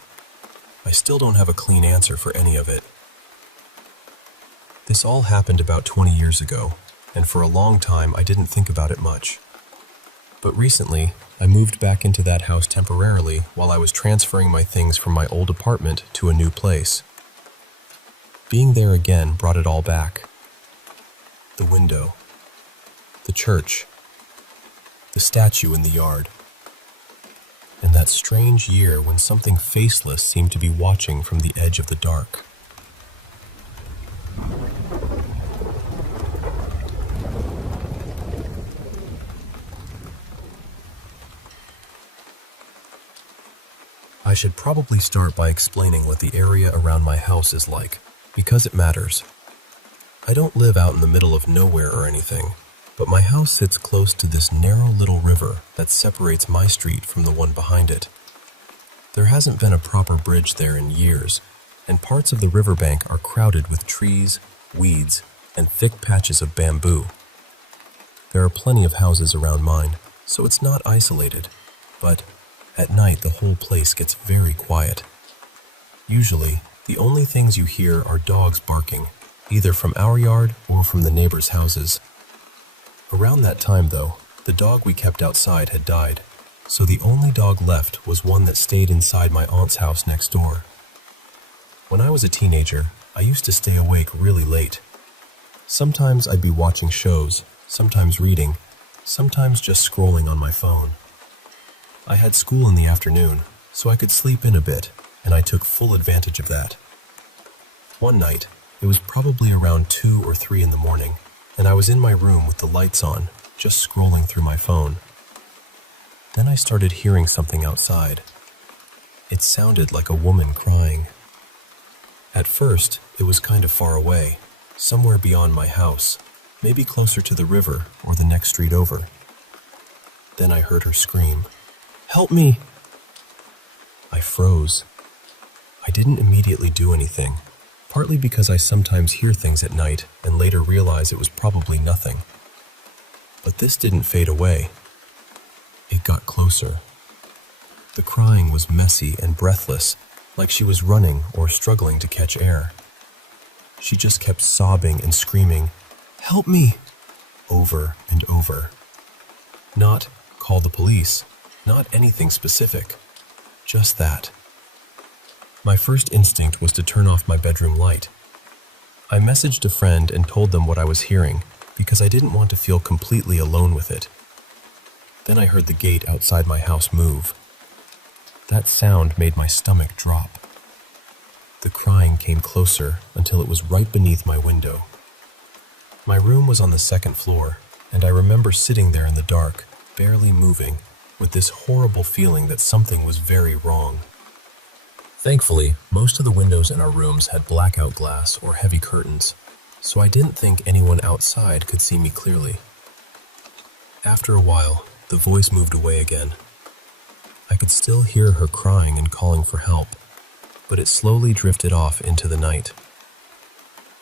I still don't have a clean answer for any of it. This all happened about 20 years ago, and for a long time I didn't think about it much. But recently, I moved back into that house temporarily while I was transferring my things from my old apartment to a new place. Being there again brought it all back. The window, the church, the statue in the yard, and that strange year when something faceless seemed to be watching from the edge of the dark. I should probably start by explaining what the area around my house is like, because it matters. I don't live out in the middle of nowhere or anything, but my house sits close to this narrow little river that separates my street from the one behind it. There hasn't been a proper bridge there in years, and parts of the riverbank are crowded with trees, weeds, and thick patches of bamboo. There are plenty of houses around mine, so it's not isolated, but at night the whole place gets very quiet. Usually, the only things you hear are dogs barking, either from our yard or from the neighbors' houses. Around that time, though, the dog we kept outside had died, so the only dog left was one that stayed inside my aunt's house next door. When I was a teenager, I used to stay awake really late. Sometimes I'd be watching shows, sometimes reading, sometimes just scrolling on my phone. I had school in the afternoon, so I could sleep in a bit, and I took full advantage of that. One night, it was probably around 2 or 3 in the morning, and I was in my room with the lights on, just scrolling through my phone. Then I started hearing something outside. It sounded like a woman crying. At first, it was kind of far away, somewhere beyond my house, maybe closer to the river or the next street over. Then I heard her scream, "Help me!" I froze. I didn't immediately do anything, partly because I sometimes hear things at night and later realize it was probably nothing. But this didn't fade away. It got closer. The crying was messy and breathless, like she was running or struggling to catch air. She just kept sobbing and screaming, "Help me!" over and over. Not, "Call the police," not anything specific, just that. My first instinct was to turn off my bedroom light. I messaged a friend and told them what I was hearing because I didn't want to feel completely alone with it. Then I heard the gate outside my house move. That sound made my stomach drop. The crying came closer until it was right beneath my window. My room was on the second floor, and I remember sitting there in the dark, barely moving, with this horrible feeling that something was very wrong. Thankfully, most of the windows in our rooms had blackout glass or heavy curtains, so I didn't think anyone outside could see me clearly. After a while, the voice moved away again. I could still hear her crying and calling for help, but it slowly drifted off into the night.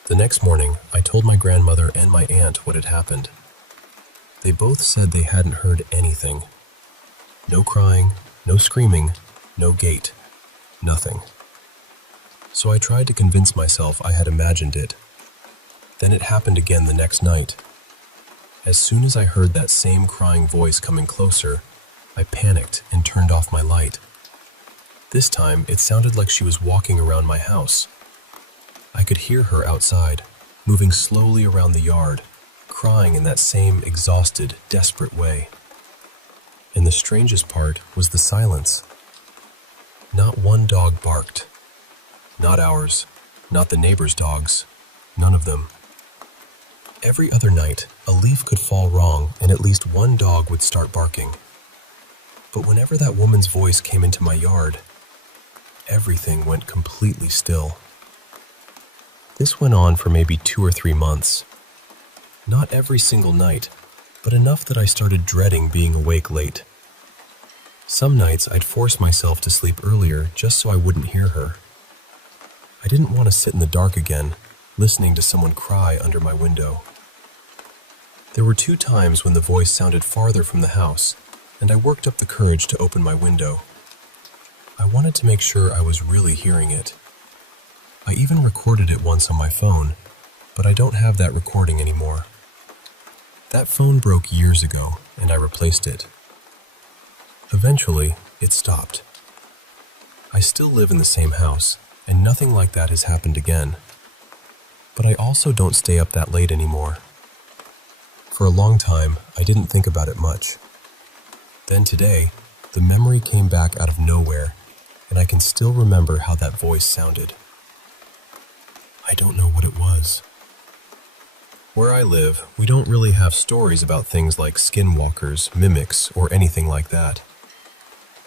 The next morning, I told my grandmother and my aunt what had happened. They both said they hadn't heard anything. No crying, no screaming, no gate, nothing. So I tried to convince myself I had imagined it. Then it happened again the next night. As soon as I heard that same crying voice coming closer, I panicked and turned off my light. This time, it sounded like she was walking around my house. I could hear her outside, moving slowly around the yard, crying in that same exhausted, desperate way. And the strangest part was the silence. Not one dog barked. Not ours, not the neighbors' dogs, none of them. Every other night, a leaf could fall wrong and at least one dog would start barking. But whenever that woman's voice came into my yard, everything went completely still. This went on for maybe 2 or 3 months. Not every single night, but enough that I started dreading being awake late. Some nights I'd force myself to sleep earlier just so I wouldn't hear her. I didn't want to sit in the dark again, listening to someone cry under my window. There were 2 times when the voice sounded farther from the house, and I worked up the courage to open my window. I wanted to make sure I was really hearing it. I even recorded it once on my phone, but I don't have that recording anymore. That phone broke years ago, and I replaced it. Eventually, it stopped. I still live in the same house, and nothing like that has happened again. But I also don't stay up that late anymore. For a long time, I didn't think about it much. Then today, the memory came back out of nowhere, and I can still remember how that voice sounded. I don't know what it was. Where I live, we don't really have stories about things like skinwalkers, mimics, or anything like that.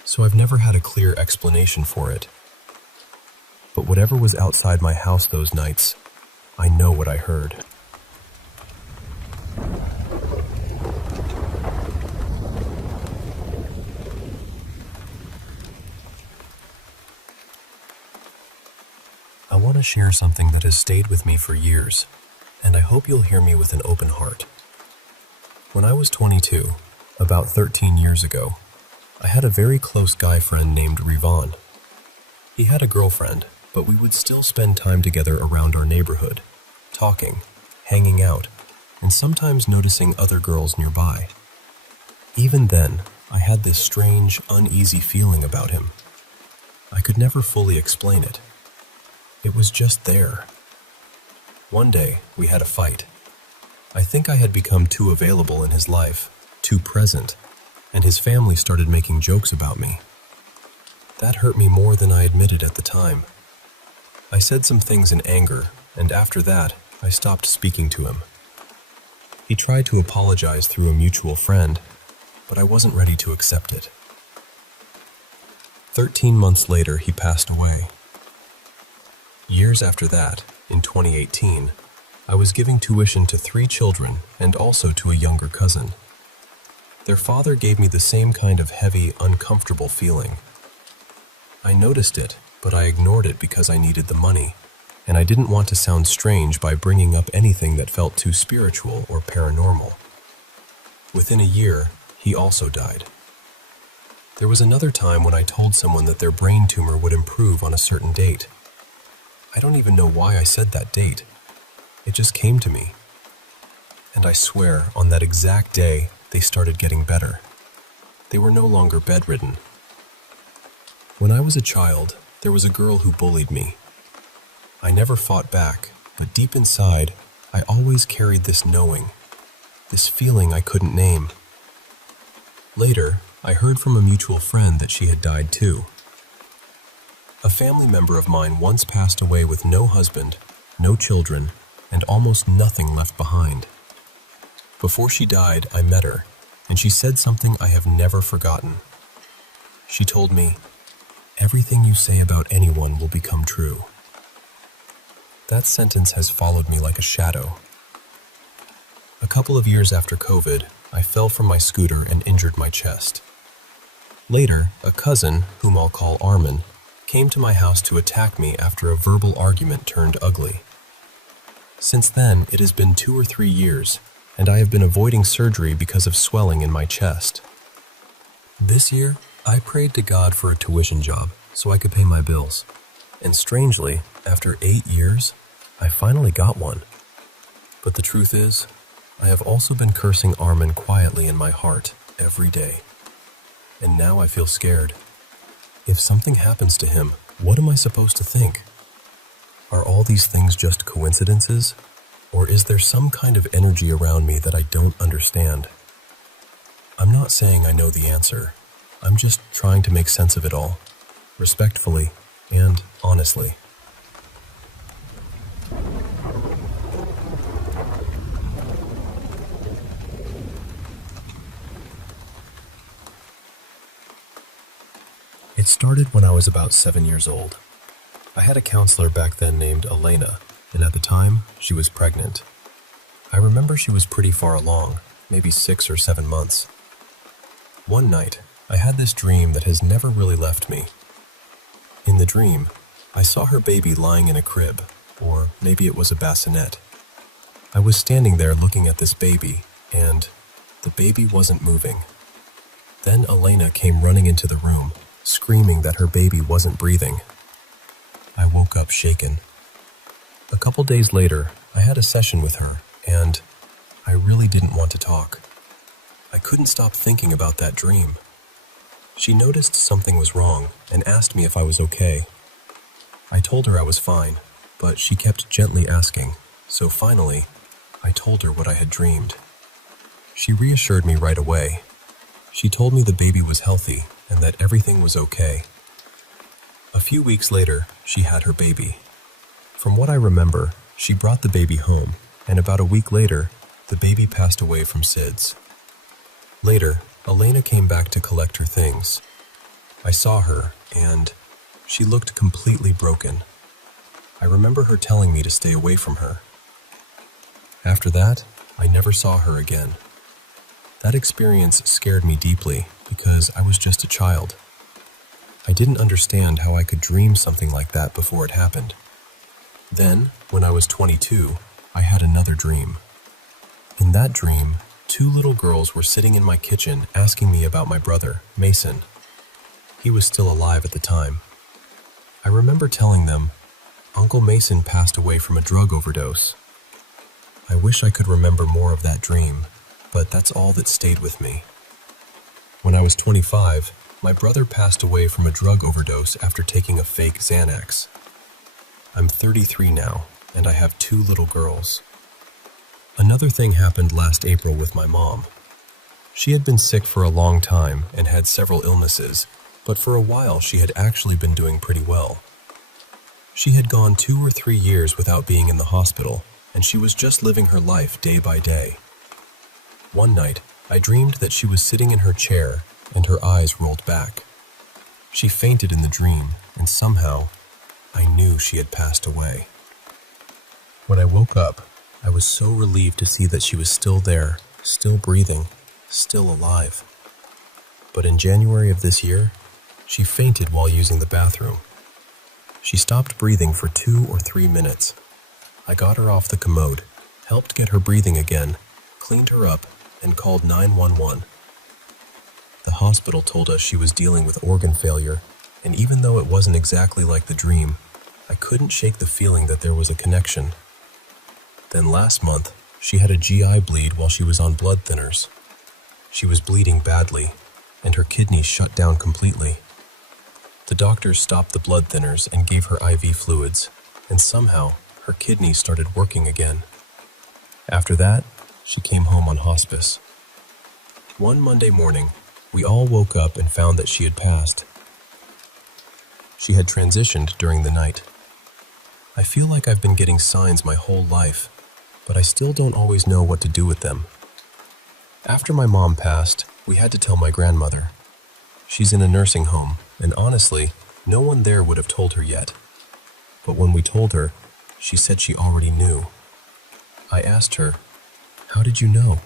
So I've never had a clear explanation for it. But whatever was outside my house those nights, I know what I heard. I want to share something that has stayed with me for years, and I hope you'll hear me with an open heart. When I was 22, about 13 years ago, I had a very close guy friend named Rivan. He had a girlfriend, but we would still spend time together around our neighborhood, talking, hanging out, and sometimes noticing other girls nearby. Even then, I had this strange, uneasy feeling about him. I could never fully explain it. It was just there. One day, we had a fight. I think I had become too available in his life, too present, and his family started making jokes about me. That hurt me more than I admitted at the time. I said some things in anger, and after that, I stopped speaking to him. He tried to apologize through a mutual friend, but I wasn't ready to accept it. 13 months later, he passed away. Years after that, in 2018, I was giving tuition to 3 children and also to a younger cousin. Their father gave me the same kind of heavy, uncomfortable feeling. I noticed it, but I ignored it because I needed the money, and I didn't want to sound strange by bringing up anything that felt too spiritual or paranormal. Within a year, he also died. There was another time when I told someone that their brain tumor would improve on a certain date. I don't even know why I said that date. It just came to me. And I swear, on that exact day, they started getting better. They were no longer bedridden. When I was a child, there was a girl who bullied me. I never fought back, but deep inside, I always carried this knowing, this feeling I couldn't name. Later, I heard from a mutual friend that she had died too. A family member of mine once passed away with no husband, no children, and almost nothing left behind. Before she died, I met her, and she said something I have never forgotten. She told me, "Everything you say about anyone will become true." That sentence has followed me like a shadow. A couple of years after COVID, I fell from my scooter and injured my chest. Later, a cousin, whom I'll call Armin, came to my house to attack me after a verbal argument turned ugly. Since then, it has been 2 or 3 years, and I have been avoiding surgery because of swelling in my chest. This year, I prayed to God for a tuition job so I could pay my bills. And strangely, after 8 years, I finally got one. But the truth is, I have also been cursing Armin quietly in my heart every day. And now I feel scared. If something happens to him, what am I supposed to think? Are all these things just coincidences? Or is there some kind of energy around me that I don't understand? I'm not saying I know the answer. I'm just trying to make sense of it all, respectfully and honestly. It started when I was about 7 years old. I had a counselor back then named Elena, and at the time, she was pregnant. I remember she was pretty far along, maybe 6 or 7 months. One night, I had this dream that has never really left me. In the dream, I saw her baby lying in a crib, or maybe it was a bassinet. I was standing there looking at this baby, and the baby wasn't moving. Then Elena came running into the room, screaming that her baby wasn't breathing. I woke up shaken. A couple days later, I had a session with her, and I really didn't want to talk. I couldn't stop thinking about that dream. She noticed something was wrong and asked me if I was okay. I told her I was fine, but she kept gently asking, so finally, I told her what I had dreamed. She reassured me right away. She told me the baby was healthy and that everything was okay. A few weeks later, she had her baby. From what I remember, she brought the baby home, and about a week later, the baby passed away from SIDS. Later, Elena came back to collect her things. I saw her, and she looked completely broken. I remember her telling me to stay away from her. After that, I never saw her again. That experience scared me deeply because I was just a child. I didn't understand how I could dream something like that before it happened. Then, when I was 22, I had another dream. In that dream, 2 little girls were sitting in my kitchen asking me about my brother, Mason. He was still alive at the time. I remember telling them, Uncle Mason passed away from a drug overdose. I wish I could remember more of that dream, but that's all that stayed with me. When I was 25, my brother passed away from a drug overdose after taking a fake Xanax. I'm 33 now, and I have 2 little girls. Another thing happened last April with my mom. She had been sick for a long time and had several illnesses, but for a while she had actually been doing pretty well. She had gone 2 or 3 years without being in the hospital, and she was just living her life day by day. One night, I dreamed that she was sitting in her chair and her eyes rolled back. She fainted in the dream, and somehow, I knew she had passed away. When I woke up, I was so relieved to see that she was still there, still breathing, still alive. But in January of this year, she fainted while using the bathroom. She stopped breathing for 2 or 3 minutes. I got her off the commode, helped get her breathing again, cleaned her up, and called 911. The hospital told us she was dealing with organ failure, and even though it wasn't exactly like the dream, I couldn't shake the feeling that there was a connection. Then last month, she had a GI bleed while she was on blood thinners. She was bleeding badly, and her kidneys shut down completely. The doctors stopped the blood thinners and gave her IV fluids, and somehow her kidneys started working again. After that, she came home on hospice. One Monday morning, we all woke up and found that she had passed. She had transitioned during the night. I feel like I've been getting signs my whole life, but I still don't always know what to do with them. After my mom passed, we had to tell my grandmother. She's in a nursing home, and honestly, no one there would have told her yet. But when we told her, she said she already knew. I asked her, "How did you know?"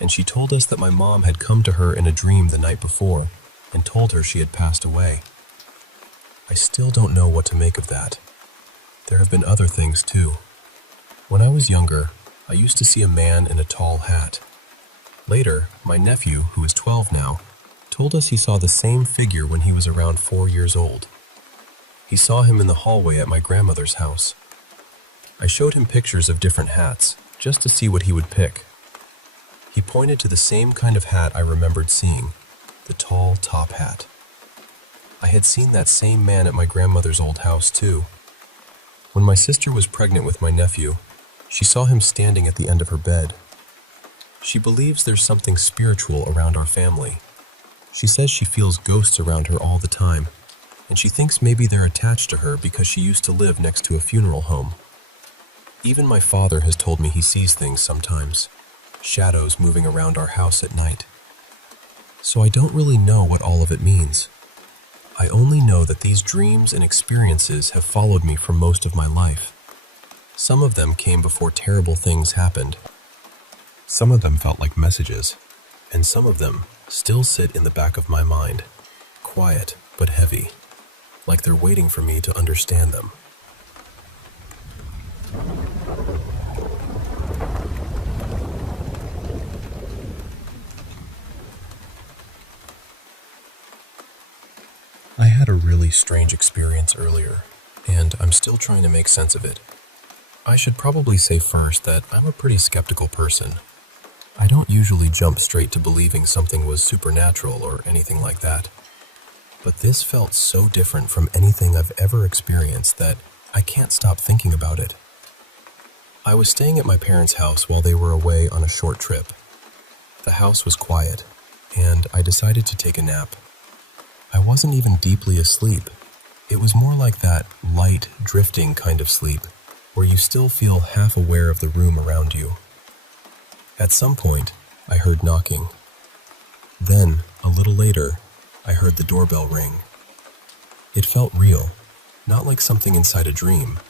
and she told us that my mom had come to her in a dream the night before and told her she had passed away. I still don't know what to make of that. There have been other things too. When I was younger, I used to see a man in a tall hat. Later, my nephew, who is 12 now, told us he saw the same figure when he was around 4 years old. He saw him in the hallway at my grandmother's house. I showed him pictures of different hats, just to see what he would pick. He pointed to the same kind of hat I remembered seeing, the tall top hat. I had seen that same man at my grandmother's old house too. When my sister was pregnant with my nephew, she saw him standing at the end of her bed. She believes there's something spiritual around our family. She says she feels ghosts around her all the time, and she thinks maybe they're attached to her because she used to live next to a funeral home. Even my father has told me he sees things sometimes, shadows moving around our house at night. So I don't really know what all of it means. I only know that these dreams and experiences have followed me for most of my life. Some of them came before terrible things happened. Some of them felt like messages, and some of them still sit in the back of my mind, quiet but heavy, like they're waiting for me to understand them. I had a really strange experience earlier, and I'm still trying to make sense of it. I should probably say first that I'm a pretty skeptical person. I don't usually jump straight to believing something was supernatural or anything like that. But this felt so different from anything I've ever experienced that I can't stop thinking about it. I was staying at my parents' house while they were away on a short trip. The house was quiet, and I decided to take a nap. I wasn't even deeply asleep. It was more like that light, drifting kind of sleep, where you still feel half aware of the room around you. At some point, I heard knocking. Then, a little later, I heard the doorbell ring. It felt real, not like something inside a dream.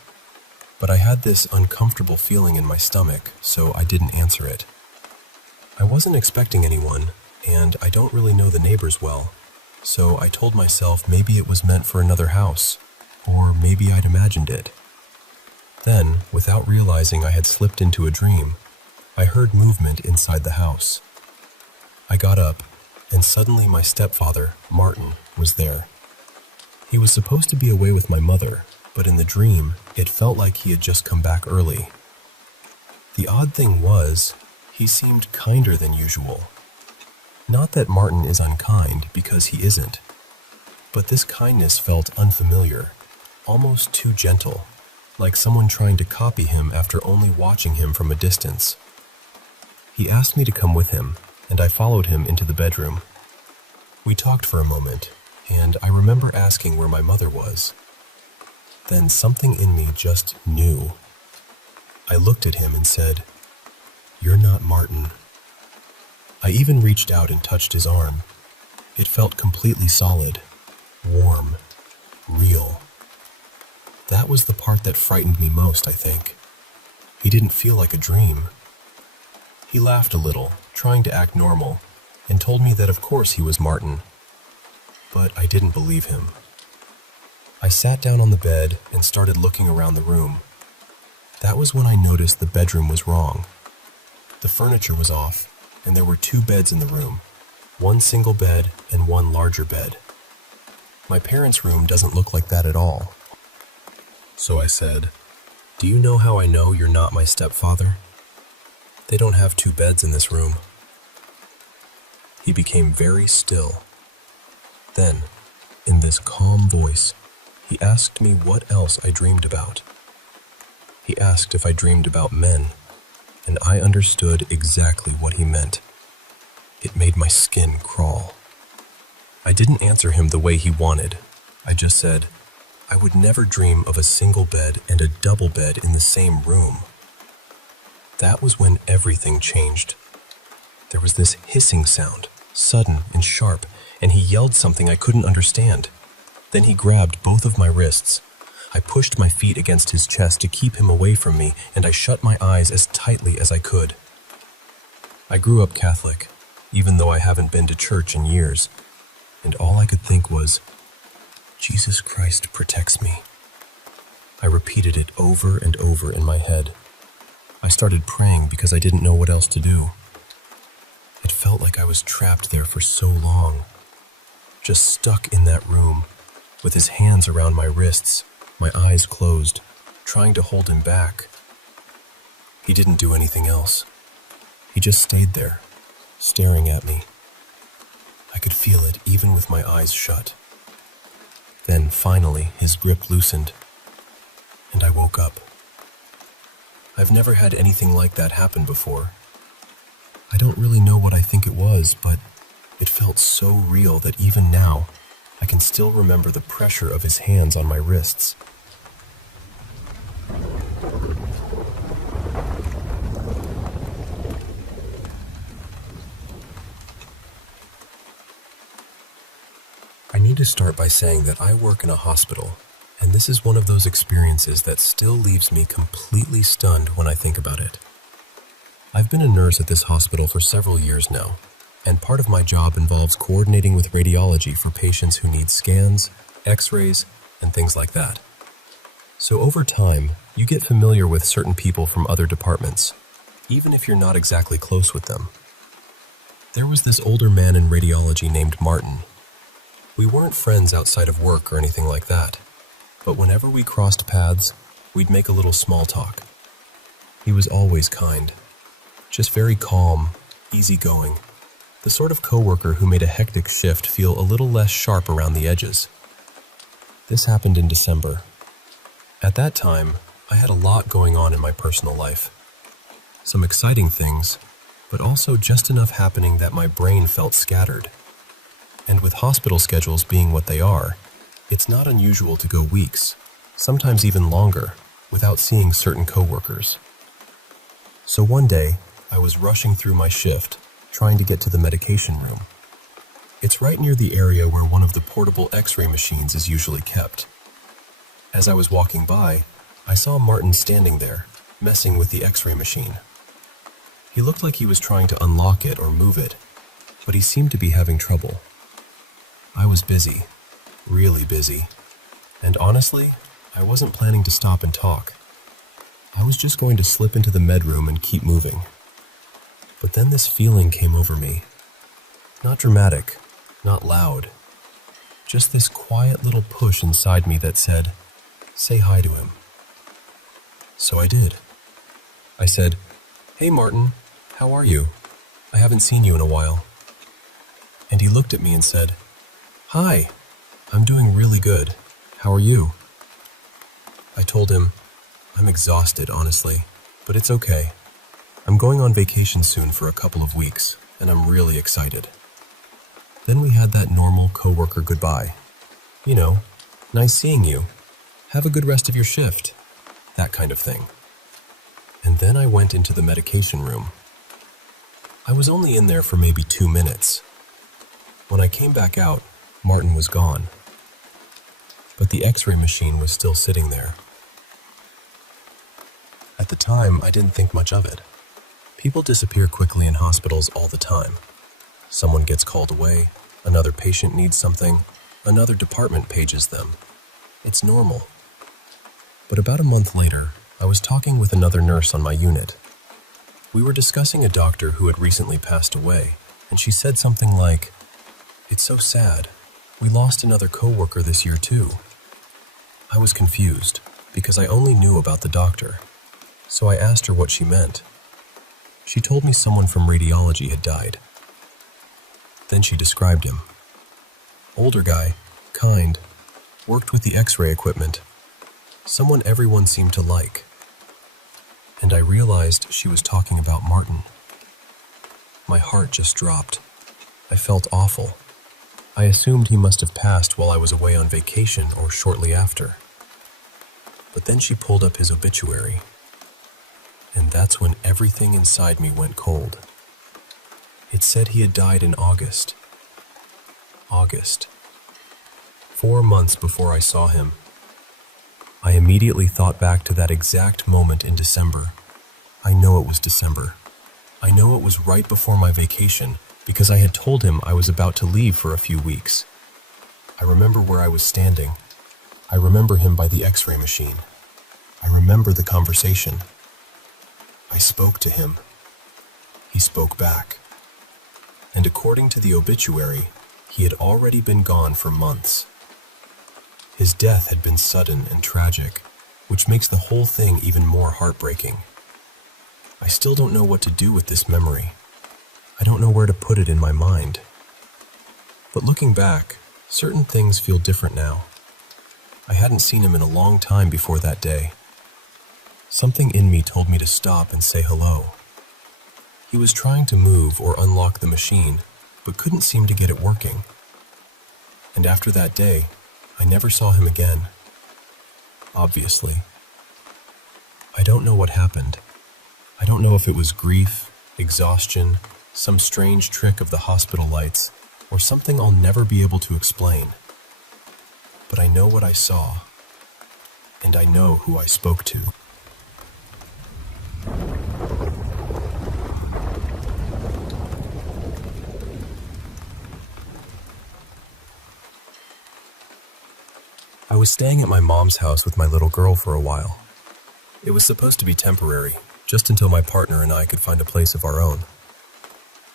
But I had this uncomfortable feeling in my stomach, so I didn't answer it. I wasn't expecting anyone, and I don't really know the neighbors well, so I told myself maybe it was meant for another house, or maybe I'd imagined it. Then, without realizing I had slipped into a dream, I heard movement inside the house. I got up, and suddenly my stepfather, Martin, was there. He was supposed to be away with my mother, but in the dream, it felt like he had just come back early. The odd thing was, he seemed kinder than usual. Not that Martin is unkind, because he isn't, but this kindness felt unfamiliar, almost too gentle, like someone trying to copy him after only watching him from a distance. He asked me to come with him, and I followed him into the bedroom. We talked for a moment, and I remember asking where my mother was. Then something in me just knew. I looked at him and said, "You're not Martin." I even reached out and touched his arm. It felt completely solid, warm, real. That was the part that frightened me most, I think. He didn't feel like a dream. He laughed a little, trying to act normal, and told me that of course he was Martin. But I didn't believe him. I sat down on the bed and started looking around the room. That was when I noticed the bedroom was wrong. The furniture was off, and there were 2 beds in the room, one single bed and one larger bed. My parents' room doesn't look like that at all. So I said, "Do you know how I know you're not my stepfather? They don't have 2 beds in this room." He became very still. Then, in this calm voice, he asked me what else I dreamed about. He asked if I dreamed about men, and I understood exactly what he meant. It made my skin crawl. I didn't answer him the way he wanted. I just said, I would never dream of a single bed and a double bed in the same room. That was when everything changed. There was this hissing sound, sudden and sharp, and he yelled something I couldn't understand. Then he grabbed both of my wrists. I pushed my feet against his chest to keep him away from me, and I shut my eyes as tightly as I could. I grew up Catholic, even though I haven't been to church in years, and all I could think was, Jesus Christ protects me. I repeated it over and over in my head. I started praying because I didn't know what else to do. It felt like I was trapped there for so long, just stuck in that room, with his hands around my wrists, my eyes closed, trying to hold him back. He didn't do anything else. He just stayed there, staring at me. I could feel it even with my eyes shut. Then, finally, his grip loosened, and I woke up. I've never had anything like that happen before. I don't really know what I think it was, but it felt so real that even now, I can still remember the pressure of his hands on my wrists. I need to start by saying that I work in a hospital, and this is one of those experiences that still leaves me completely stunned when I think about it. I've been a nurse at this hospital for several years now, and part of my job involves coordinating with radiology for patients who need scans, x-rays, and things like that. So over time, you get familiar with certain people from other departments, even if you're not exactly close with them. There was this older man in radiology named Martin. We weren't friends outside of work or anything like that, but whenever we crossed paths, we'd make a little small talk. He was always kind, just very calm, easygoing, the sort of coworker who made a hectic shift feel a little less sharp around the edges. This happened in December. At that time, I had a lot going on in my personal life. Some exciting things, but also just enough happening that my brain felt scattered. And with hospital schedules being what they are, it's not unusual to go weeks, sometimes even longer, without seeing certain coworkers. So one day, I was rushing through my shift, trying to get to the medication room. It's right near the area where one of the portable x-ray machines is usually kept. As I was walking by, I saw Martin standing there, messing with the x-ray machine. He looked like he was trying to unlock it or move it, but he seemed to be having trouble. I was busy, really busy, and honestly, I wasn't planning to stop and talk. I was just going to slip into the med room and keep moving. But then this feeling came over me. Not dramatic, not loud. Just this quiet little push inside me that said, say hi to him. So I did. I said, "Hey Martin, how are you? I haven't seen you in a while." And he looked at me and said, "Hi, I'm doing really good. How are you?" I told him, "I'm exhausted, honestly, but it's okay. I'm going on vacation soon for a couple of weeks, and I'm really excited." Then we had that normal coworker goodbye. You know, nice seeing you. Have a good rest of your shift. That kind of thing. And then I went into the medication room. I was only in there for maybe 2 minutes. When I came back out, Martin was gone. But the x-ray machine was still sitting there. At the time, I didn't think much of it. People disappear quickly in hospitals all the time. Someone gets called away, another patient needs something, another department pages them. It's normal. But about a month later, I was talking with another nurse on my unit. We were discussing a doctor who had recently passed away, and she said something like, "It's so sad. We lost another coworker this year too." I was confused, because I only knew about the doctor. So I asked her what she meant. She told me someone from radiology had died. Then she described him. Older guy, kind, worked with the x-ray equipment. Someone everyone seemed to like. And I realized she was talking about Martin. My heart just dropped. I felt awful. I assumed he must have passed while I was away on vacation or shortly after. But then she pulled up his obituary. And that's when everything inside me went cold. It said he had died in August. August. 4 months before I saw him. I immediately thought back to that exact moment in December. I know it was December. I know it was right before my vacation because I had told him I was about to leave for a few weeks. I remember where I was standing. I remember him by the X-ray machine. I remember the conversation. I spoke to him. He spoke back. And according to the obituary, he had already been gone for months. His death had been sudden and tragic, which makes the whole thing even more heartbreaking. I still don't know what to do with this memory. I don't know where to put it in my mind. But looking back, certain things feel different now. I hadn't seen him in a long time before that day. Something in me told me to stop and say hello. He was trying to move or unlock the machine, but couldn't seem to get it working. And after that day, I never saw him again. Obviously. I don't know what happened. I don't know if it was grief, exhaustion, some strange trick of the hospital lights, or something I'll never be able to explain. But I know what I saw, and I know who I spoke to. I was staying at my mom's house with my little girl for a while. It was supposed to be temporary, just until my partner and I could find a place of our own.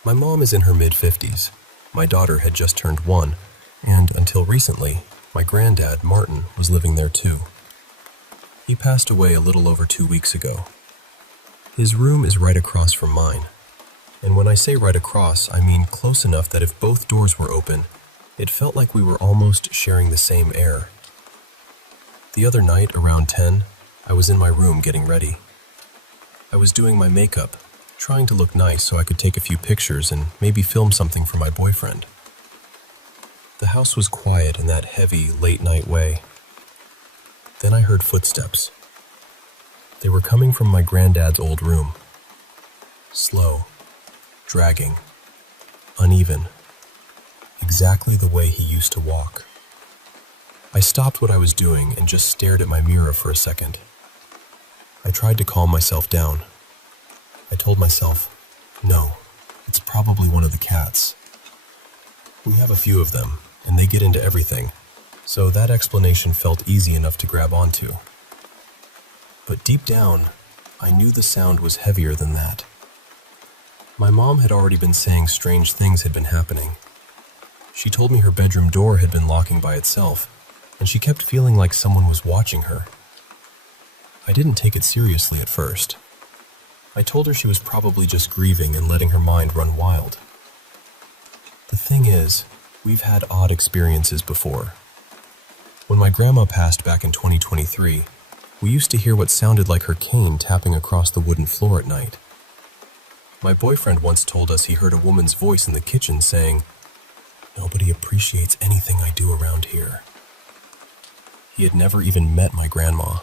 My mom is in her mid-50s. My daughter had just turned 1, and until recently, my granddad, Martin, was living there too. He passed away a little over 2 weeks ago. His room is right across from mine. And when I say right across, I mean close enough that if both doors were open, it felt like we were almost sharing the same air. The other night, around 10, I was in my room getting ready. I was doing my makeup, trying to look nice so I could take a few pictures and maybe film something for my boyfriend. The house was quiet in that heavy, late-night way. Then I heard footsteps. They were coming from my granddad's old room. Slow, dragging, uneven, exactly the way he used to walk. I stopped what I was doing and just stared at my mirror for a second. I tried to calm myself down. I told myself, no, it's probably one of the cats. We have a few of them, and they get into everything, so that explanation felt easy enough to grab onto. But deep down, I knew the sound was heavier than that. My mom had already been saying strange things had been happening. She told me her bedroom door had been locking by itself, and she kept feeling like someone was watching her. I didn't take it seriously at first. I told her she was probably just grieving and letting her mind run wild. The thing is, we've had odd experiences before. When my grandma passed back in 2023, we used to hear what sounded like her cane tapping across the wooden floor at night. My boyfriend once told us he heard a woman's voice in the kitchen saying, "Nobody appreciates anything I do around here." He had never even met my grandma.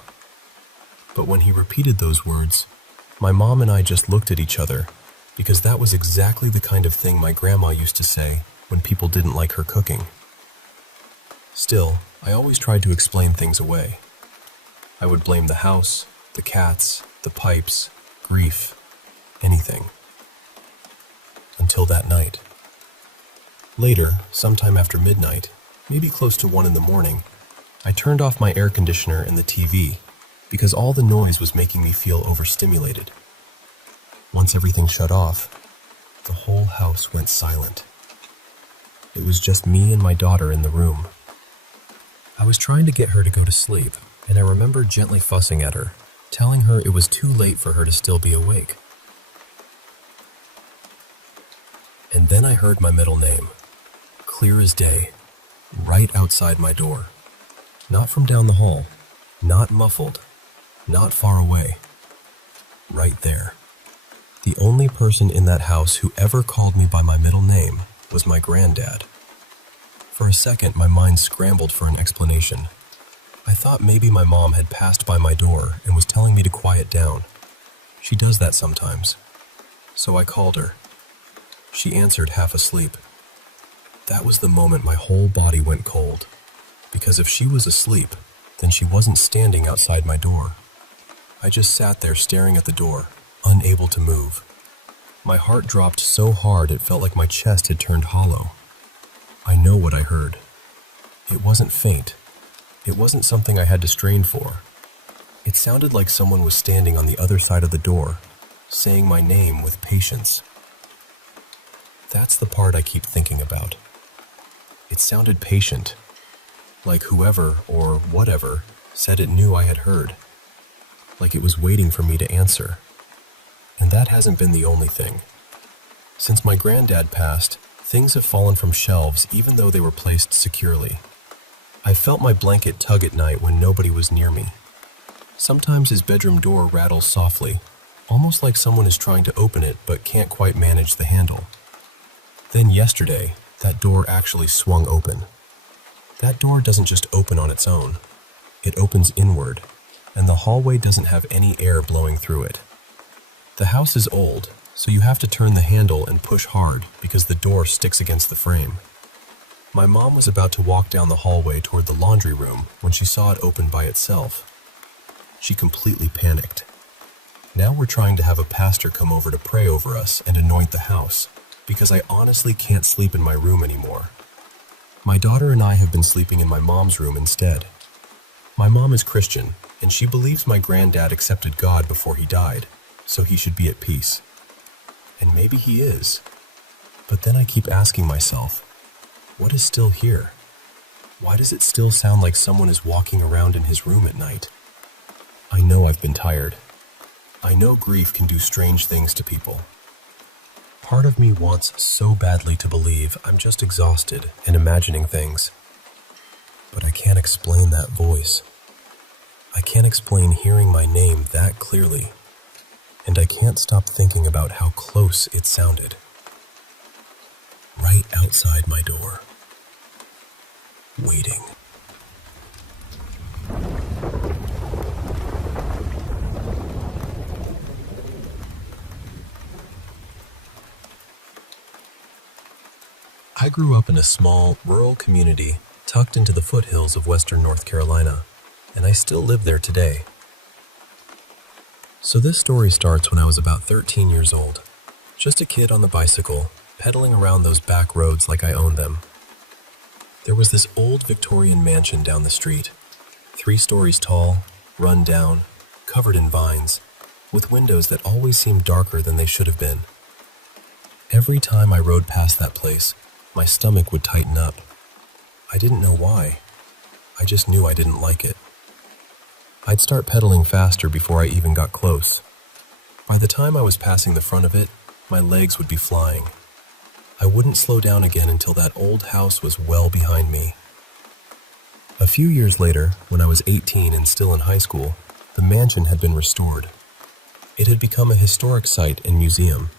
But when he repeated those words, my mom and I just looked at each other, because that was exactly the kind of thing my grandma used to say when people didn't like her cooking. Still, I always tried to explain things away. I would blame the house, the cats, the pipes, grief, anything. Until that night. Later, sometime after midnight, maybe close to 1 in the morning, I turned off my air conditioner and the TV because all the noise was making me feel overstimulated. Once everything shut off, the whole house went silent. It was just me and my daughter in the room. I was trying to get her to go to sleep, and I remember gently fussing at her, telling her it was too late for her to still be awake. And then I heard my middle name, clear as day, right outside my door. Not from down the hall, not muffled, not far away. Right there. The only person in that house who ever called me by my middle name was my granddad. For a second, my mind scrambled for an explanation. I thought maybe my mom had passed by my door and was telling me to quiet down. She does that sometimes. So I called her. She answered half asleep. That was the moment my whole body went cold. Because if she was asleep, then she wasn't standing outside my door. I just sat there staring at the door, unable to move. My heart dropped so hard it felt like my chest had turned hollow. I know what I heard. It wasn't faint. It wasn't something I had to strain for. It sounded like someone was standing on the other side of the door, saying my name with patience. That's the part I keep thinking about. It sounded patient, like whoever or whatever said it knew I had heard, like it was waiting for me to answer. And that hasn't been the only thing. Since my granddad passed, things have fallen from shelves even though they were placed securely. I felt my blanket tug at night when nobody was near me. Sometimes his bedroom door rattles softly, almost like someone is trying to open it but can't quite manage the handle. Then yesterday, that door actually swung open. That door doesn't just open on its own. It opens inward, and the hallway doesn't have any air blowing through it. The house is old, so you have to turn the handle and push hard because the door sticks against the frame. My mom was about to walk down the hallway toward the laundry room when she saw it open by itself. She completely panicked. Now we're trying to have a pastor come over to pray over us and anoint the house, because I honestly can't sleep in my room anymore. My daughter and I have been sleeping in my mom's room instead. My mom is Christian, and she believes my granddad accepted God before he died, so he should be at peace. And maybe he is. But then I keep asking myself, what is still here? Why does it still sound like someone is walking around in his room at night? I know I've been tired. I know grief can do strange things to people. Part of me wants so badly to believe I'm just exhausted and imagining things. But I can't explain that voice. I can't explain hearing my name that clearly. And I can't stop thinking about how close it sounded. Right outside my door. Waiting. I grew up in a small, rural community tucked into the foothills of western North Carolina, and I still live there today. So this story starts when I was about 13 years old, just a kid on the bicycle, pedaling around those back roads like I owned them. There was this old Victorian mansion down the street, 3 stories tall, run down, covered in vines, with windows that always seemed darker than they should have been. Every time I rode past that place, my stomach would tighten up. I didn't know why. I just knew I didn't like it. I'd start pedaling faster before I even got close. By the time I was passing the front of it, my legs would be flying. I wouldn't slow down again until that old house was well behind me. A few years later, when I was 18 and still in high school, the mansion had been restored. It had become a historic site and museum.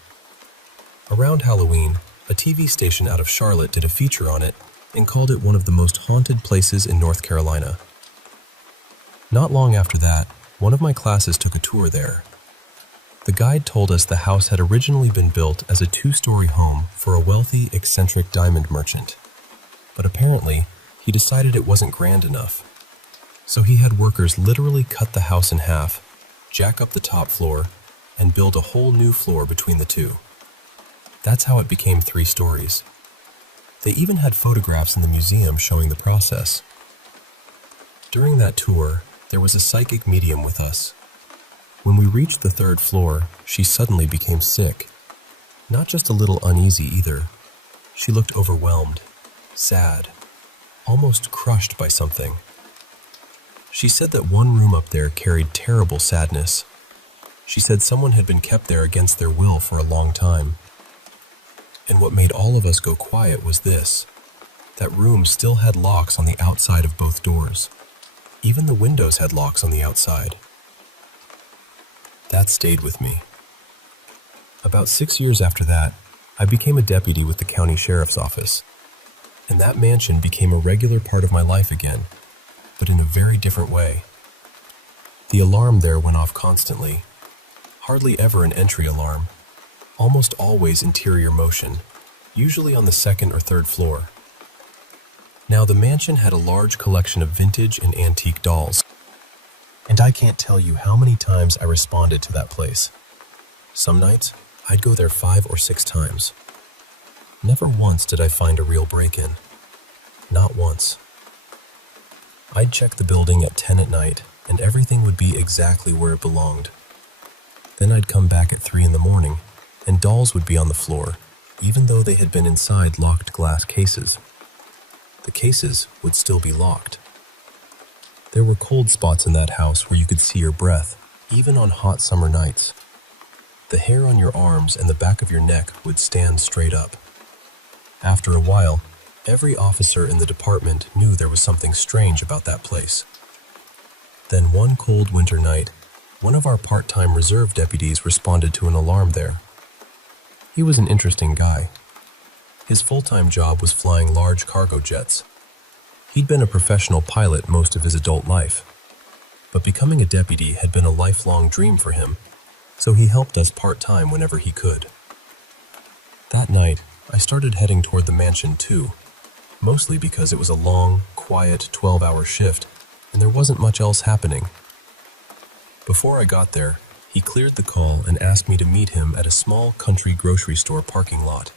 Around Halloween, a TV station out of Charlotte did a feature on it and called it one of the most haunted places in North Carolina. Not long after that, one of my classes took a tour there. The guide told us the house had originally been built as a 2-story home for a wealthy, eccentric diamond merchant. But apparently, he decided it wasn't grand enough. So he had workers literally cut the house in half, jack up the top floor, and build a whole new floor between the two. That's how it became 3 stories. They even had photographs in the museum showing the process. During that tour, there was a psychic medium with us. When we reached the 3rd floor, she suddenly became sick. Not just a little uneasy either. She looked overwhelmed, sad, almost crushed by something. She said that one room up there carried terrible sadness. She said someone had been kept there against their will for a long time. And what made all of us go quiet was this: that room still had locks on the outside of both doors. Even the windows had locks on the outside. That stayed with me. About 6 years after that, I became a deputy with the county sheriff's office. And that mansion became a regular part of my life again, but in a very different way. The alarm there went off constantly. Hardly ever an entry alarm. Almost always interior motion, usually on the 2nd or 3rd floor. Now, the mansion had a large collection of vintage and antique dolls, and I can't tell you how many times I responded to that place. Some nights, I'd go there 5 or 6 times. Never once did I find a real break-in. Not once. I'd check the building at 10 at night, and everything would be exactly where it belonged. Then I'd come back at 3 in the morning, and dolls would be on the floor, even though they had been inside locked glass cases. The cases would still be locked. There were cold spots in that house where you could see your breath, even on hot summer nights. The hair on your arms and the back of your neck would stand straight up. After a while, every officer in the department knew there was something strange about that place. Then one cold winter night, one of our part-time reserve deputies responded to an alarm there. He was an interesting guy. His full-time job was flying large cargo jets. He'd been a professional pilot most of his adult life, but becoming a deputy had been a lifelong dream for him, so he helped us part-time whenever he could. That night, I started heading toward the mansion too, mostly because it was a long, quiet 12-hour shift, and there wasn't much else happening. Before I got there, he cleared the call and asked me to meet him at a small country grocery store parking lot.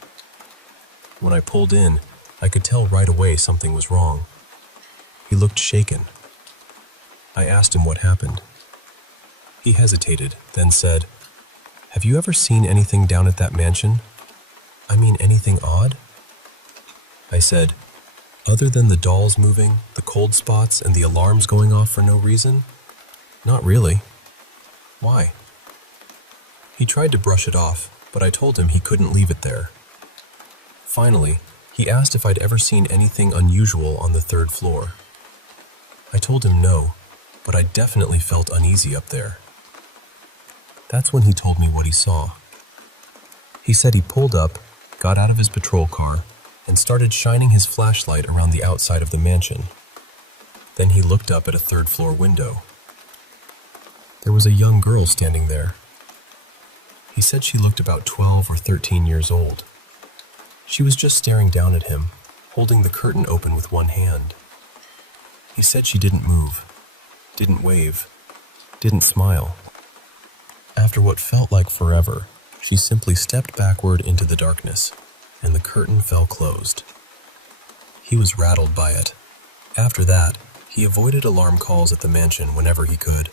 When I pulled in, I could tell right away something was wrong. He looked shaken. I asked him what happened. He hesitated, then said, "Have you ever seen anything down at that mansion? I mean, anything odd?" I said, "Other than the dolls moving, the cold spots, and the alarms going off for no reason? Not really." "Why?" He tried to brush it off, but I told him he couldn't leave it there. Finally, he asked if I'd ever seen anything unusual on the 3rd floor. I told him no, but I definitely felt uneasy up there. That's when he told me what he saw. He said he pulled up, got out of his patrol car, and started shining his flashlight around the outside of the mansion. Then he looked up at a 3rd floor window. There was a young girl standing there. He said she looked about 12 or 13 years old. She was just staring down at him, holding the curtain open with one hand. He said she didn't move, didn't wave, didn't smile. After what felt like forever, she simply stepped backward into the darkness, and the curtain fell closed. He was rattled by it. After that, he avoided alarm calls at the mansion whenever he could.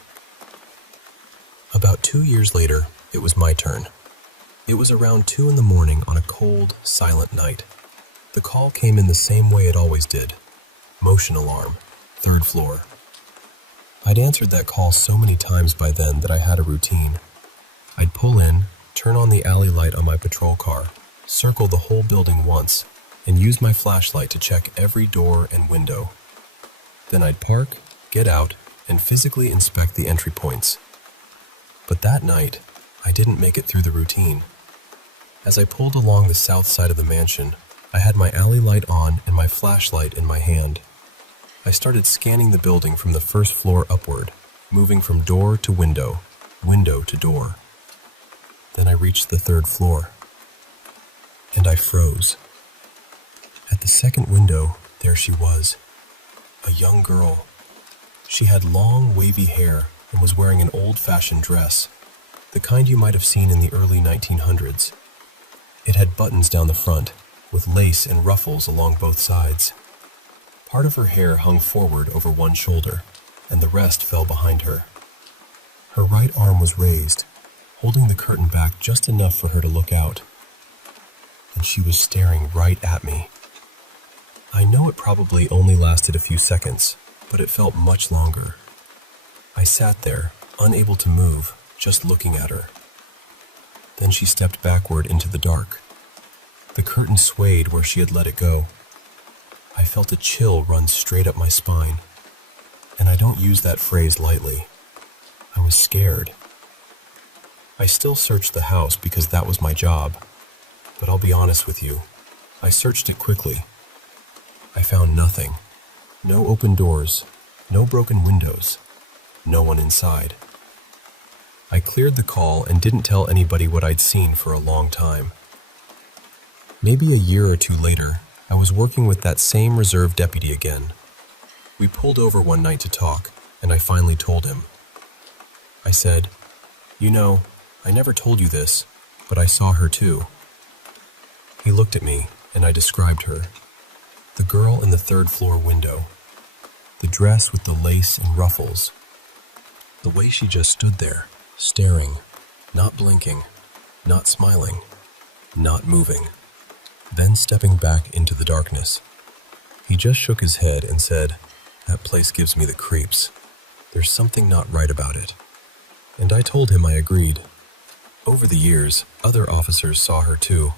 About 2 years later, it was my turn. It was around 2 in the morning on a cold, silent night. The call came in the same way it always did. Motion alarm, 3rd floor. I'd answered that call so many times by then that I had a routine. I'd pull in, turn on the alley light on my patrol car, circle the whole building once, and use my flashlight to check every door and window. Then I'd park, get out, and physically inspect the entry points. But that night, I didn't make it through the routine. As I pulled along the south side of the mansion, I had my alley light on and my flashlight in my hand. I started scanning the building from the 1st floor upward, moving from door to window, window to door. Then I reached the 3rd floor, and I froze. At the 2nd window, there she was, a young girl. She had long, wavy hair and was wearing an old-fashioned dress, the kind you might have seen in the early 1900s. It had buttons down the front, with lace and ruffles along both sides. Part of her hair hung forward over one shoulder, and the rest fell behind her. Her right arm was raised, holding the curtain back just enough for her to look out. And she was staring right at me. I know it probably only lasted a few seconds, but it felt much longer. I sat there, unable to move, just looking at her. Then she stepped backward into the dark. The curtain swayed where she had let it go. I felt a chill run straight up my spine, and I don't use that phrase lightly. I was scared. I still searched the house because that was my job, but I'll be honest with you, I searched it quickly. I found nothing. No open doors, no broken windows, no one inside. I cleared the call and didn't tell anybody what I'd seen for a long time. Maybe a year or 2 later, I was working with that same reserve deputy again. We pulled over one night to talk, and I finally told him. I said, "You know, I never told you this, but I saw her too. He looked at me, and I described her. The girl in the third-floor window. The dress with the lace and ruffles. The way she just stood there, staring, not blinking, not smiling, not moving, then stepping back into the darkness. He just shook his head and said, "That place gives me the creeps. There's something not right about it." And I told him I agreed. Over the years, other officers saw her too,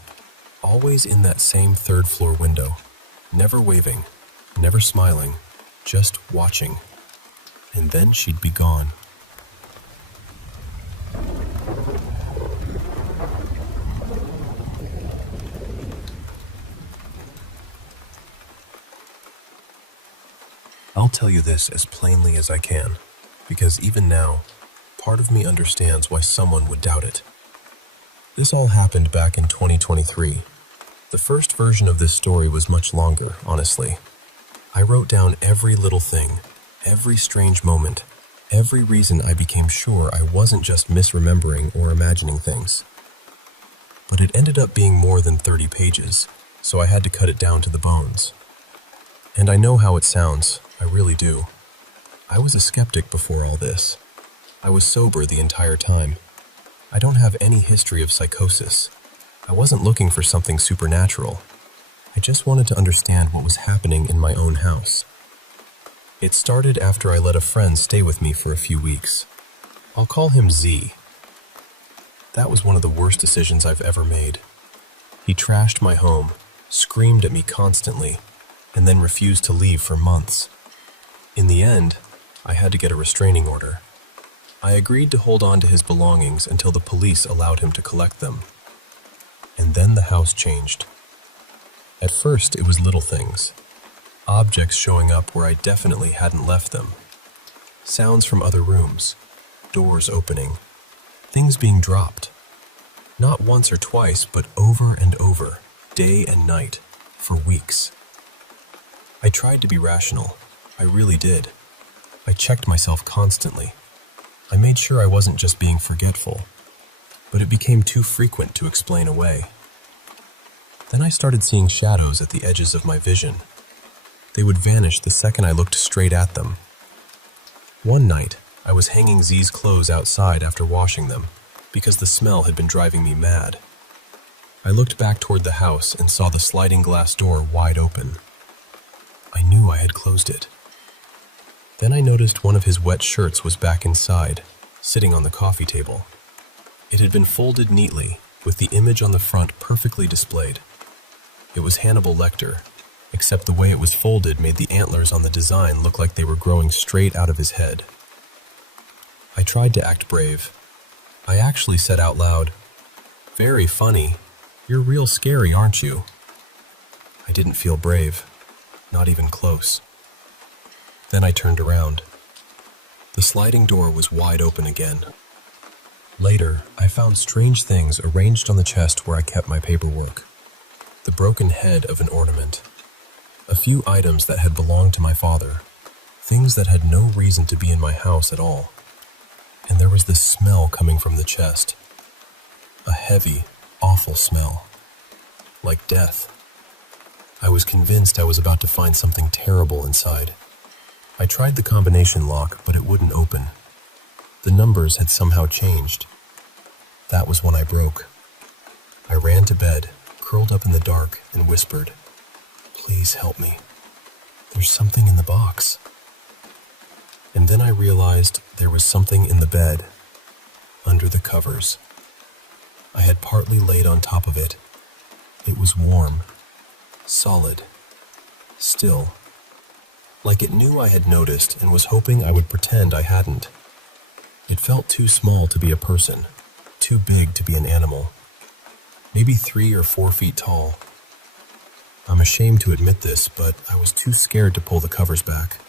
always in that same third-floor window, never waving, never smiling, just watching. And then she'd be gone. I'll tell you this as plainly as I can, because even now, part of me understands why someone would doubt it. This all happened back in 2023. The first version of this story was much longer, honestly. I wrote down every little thing, every strange moment, every reason I became sure I wasn't just misremembering or imagining things. But it ended up being more than 30 pages, so I had to cut it down to the bones. And I know how it sounds, I really do. I was a skeptic before all this. I was sober the entire time. I don't have any history of psychosis. I wasn't looking for something supernatural. I just wanted to understand what was happening in my own house. It started after I let a friend stay with me for a few weeks. I'll call him Z. That was one of the worst decisions I've ever made. He trashed my home, screamed at me constantly, and then refused to leave for months. In the end, I had to get a restraining order. I agreed to hold on to his belongings until the police allowed him to collect them. And then the house changed. At first, it was little things. Objects showing up where I definitely hadn't left them. Sounds from other rooms. Doors opening. Things being dropped. Not once or twice, but over and over, day and night, for weeks. I tried to be rational. I really did. I checked myself constantly. I made sure I wasn't just being forgetful, but it became too frequent to explain away. Then I started seeing shadows at the edges of my vision. They would vanish the second I looked straight at them. One night, I was hanging Z's clothes outside after washing them, because the smell had been driving me mad. I looked back toward the house and saw the sliding glass door wide open. I knew I had closed it. Then I noticed one of his wet shirts was back inside, sitting on the coffee table. It had been folded neatly, with the image on the front perfectly displayed. It was Hannibal Lecter, except the way it was folded made the antlers on the design look like they were growing straight out of his head. I tried to act brave. I actually said out loud, "Very funny. You're real scary, aren't you?" I didn't feel brave, not even close. Then I turned around. The sliding door was wide open again. Later, I found strange things arranged on the chest where I kept my paperwork. The broken head of an ornament. A few items that had belonged to my father. Things that had no reason to be in my house at all. And there was this smell coming from the chest. A heavy, awful smell. Like death. I was convinced I was about to find something terrible inside. I tried the combination lock, but it wouldn't open. The numbers had somehow changed. That was when I broke. I ran to bed, curled up in the dark, and whispered, "Please help me. There's something in the box." And then I realized there was something in the bed, under the covers. I had partly laid on top of it. It was warm, solid, still. Like it knew I had noticed and was hoping I would pretend I hadn't. It felt too small to be a person, too big to be an animal. Maybe 3 or 4 feet tall. I'm ashamed to admit this, but I was too scared to pull the covers back.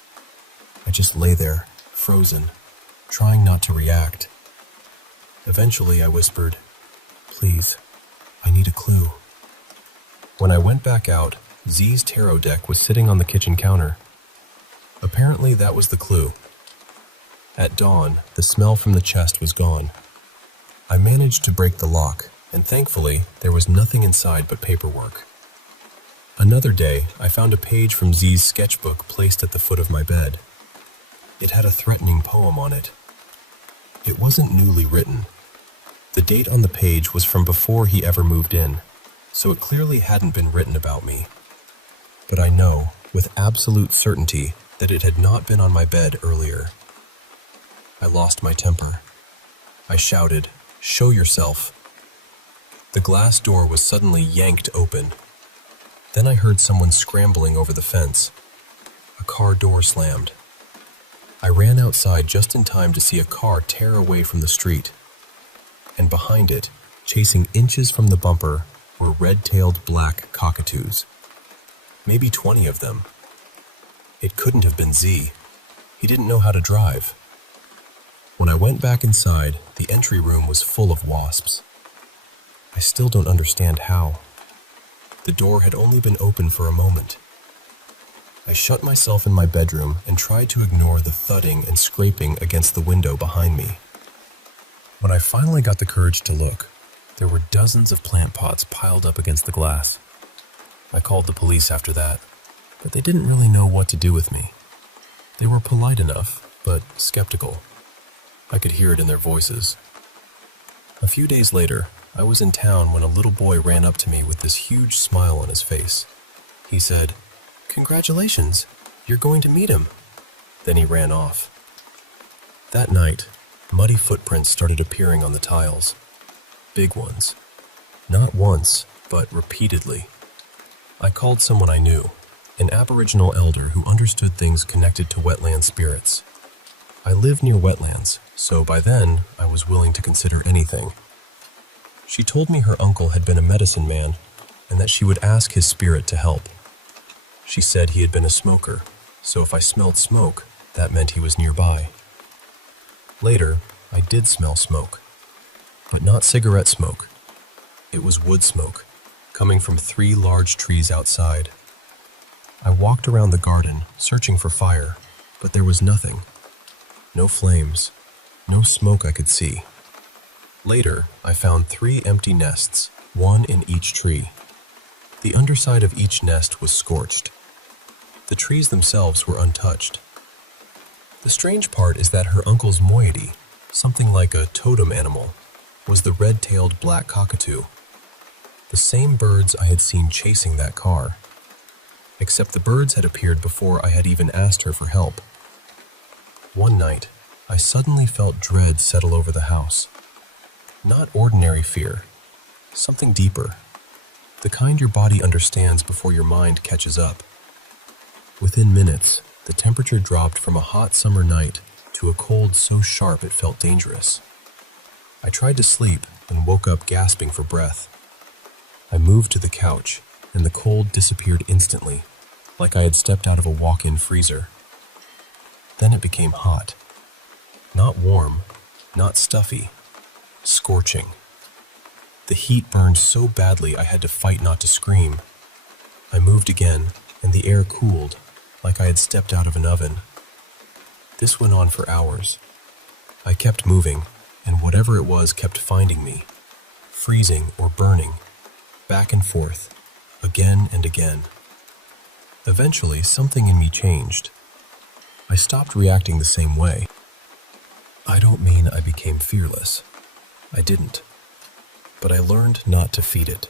I just lay there, frozen, trying not to react. Eventually I whispered, "Please, I need a clue." When I went back out, Z's tarot deck was sitting on the kitchen counter. Apparently that was the clue. At dawn, the smell from the chest was gone. I managed to break the lock, and thankfully, there was nothing inside but paperwork. Another day, I found a page from Z's sketchbook placed at the foot of my bed. It had a threatening poem on it. It wasn't newly written. The date on the page was from before he ever moved in, so it clearly hadn't been written about me. But I know, with absolute certainty, that it had not been on my bed earlier. I lost my temper. I shouted, "Show yourself!" The glass door was suddenly yanked open. Then I heard someone scrambling over the fence. A car door slammed. I ran outside just in time to see a car tear away from the street. And behind it, chasing inches from the bumper, were red-tailed black cockatoos. Maybe 20 of them. It couldn't have been Z. He didn't know how to drive. When I went back inside, the entry room was full of wasps. I still don't understand how. The door had only been open for a moment. I shut myself in my bedroom and tried to ignore the thudding and scraping against the window behind me. When I finally got the courage to look, there were dozens of plant pots piled up against the glass. I called the police after that, but they didn't really know what to do with me. They were polite enough, but skeptical. I could hear it in their voices. A few days later, I was in town when a little boy ran up to me with this huge smile on his face. He said, "Congratulations, you're going to meet him." Then he ran off. That night, muddy footprints started appearing on the tiles. Big ones. Not once, but repeatedly. I called someone I knew, an Aboriginal elder who understood things connected to wetland spirits. I live near wetlands, so by then I was willing to consider anything. She told me her uncle had been a medicine man and that she would ask his spirit to help. She said he had been a smoker, so if I smelled smoke, that meant he was nearby. Later, I did smell smoke, but not cigarette smoke. It was wood smoke, coming from 3 large trees outside. I walked around the garden, searching for fire, but there was nothing. No flames, no smoke I could see. Later, I found 3 empty nests, 1 in each tree. The underside of each nest was scorched. The trees themselves were untouched. The strange part is that her uncle's moiety, something like a totem animal, was the red-tailed black cockatoo. The same birds I had seen chasing that car. Except the birds had appeared before I had even asked her for help. One night, I suddenly felt dread settle over the house. Not ordinary fear, something deeper. The kind your body understands before your mind catches up. Within minutes, the temperature dropped from a hot summer night to a cold so sharp it felt dangerous. I tried to sleep and woke up gasping for breath. I moved to the couch, and the cold disappeared instantly, like I had stepped out of a walk-in freezer. Then it became hot. Not warm, not stuffy, scorching. The heat burned so badly I had to fight not to scream. I moved again, and the air cooled, like I had stepped out of an oven. This went on for hours. I kept moving, and whatever it was kept finding me, freezing or burning, back and forth, again and again. Eventually, something in me changed. I stopped reacting the same way. I don't mean I became fearless. I didn't. But I learned not to feed it.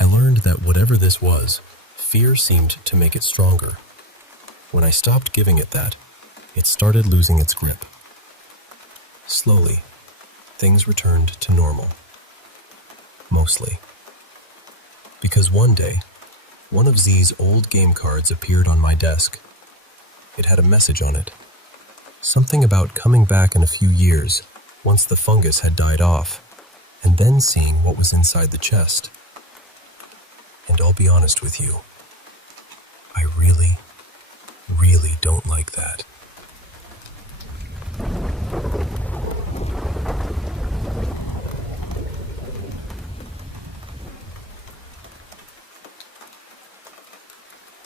I learned that whatever this was, fear seemed to make it stronger. When I stopped giving it that, it started losing its grip. Slowly, things returned to normal. Mostly. Because one day, one of Z's old game cards appeared on my desk. It had a message on it. Something about coming back in a few years, once the fungus had died off, and then seeing what was inside the chest. And I'll be honest with you, I really don't like that.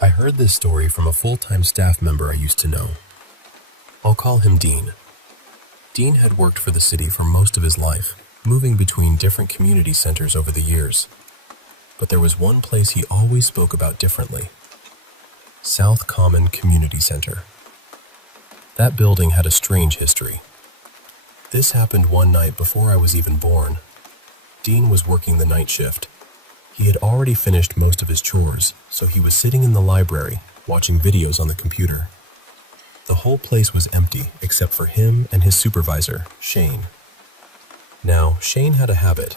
I heard this story from a full-time staff member I used to know. I'll call him Dean. Dean had worked for the city for most of his life, moving between different community centers over the years. But there was one place he always spoke about differently: South Common Community Center. That building had a strange history. This happened one night before I was even born. Dean was working the night shift. He had already finished most of his chores, so he was sitting in the library, watching videos on the computer. The whole place was empty except for him and his supervisor, Shane. Now, Shane had a habit.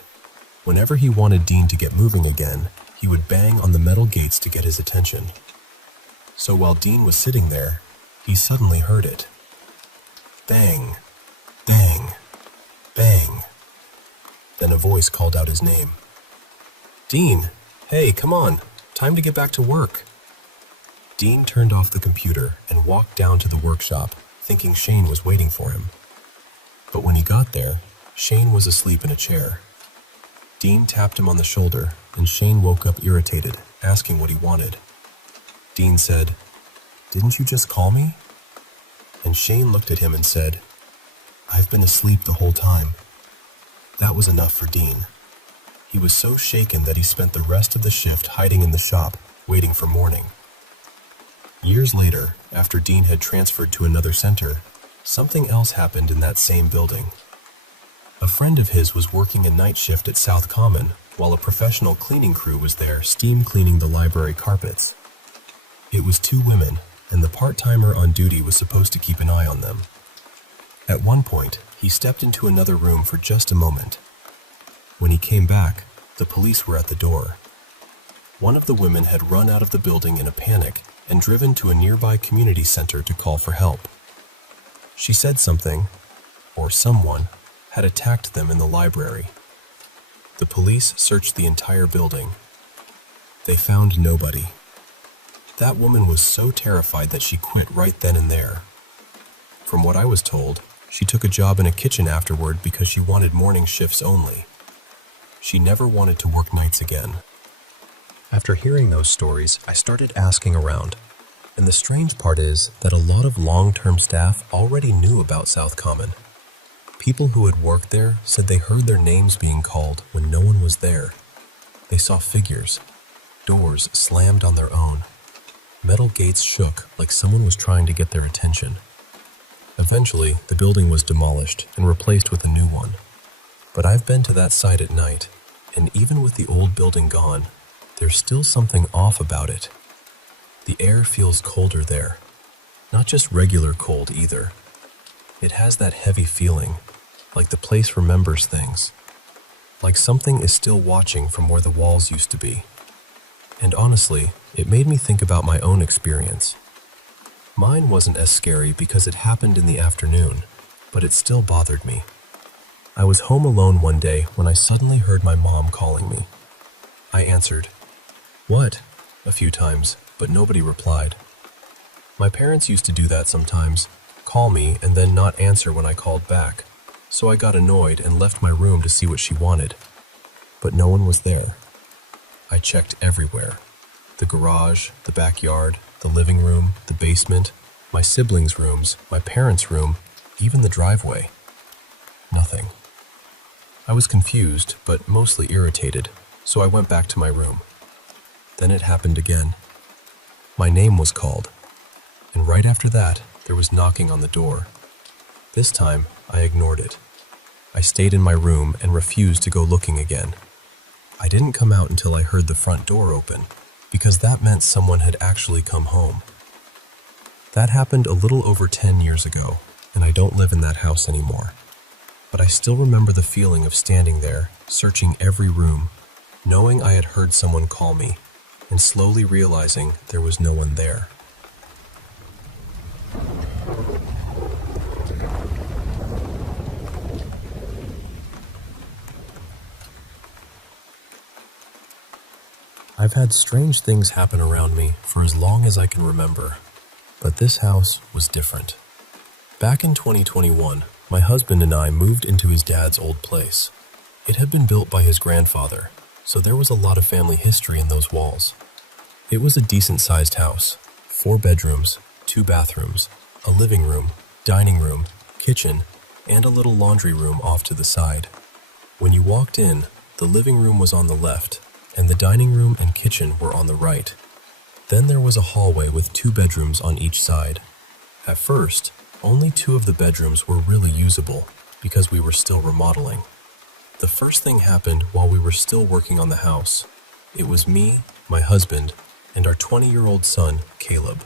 Whenever he wanted Dean to get moving again, he would bang on the metal gates to get his attention. So while Dean was sitting there, he suddenly heard it. Bang, bang, bang. Then a voice called out his name. "Dean, hey, come on, time to get back to work." Dean turned off the computer and walked down to the workshop, thinking Shane was waiting for him. But when he got there, Shane was asleep in a chair. Dean tapped him on the shoulder, and Shane woke up irritated, asking what he wanted. Dean said, "Didn't you just call me?" And Shane looked at him and said, "I've been asleep the whole time." That was enough for Dean. He was so shaken that he spent the rest of the shift hiding in the shop, waiting for morning. Years later, after Dean had transferred to another center, something else happened in that same building. A friend of his was working a night shift at South Common, while a professional cleaning crew was there steam cleaning the library carpets. It was two women, and the part-timer on duty was supposed to keep an eye on them. At one point, he stepped into another room for just a moment. When he came back, the police were at the door. One of the women had run out of the building in a panic and driven to a nearby community center to call for help. She said something, or someone, had attacked them in the library. The police searched the entire building. They found nobody. That woman was so terrified that she quit right then and there. From what I was told, she took a job in a kitchen afterward because she wanted morning shifts only. She never wanted to work nights again. After hearing those stories, I started asking around. And the strange part is that a lot of long-term staff already knew about South Common. People who had worked there said they heard their names being called when no one was there. They saw figures. Doors slammed on their own. Metal gates shook like someone was trying to get their attention. Eventually, the building was demolished and replaced with a new one. But I've been to that site at night, and even with the old building gone, there's still something off about it. The air feels colder there. Not just regular cold either. It has that heavy feeling, like the place remembers things. Like something is still watching from where the walls used to be. And honestly, it made me think about my own experience. Mine wasn't as scary because it happened in the afternoon, but it still bothered me. I was home alone one day when I suddenly heard my mom calling me. I answered, "What?" a few times, but nobody replied. My parents used to do that sometimes, call me and then not answer when I called back, so I got annoyed and left my room to see what she wanted. But no one was there. I checked everywhere. The garage, the backyard, the living room, the basement, my siblings' rooms, my parents' room, even the driveway. Nothing. I was confused, but mostly irritated, so I went back to my room. Then it happened again. My name was called, and right after that, there was knocking on the door. This time, I ignored it. I stayed in my room and refused to go looking again. I didn't come out until I heard the front door open, because that meant someone had actually come home. That happened a little over 10 years ago, and I don't live in that house anymore. But I still remember the feeling of standing there, searching every room, knowing I had heard someone call me, and slowly realizing there was no one there. I've had strange things happen around me for as long as I can remember, but this house was different. Back in 2021, my husband and I moved into his dad's old place. It had been built by his grandfather, so there was a lot of family history in those walls. It was a decent-sized house, 4 bedrooms, 2 bathrooms, a living room, dining room, kitchen, and a little laundry room off to the side. When you walked in, the living room was on the left, and the dining room and kitchen were on the right. Then there was a hallway with 2 bedrooms on each side. At first, only 2 of the bedrooms were really usable because we were still remodeling. The first thing happened while we were still working on the house. It was me, my husband, and our 20-year-old son, Caleb.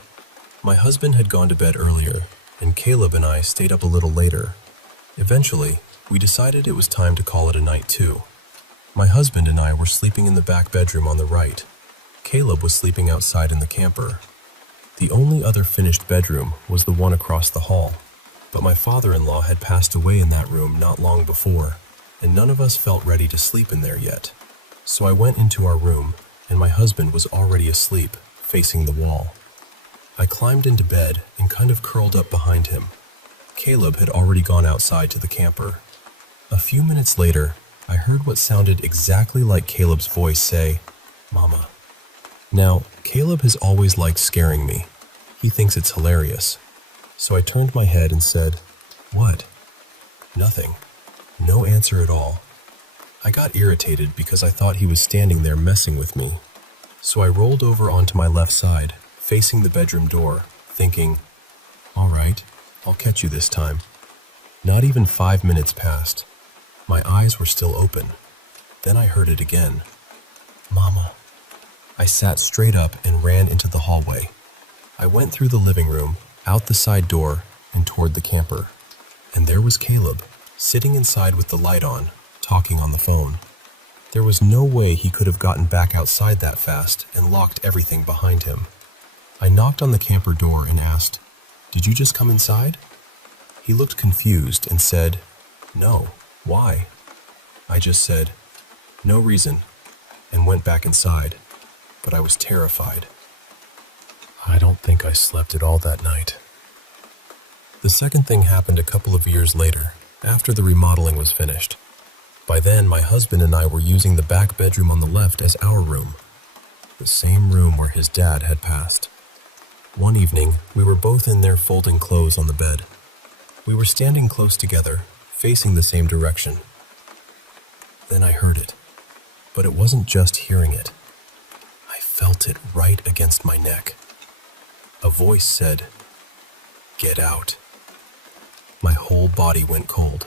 My husband had gone to bed earlier, and Caleb and I stayed up a little later. Eventually, we decided it was time to call it a night too. My husband and I were sleeping in the back bedroom on the right. Caleb was sleeping outside in the camper. The only other finished bedroom was the one across the hall, but my father-in-law had passed away in that room not long before, and none of us felt ready to sleep in there yet. So I went into our room, and my husband was already asleep, facing the wall. I climbed into bed and kind of curled up behind him. Caleb had already gone outside to the camper. A few minutes later, I heard what sounded exactly like Caleb's voice say, "Mama." Now, Caleb has always liked scaring me. He thinks it's hilarious. So I turned my head and said, "What?" Nothing. No answer at all. I got irritated because I thought he was standing there messing with me. So I rolled over onto my left side, facing the bedroom door, thinking, "All right, I'll catch you this time." Not even 5 minutes passed. My eyes were still open. Then I heard it again. "Mama." I sat straight up and ran into the hallway. I went through the living room, out the side door, and toward the camper. And there was Caleb, sitting inside with the light on, talking on the phone. There was no way he could have gotten back outside that fast and locked everything behind him. I knocked on the camper door and asked, "Did you just come inside?" He looked confused and said, "No, why?" I just said, "No reason," and went back inside, but I was terrified. I don't think I slept at all that night. The second thing happened a couple of years later, after the remodeling was finished. By then, my husband and I were using the back bedroom on the left as our room, the same room where his dad had passed. One evening, we were both in there folding clothes on the bed. We were standing close together, facing the same direction. Then I heard it, but it wasn't just hearing it. I felt it right against my neck. A voice said, "Get out." My whole body went cold.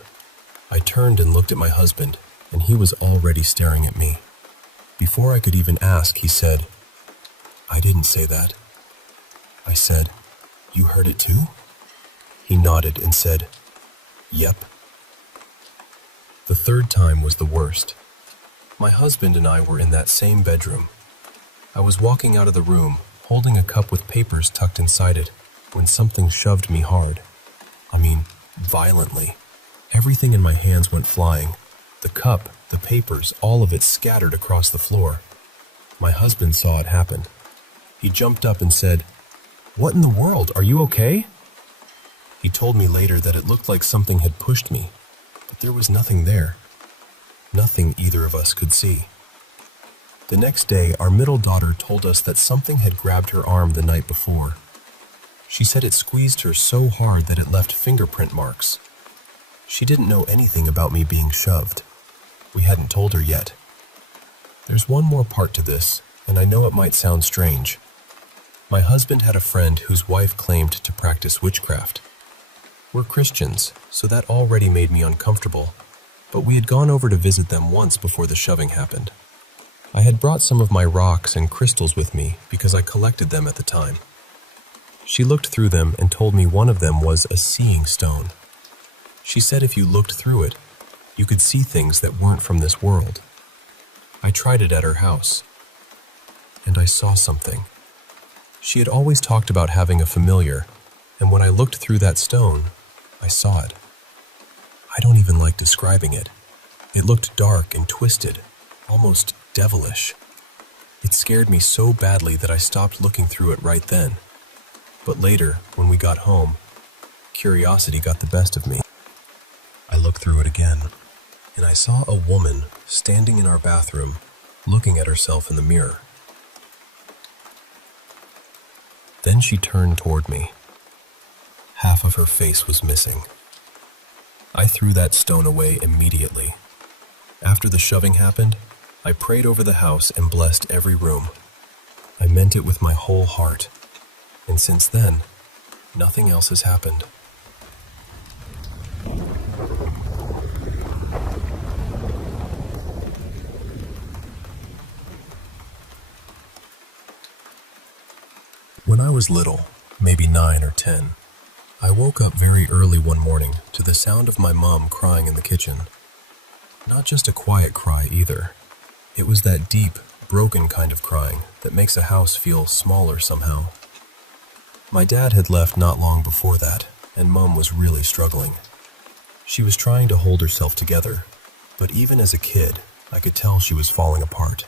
I turned and looked at my husband, and he was already staring at me. Before I could even ask, he said, "I didn't say that." I said, "You heard it too?" He nodded and said, "Yep." The third time was the worst. My husband and I were in that same bedroom. I was walking out of the room, holding a cup with papers tucked inside it, when something shoved me hard. I mean, violently. Everything in my hands went flying. The cup, the papers, all of it scattered across the floor. My husband saw it happen. He jumped up and said, "What in the world? Are you okay?" He told me later that it looked like something had pushed me, but there was nothing there. Nothing either of us could see. The next day, our middle daughter told us that something had grabbed her arm the night before. She said it squeezed her so hard that it left fingerprint marks. She didn't know anything about me being shoved. We hadn't told her yet. There's one more part to this, and I know it might sound strange. My husband had a friend whose wife claimed to practice witchcraft. We're Christians, so that already made me uncomfortable, but we had gone over to visit them once before the shoving happened. I had brought some of my rocks and crystals with me because I collected them at the time. She looked through them and told me one of them was a seeing stone. She said if you looked through it, you could see things that weren't from this world. I tried it at her house, and I saw something. She had always talked about having a familiar, and when I looked through that stone, I saw it. I don't even like describing it. It looked dark and twisted, almost devilish. It scared me so badly that I stopped looking through it right then. But later, when we got home, curiosity got the best of me. I looked through it again, and I saw a woman standing in our bathroom, looking at herself in the mirror. Then she turned toward me. Half of her face was missing. I threw that stone away immediately. After the shoving happened, I prayed over the house and blessed every room. I meant it with my whole heart. And since then, nothing else has happened. When I was little, maybe 9 or 10, I woke up very early one morning to the sound of my mom crying in the kitchen. Not just a quiet cry either. It was that deep, broken kind of crying that makes a house feel smaller somehow. My dad had left not long before that, and Mom was really struggling. She was trying to hold herself together, but even as a kid, I could tell she was falling apart.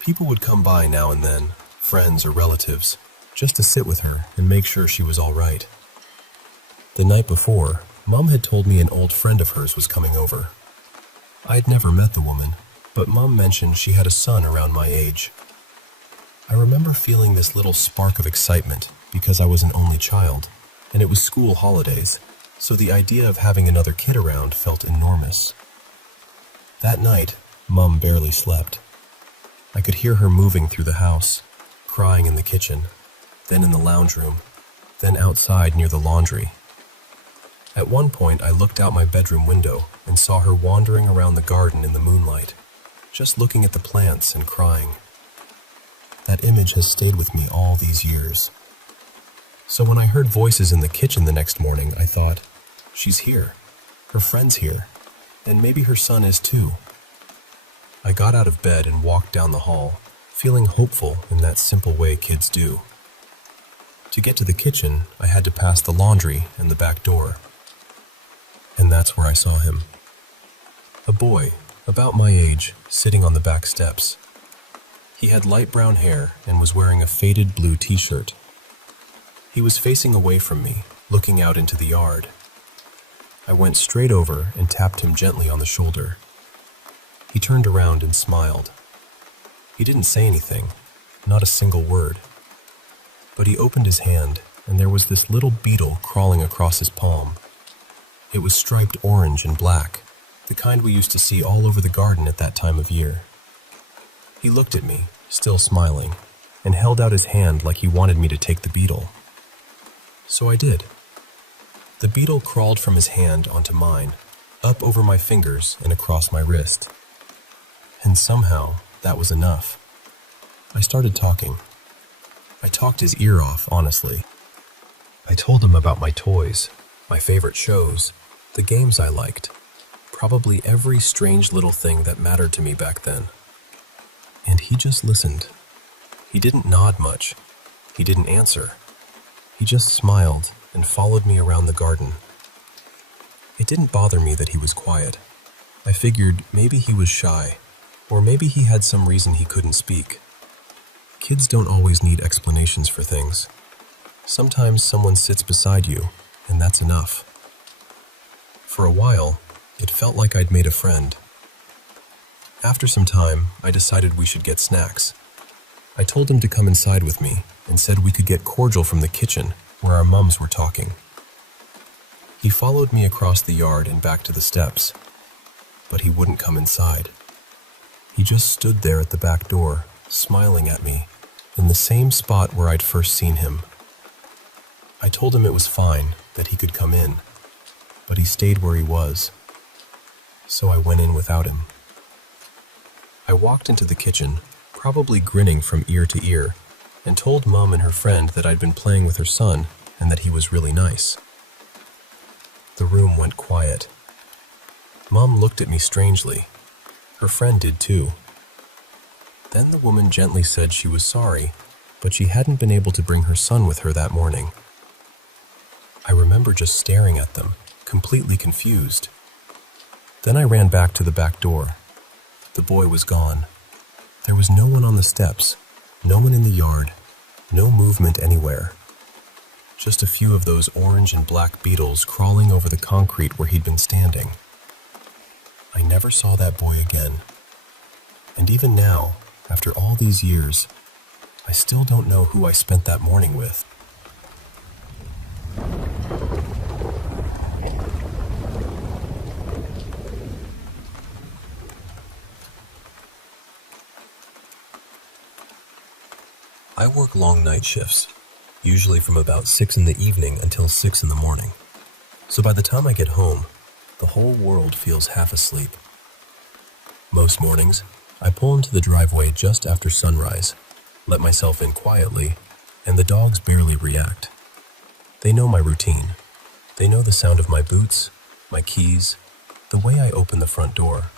People would come by now and then, friends or relatives, just to sit with her and make sure she was all right. The night before, Mom had told me an old friend of hers was coming over. I'd never met the woman, but Mom mentioned she had a son around my age. I remember feeling this little spark of excitement because I was an only child, and it was school holidays, so the idea of having another kid around felt enormous. That night, Mom barely slept. I could hear her moving through the house, crying in the kitchen, then in the lounge room, then outside near the laundry. At one point, I looked out my bedroom window and saw her wandering around the garden in the moonlight, just looking at the plants and crying. That image has stayed with me all these years. So when I heard voices in the kitchen the next morning, I thought, she's here, her friend's here, and maybe her son is too. I got out of bed and walked down the hall, feeling hopeful in that simple way kids do. To get to the kitchen, I had to pass the laundry and the back door. And that's where I saw him. A boy, about my age, sitting on the back steps. He had light brown hair and was wearing a faded blue t-shirt. He was facing away from me, looking out into the yard. I went straight over and tapped him gently on the shoulder. He turned around and smiled. He didn't say anything, not a single word. But he opened his hand, and there was this little beetle crawling across his palm. It was striped orange and black, the kind we used to see all over the garden at that time of year. He looked at me, still smiling, and held out his hand like he wanted me to take the beetle. So I did. The beetle crawled from his hand onto mine, up over my fingers and across my wrist. And somehow, that was enough. I started talking. I talked his ear off, honestly. I told him about my toys, my favorite shows, the games I liked, probably every strange little thing that mattered to me back then. And he just listened. He didn't nod much. He didn't answer. He just smiled and followed me around the garden. It didn't bother me that he was quiet. I figured maybe he was shy, or maybe he had some reason he couldn't speak. Kids don't always need explanations for things. Sometimes someone sits beside you, and that's enough. For a while, it felt like I'd made a friend. After some time, I decided we should get snacks. I told him to come inside with me and said we could get cordial from the kitchen where our mums were talking. He followed me across the yard and back to the steps, but he wouldn't come inside. He just stood there at the back door, smiling at me, in the same spot where I'd first seen him. I told him it was fine, that he could come in, but he stayed where he was. So I went in without him. I walked into the kitchen, probably grinning from ear to ear, and told Mom and her friend that I'd been playing with her son and that he was really nice. The room went quiet. Mom looked at me strangely. Her friend did too. Then the woman gently said she was sorry, but she hadn't been able to bring her son with her that morning. I remember just staring at them, completely confused. Then I ran back to the back door. The boy was gone. There was no one on the steps, no one in the yard, no movement anywhere. Just a few of those orange and black beetles crawling over the concrete where he'd been standing. I never saw that boy again. And even now, after all these years, I still don't know who I spent that morning with. I work long night shifts, usually from about 6 in the evening until 6 in the morning. So by the time I get home, the whole world feels half asleep. Most mornings, I pull into the driveway just after sunrise, let myself in quietly, and the dogs barely react. They know my routine. They know the sound of my boots, my keys, the way I open the front door.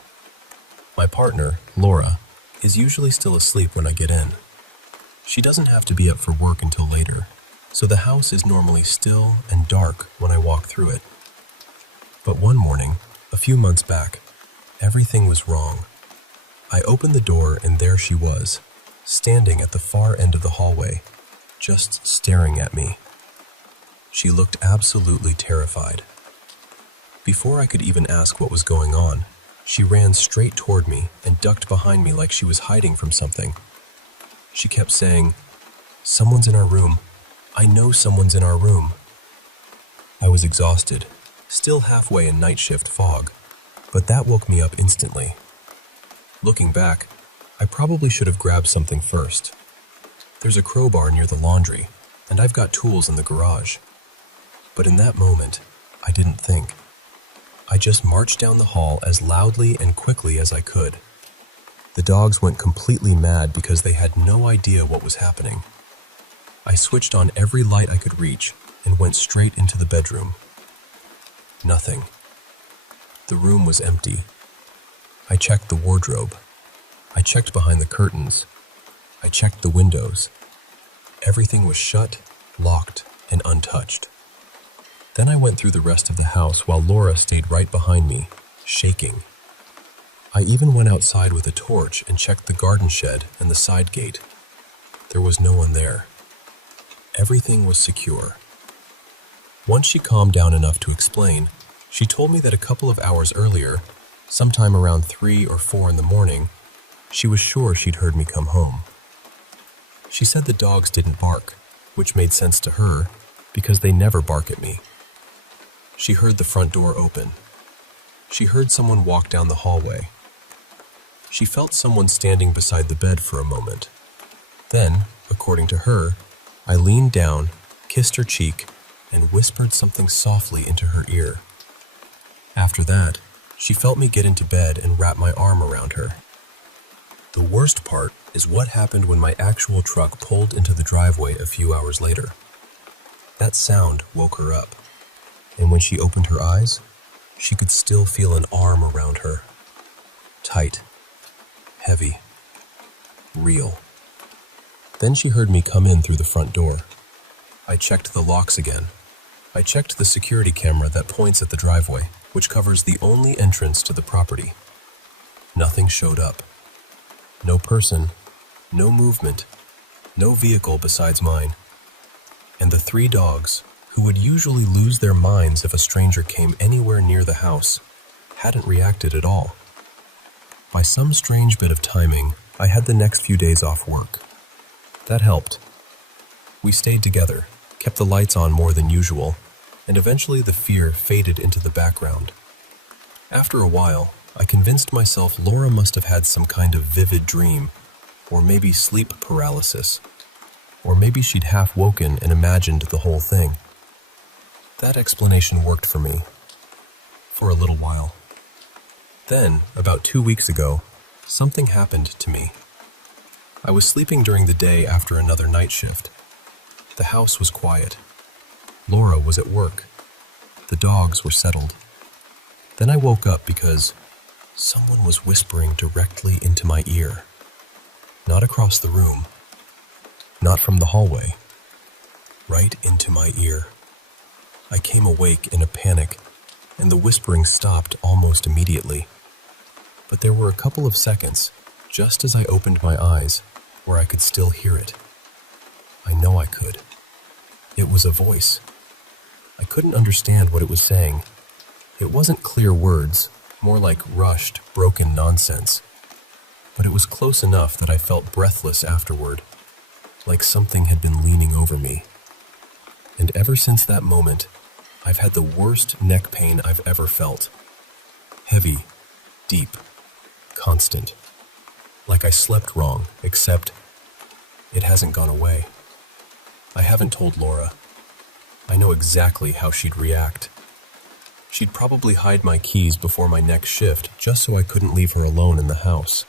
My partner, Laura, is usually still asleep when I get in. She doesn't have to be up for work until later, so the house is normally still and dark when I walk through it. But one morning, a few months back, everything was wrong. I opened the door and there she was, standing at the far end of the hallway, just staring at me. She looked absolutely terrified. Before I could even ask what was going on, she ran straight toward me and ducked behind me like she was hiding from something. She kept saying, "Someone's in our room. I know someone's in our room." I was exhausted, still halfway in night shift fog, but that woke me up instantly. Looking back, I probably should have grabbed something first. There's a crowbar near the laundry, and I've got tools in the garage. But in that moment, I didn't think. I just marched down the hall as loudly and quickly as I could. The dogs went completely mad because they had no idea what was happening. I switched on every light I could reach and went straight into the bedroom. Nothing. The room was empty. I checked the wardrobe. I checked behind the curtains. I checked the windows. Everything was shut, locked, and untouched. Then I went through the rest of the house while Laura stayed right behind me, shaking. I even went outside with a torch and checked the garden shed and the side gate. There was no one there. Everything was secure. Once she calmed down enough to explain, she told me that a couple of hours earlier, sometime around 3 or 4 in the morning, she was sure she'd heard me come home. She said the dogs didn't bark, which made sense to her because they never bark at me. She heard the front door open. She heard someone walk down the hallway. She felt someone standing beside the bed for a moment. Then, according to her, I leaned down, kissed her cheek, and whispered something softly into her ear. After that, she felt me get into bed and wrap my arm around her. The worst part is what happened when my actual truck pulled into the driveway a few hours later. That sound woke her up, and when she opened her eyes, she could still feel an arm around her. Tight, heavy, real. Then she heard me come in through the front door. I checked the locks again. I checked the security camera that points at the driveway, which covers the only entrance to the property. Nothing showed up. No person, no movement, no vehicle besides mine. And the 3 dogs, who would usually lose their minds if a stranger came anywhere near the house, hadn't reacted at all. By some strange bit of timing, I had the next few days off work. That helped. We stayed together, kept the lights on more than usual, and eventually the fear faded into the background. After a while, I convinced myself Laura must have had some kind of vivid dream, or maybe sleep paralysis, or maybe she'd half woken and imagined the whole thing. That explanation worked for me, for a little while. Then, about 2 weeks ago, something happened to me. I was sleeping during the day after another night shift. The house was quiet. Laura was at work. The dogs were settled. Then I woke up because someone was whispering directly into my ear. Not across the room. Not from the hallway. Right into my ear. I came awake in a panic, and the whispering stopped almost immediately. But there were a couple of seconds, just as I opened my eyes, where I could still hear it. I know I could. It was a voice. I couldn't understand what it was saying. It wasn't clear words, more like rushed, broken nonsense. But it was close enough that I felt breathless afterward, like something had been leaning over me. And ever since that moment, I've had the worst neck pain I've ever felt. Heavy, deep, constant. Like I slept wrong, except It hasn't gone away. I haven't told Laura. I know exactly how she'd react. She'd probably hide my keys before my next shift just so I couldn't leave her alone in the house.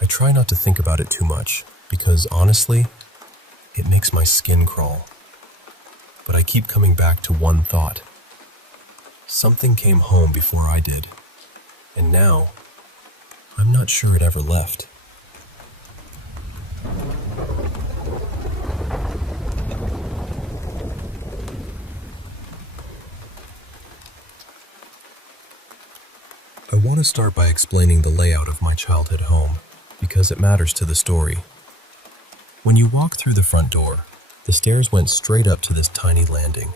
I try not to think about it too much because, honestly, it makes my skin crawl. But I keep coming back to one thought. Something came home before I did, and now I'm not sure it ever left. I want to start by explaining the layout of my childhood home, because it matters to the story. When you walk through the front door, the stairs went straight up to this tiny landing.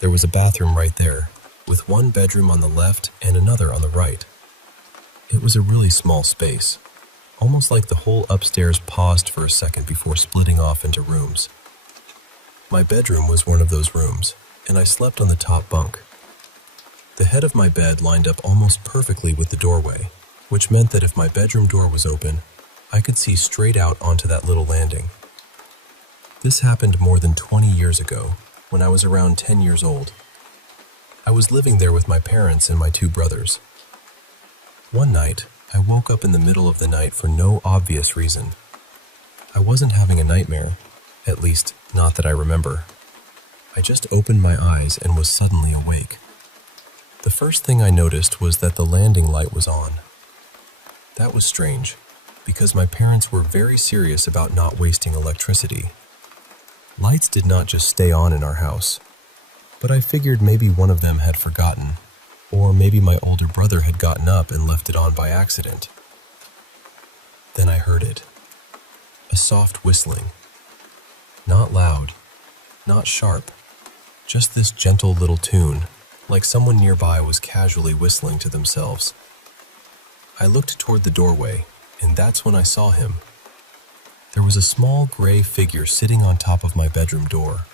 There was a bathroom right there, with one bedroom on the left and another on the right. It was a really small space, almost like the whole upstairs paused for a second before splitting off into rooms. My bedroom was one of those rooms, and I slept on the top bunk. The head of my bed lined up almost perfectly with the doorway, which meant that if my bedroom door was open, I could see straight out onto that little landing. This happened more than 20 years ago, when I was around 10 years old. I was living there with my parents and my two brothers. One night, I woke up in the middle of the night for no obvious reason. I wasn't having a nightmare, at least not that I remember. I just opened my eyes and was suddenly awake. The first thing I noticed was that the landing light was on. That was strange, because my parents were very serious about not wasting electricity. Lights did not just stay on in our house, but I figured maybe one of them had forgotten, or maybe my older brother had gotten up and left it on by accident. Then I heard it. A soft whistling. Not loud, not sharp, just this gentle little tune, like someone nearby was casually whistling to themselves. I looked toward the doorway, and that's when I saw him. There was a small gray figure sitting on top of my bedroom door.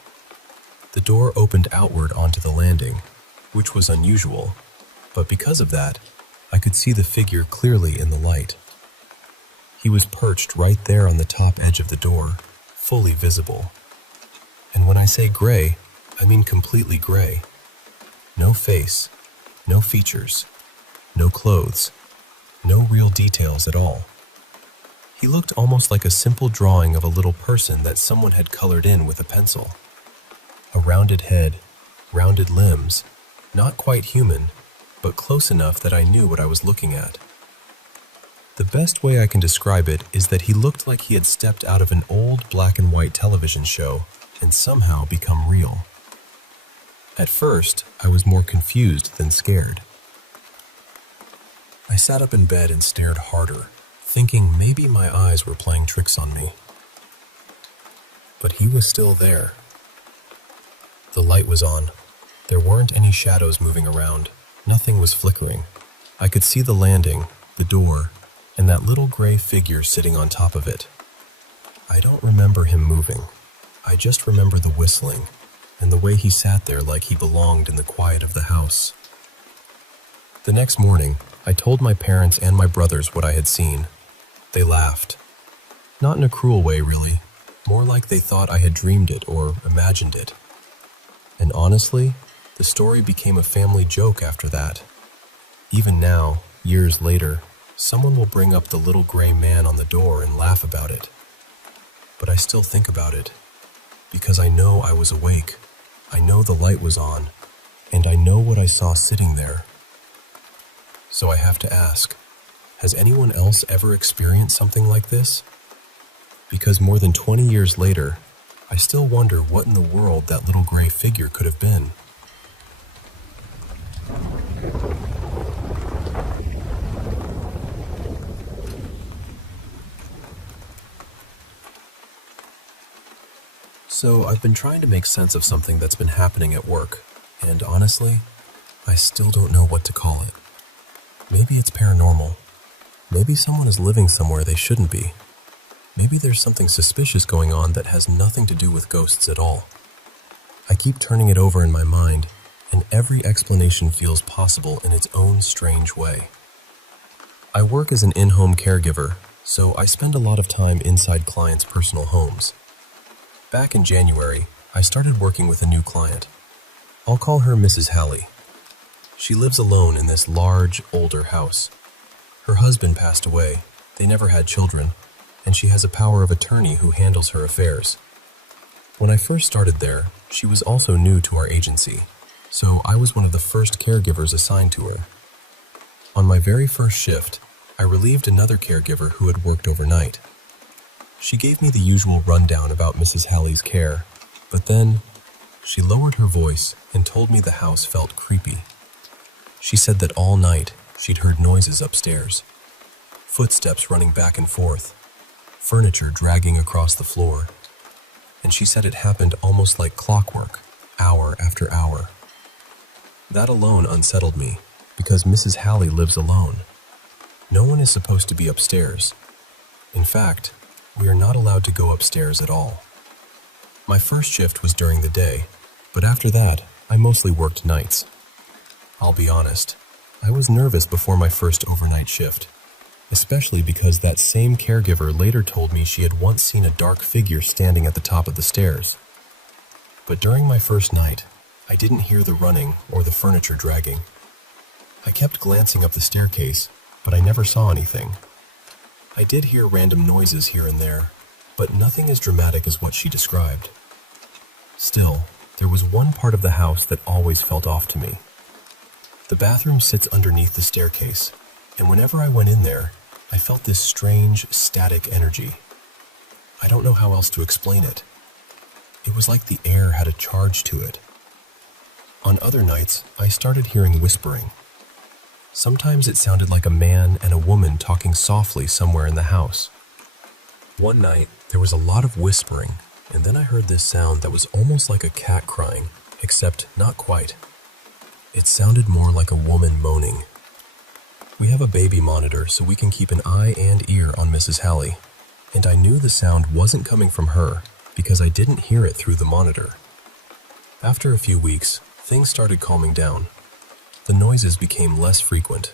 The door opened outward onto the landing, which was unusual, but because of that, I could see the figure clearly in the light. He was perched right there on the top edge of the door, fully visible. And when I say gray, I mean completely gray. No face, no features, no clothes, no real details at all. He looked almost like a simple drawing of a little person that someone had colored in with a pencil. A rounded head, rounded limbs, not quite human, but close enough that I knew what I was looking at. The best way I can describe it is that he looked like he had stepped out of an old black and white television show and somehow become real. At first, I was more confused than scared. I sat up in bed and stared harder, thinking maybe my eyes were playing tricks on me. But he was still there. The light was on. There weren't any shadows moving around. Nothing was flickering. I could see the landing, the door, and that little gray figure sitting on top of it. I don't remember him moving. I just remember the whistling and the way he sat there like he belonged in the quiet of the house. The next morning, I told my parents and my brothers what I had seen. They laughed. Not in a cruel way, really. More like they thought I had dreamed it or imagined it. And honestly, the story became a family joke after that. Even now, years later, someone will bring up the little gray man on the door and laugh about it. But I still think about it, because I know I was awake. I know the light was on, and I know what I saw sitting there. So I have to ask, has anyone else ever experienced something like this? Because more than 20 years later, I still wonder what in the world that little gray figure could have been. So I've been trying to make sense of something that's been happening at work, and honestly, I still don't know what to call it. Maybe it's paranormal. Maybe someone is living somewhere they shouldn't be. Maybe there's something suspicious going on that has nothing to do with ghosts at all. I keep turning it over in my mind, and every explanation feels possible in its own strange way. I work as an in-home caregiver, so I spend a lot of time inside clients' personal homes. Back in January, I started working with a new client. I'll call her Mrs. Hallie. She lives alone in this large, older house. Her husband passed away, they never had children, and she has a power of attorney who handles her affairs. When I first started there, she was also new to our agency, so I was one of the first caregivers assigned to her. On my very first shift, I relieved another caregiver who had worked overnight. She gave me the usual rundown about Mrs. Hallie's care, but then she lowered her voice and told me the house felt creepy. She said that all night she'd heard noises upstairs, footsteps running back and forth, furniture dragging across the floor, and she said it happened almost like clockwork, hour after hour. That alone unsettled me, because Mrs. Hallie lives alone. No one is supposed to be upstairs. In fact, we are not allowed to go upstairs at all. My first shift was during the day, but after that, I mostly worked nights. I'll be honest, I was nervous before my first overnight shift, especially because that same caregiver later told me she had once seen a dark figure standing at the top of the stairs. But during my first night, I didn't hear the running or the furniture dragging. I kept glancing up the staircase, but I never saw anything. I did hear random noises here and there, but nothing as dramatic as what she described. Still, there was one part of the house that always felt off to me. The bathroom sits underneath the staircase, and whenever I went in there, I felt this strange, static energy. I don't know how else to explain it. It was like the air had a charge to it. On other nights, I started hearing whispering. Sometimes it sounded like a man and a woman talking softly somewhere in the house. One night, there was a lot of whispering, and then I heard this sound that was almost like a cat crying, except not quite. It sounded more like a woman moaning. We have a baby monitor so we can keep an eye and ear on Mrs. Hallie, and I knew the sound wasn't coming from her because I didn't hear it through the monitor. After a few weeks, things started calming down. The noises became less frequent.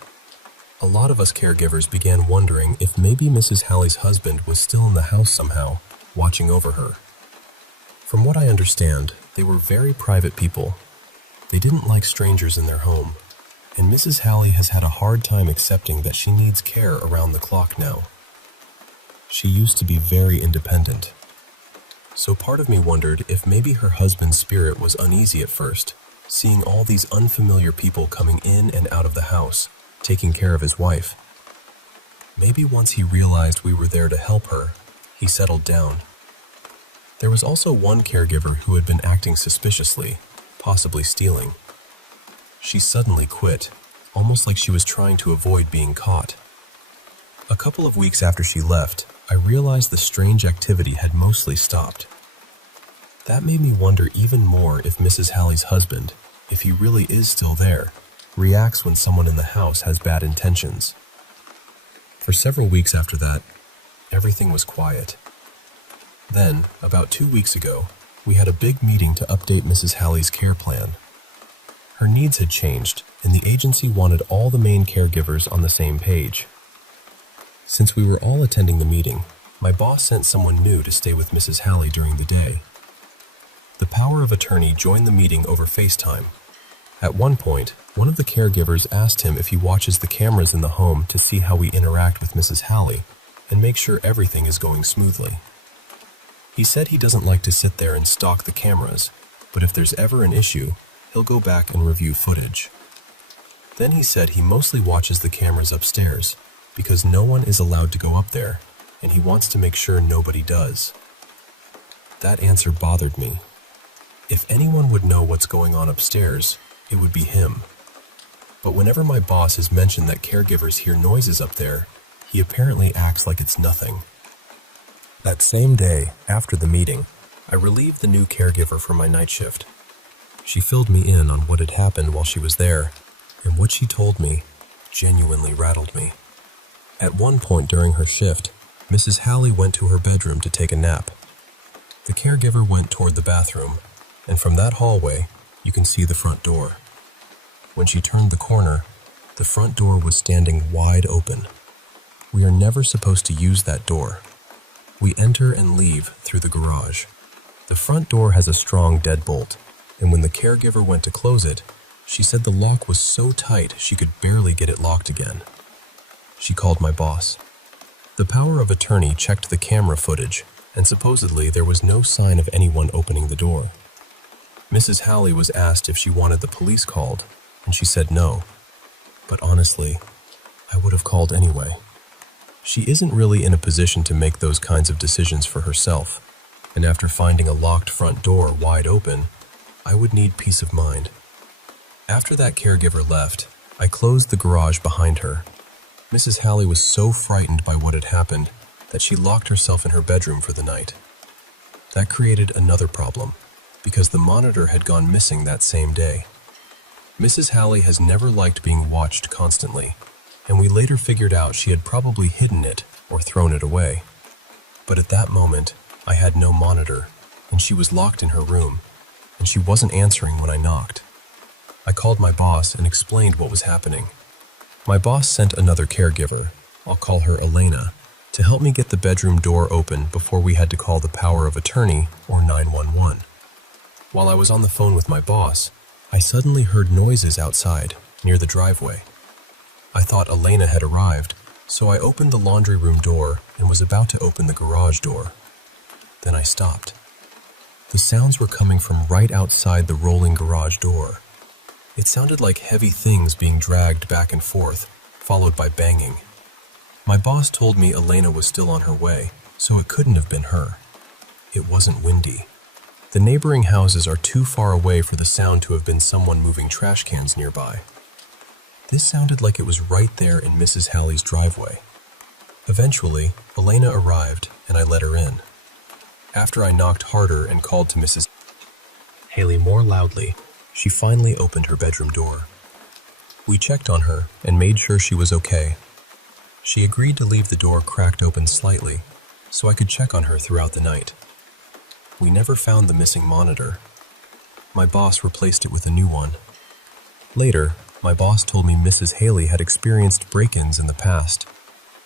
A lot of us caregivers began wondering if maybe Mrs. Hallie's husband was still in the house somehow, watching over her. From what I understand, they were very private people. They didn't like strangers in their home, and Mrs. Hallie has had a hard time accepting that she needs care around the clock now. She used to be very independent. So part of me wondered if maybe her husband's spirit was uneasy at first, seeing all these unfamiliar people coming in and out of the house, taking care of his wife. Maybe once he realized we were there to help her, he settled down. There was also one caregiver who had been acting suspiciously, possibly stealing. She suddenly quit, almost like she was trying to avoid being caught. A couple of weeks after she left, I realized the strange activity had mostly stopped. That made me wonder even more if Mrs. Hallie's husband, if he really is still there, reacts when someone in the house has bad intentions. For several weeks after that, everything was quiet. Then, about 2 weeks ago, we had a big meeting to update Mrs. Hallie's care plan. Her needs had changed, and the agency wanted all the main caregivers on the same page. Since we were all attending the meeting, my boss sent someone new to stay with Mrs. Hallie during the day. The power of attorney joined the meeting over FaceTime. At one point, one of the caregivers asked him if he watches the cameras in the home to see how we interact with Mrs. Hallie and make sure everything is going smoothly. He said he doesn't like to sit there and stalk the cameras, but if there's ever an issue, he'll go back and review footage. Then he said he mostly watches the cameras upstairs because no one is allowed to go up there, and he wants to make sure nobody does. That answer bothered me. If anyone would know what's going on upstairs, it would be him. But whenever my boss has mentioned that caregivers hear noises up there, he apparently acts like it's nothing. That same day, after the meeting, I relieved the new caregiver for my night shift. She filled me in on what had happened while she was there, and what she told me genuinely rattled me. At one point during her shift, Mrs. Hallie went to her bedroom to take a nap. The caregiver went toward the bathroom, and from that hallway, you can see the front door. When she turned the corner, the front door was standing wide open. We are never supposed to use that door. We enter and leave through the garage. The front door has a strong deadbolt, and when the caregiver went to close it, she said the lock was so tight she could barely get it locked again. She called my boss. The power of attorney checked the camera footage, and supposedly there was no sign of anyone opening the door. Mrs. Halley was asked if she wanted the police called, and she said no. But honestly, I would have called anyway. She isn't really in a position to make those kinds of decisions for herself, and after finding a locked front door wide open, I would need peace of mind. After that caregiver left, I closed the garage behind her. Mrs. Halley was so frightened by what had happened that she locked herself in her bedroom for the night. That created another problem, because the monitor had gone missing that same day. Mrs. Halley has never liked being watched constantly, and we later figured out she had probably hidden it or thrown it away. But at that moment, I had no monitor, and she was locked in her room, and she wasn't answering when I knocked. I called my boss and explained what was happening. My boss sent another caregiver, I'll call her Elena, to help me get the bedroom door open before we had to call the power of attorney or 911. While I was on the phone with my boss, I suddenly heard noises outside, near the driveway. I thought Elena had arrived, so I opened the laundry room door and was about to open the garage door. Then I stopped. The sounds were coming from right outside the rolling garage door. It sounded like heavy things being dragged back and forth, followed by banging. My boss told me Elena was still on her way, so it couldn't have been her. It wasn't windy. The neighboring houses are too far away for the sound to have been someone moving trash cans nearby. This sounded like it was right there in Mrs. Halley's driveway. Eventually, Elena arrived and I let her in. After I knocked harder and called to Mrs. Halley more loudly, she finally opened her bedroom door. We checked on her and made sure she was okay. She agreed to leave the door cracked open slightly, so I could check on her throughout the night. We never found the missing monitor. My boss replaced it with a new one. Later, my boss told me Mrs. Halley had experienced break-ins in the past,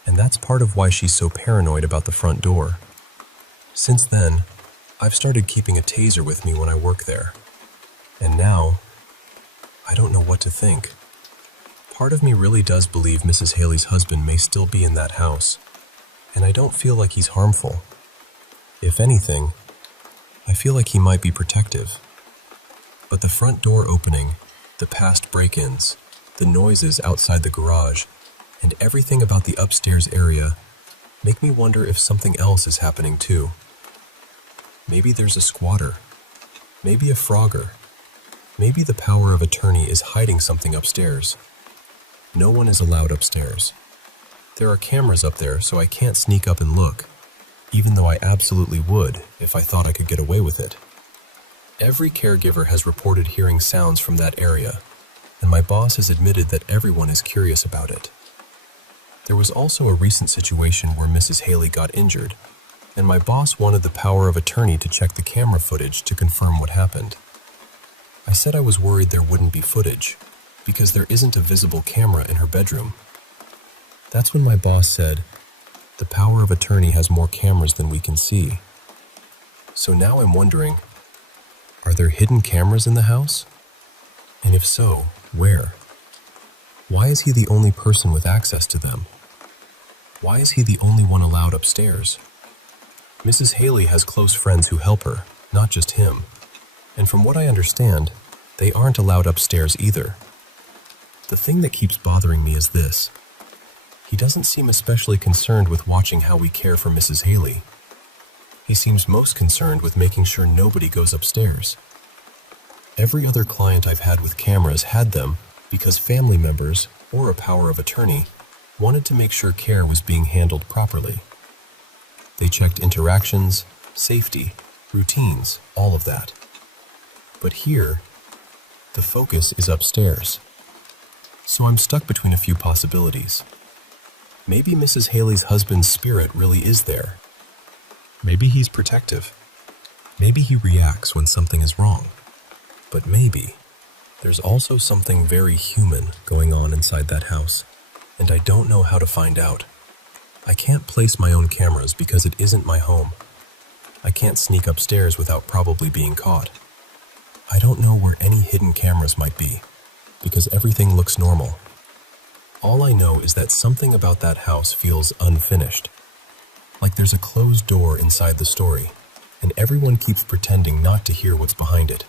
and that's part of why she's so paranoid about the front door. Since then, I've started keeping a taser with me when I work there. And now, I don't know what to think. Part of me really does believe Mrs. Halley's husband may still be in that house, and I don't feel like he's harmful. If anything, I feel like he might be protective. But the front door opening, the past break-ins, the noises outside the garage, and everything about the upstairs area make me wonder if something else is happening too. Maybe there's a squatter. Maybe a frogger. Maybe the power of attorney is hiding something upstairs. No one is allowed upstairs. There are cameras up there, so I can't sneak up and look, even though I absolutely would if I thought I could get away with it. Every caregiver has reported hearing sounds from that area, and my boss has admitted that everyone is curious about it. There was also a recent situation where Mrs. Halley got injured, and my boss wanted the power of attorney to check the camera footage to confirm what happened. I said I was worried there wouldn't be footage, because there isn't a visible camera in her bedroom. That's when my boss said, "The power of attorney has more cameras than we can see." So now I'm wondering, are there hidden cameras in the house? And if so, where? Why is he the only person with access to them? Why is he the only one allowed upstairs? Mrs. Halley has close friends who help her, not just him. And from what I understand, they aren't allowed upstairs either. The thing that keeps bothering me is this. He doesn't seem especially concerned with watching how we care for Mrs. Halley. He seems most concerned with making sure nobody goes upstairs. Every other client I've had with cameras had them because family members, or a power of attorney, wanted to make sure care was being handled properly. They checked interactions, safety, routines, all of that. But here, the focus is upstairs. So I'm stuck between a few possibilities. Maybe Mrs. Halley's husband's spirit really is there. Maybe he's protective. Maybe he reacts when something is wrong. But maybe there's also something very human going on inside that house, and I don't know how to find out. I can't place my own cameras because it isn't my home. I can't sneak upstairs without probably being caught. I don't know where any hidden cameras might be, because everything looks normal. All I know is that something about that house feels unfinished. Like there's a closed door inside the story, and everyone keeps pretending not to hear what's behind it.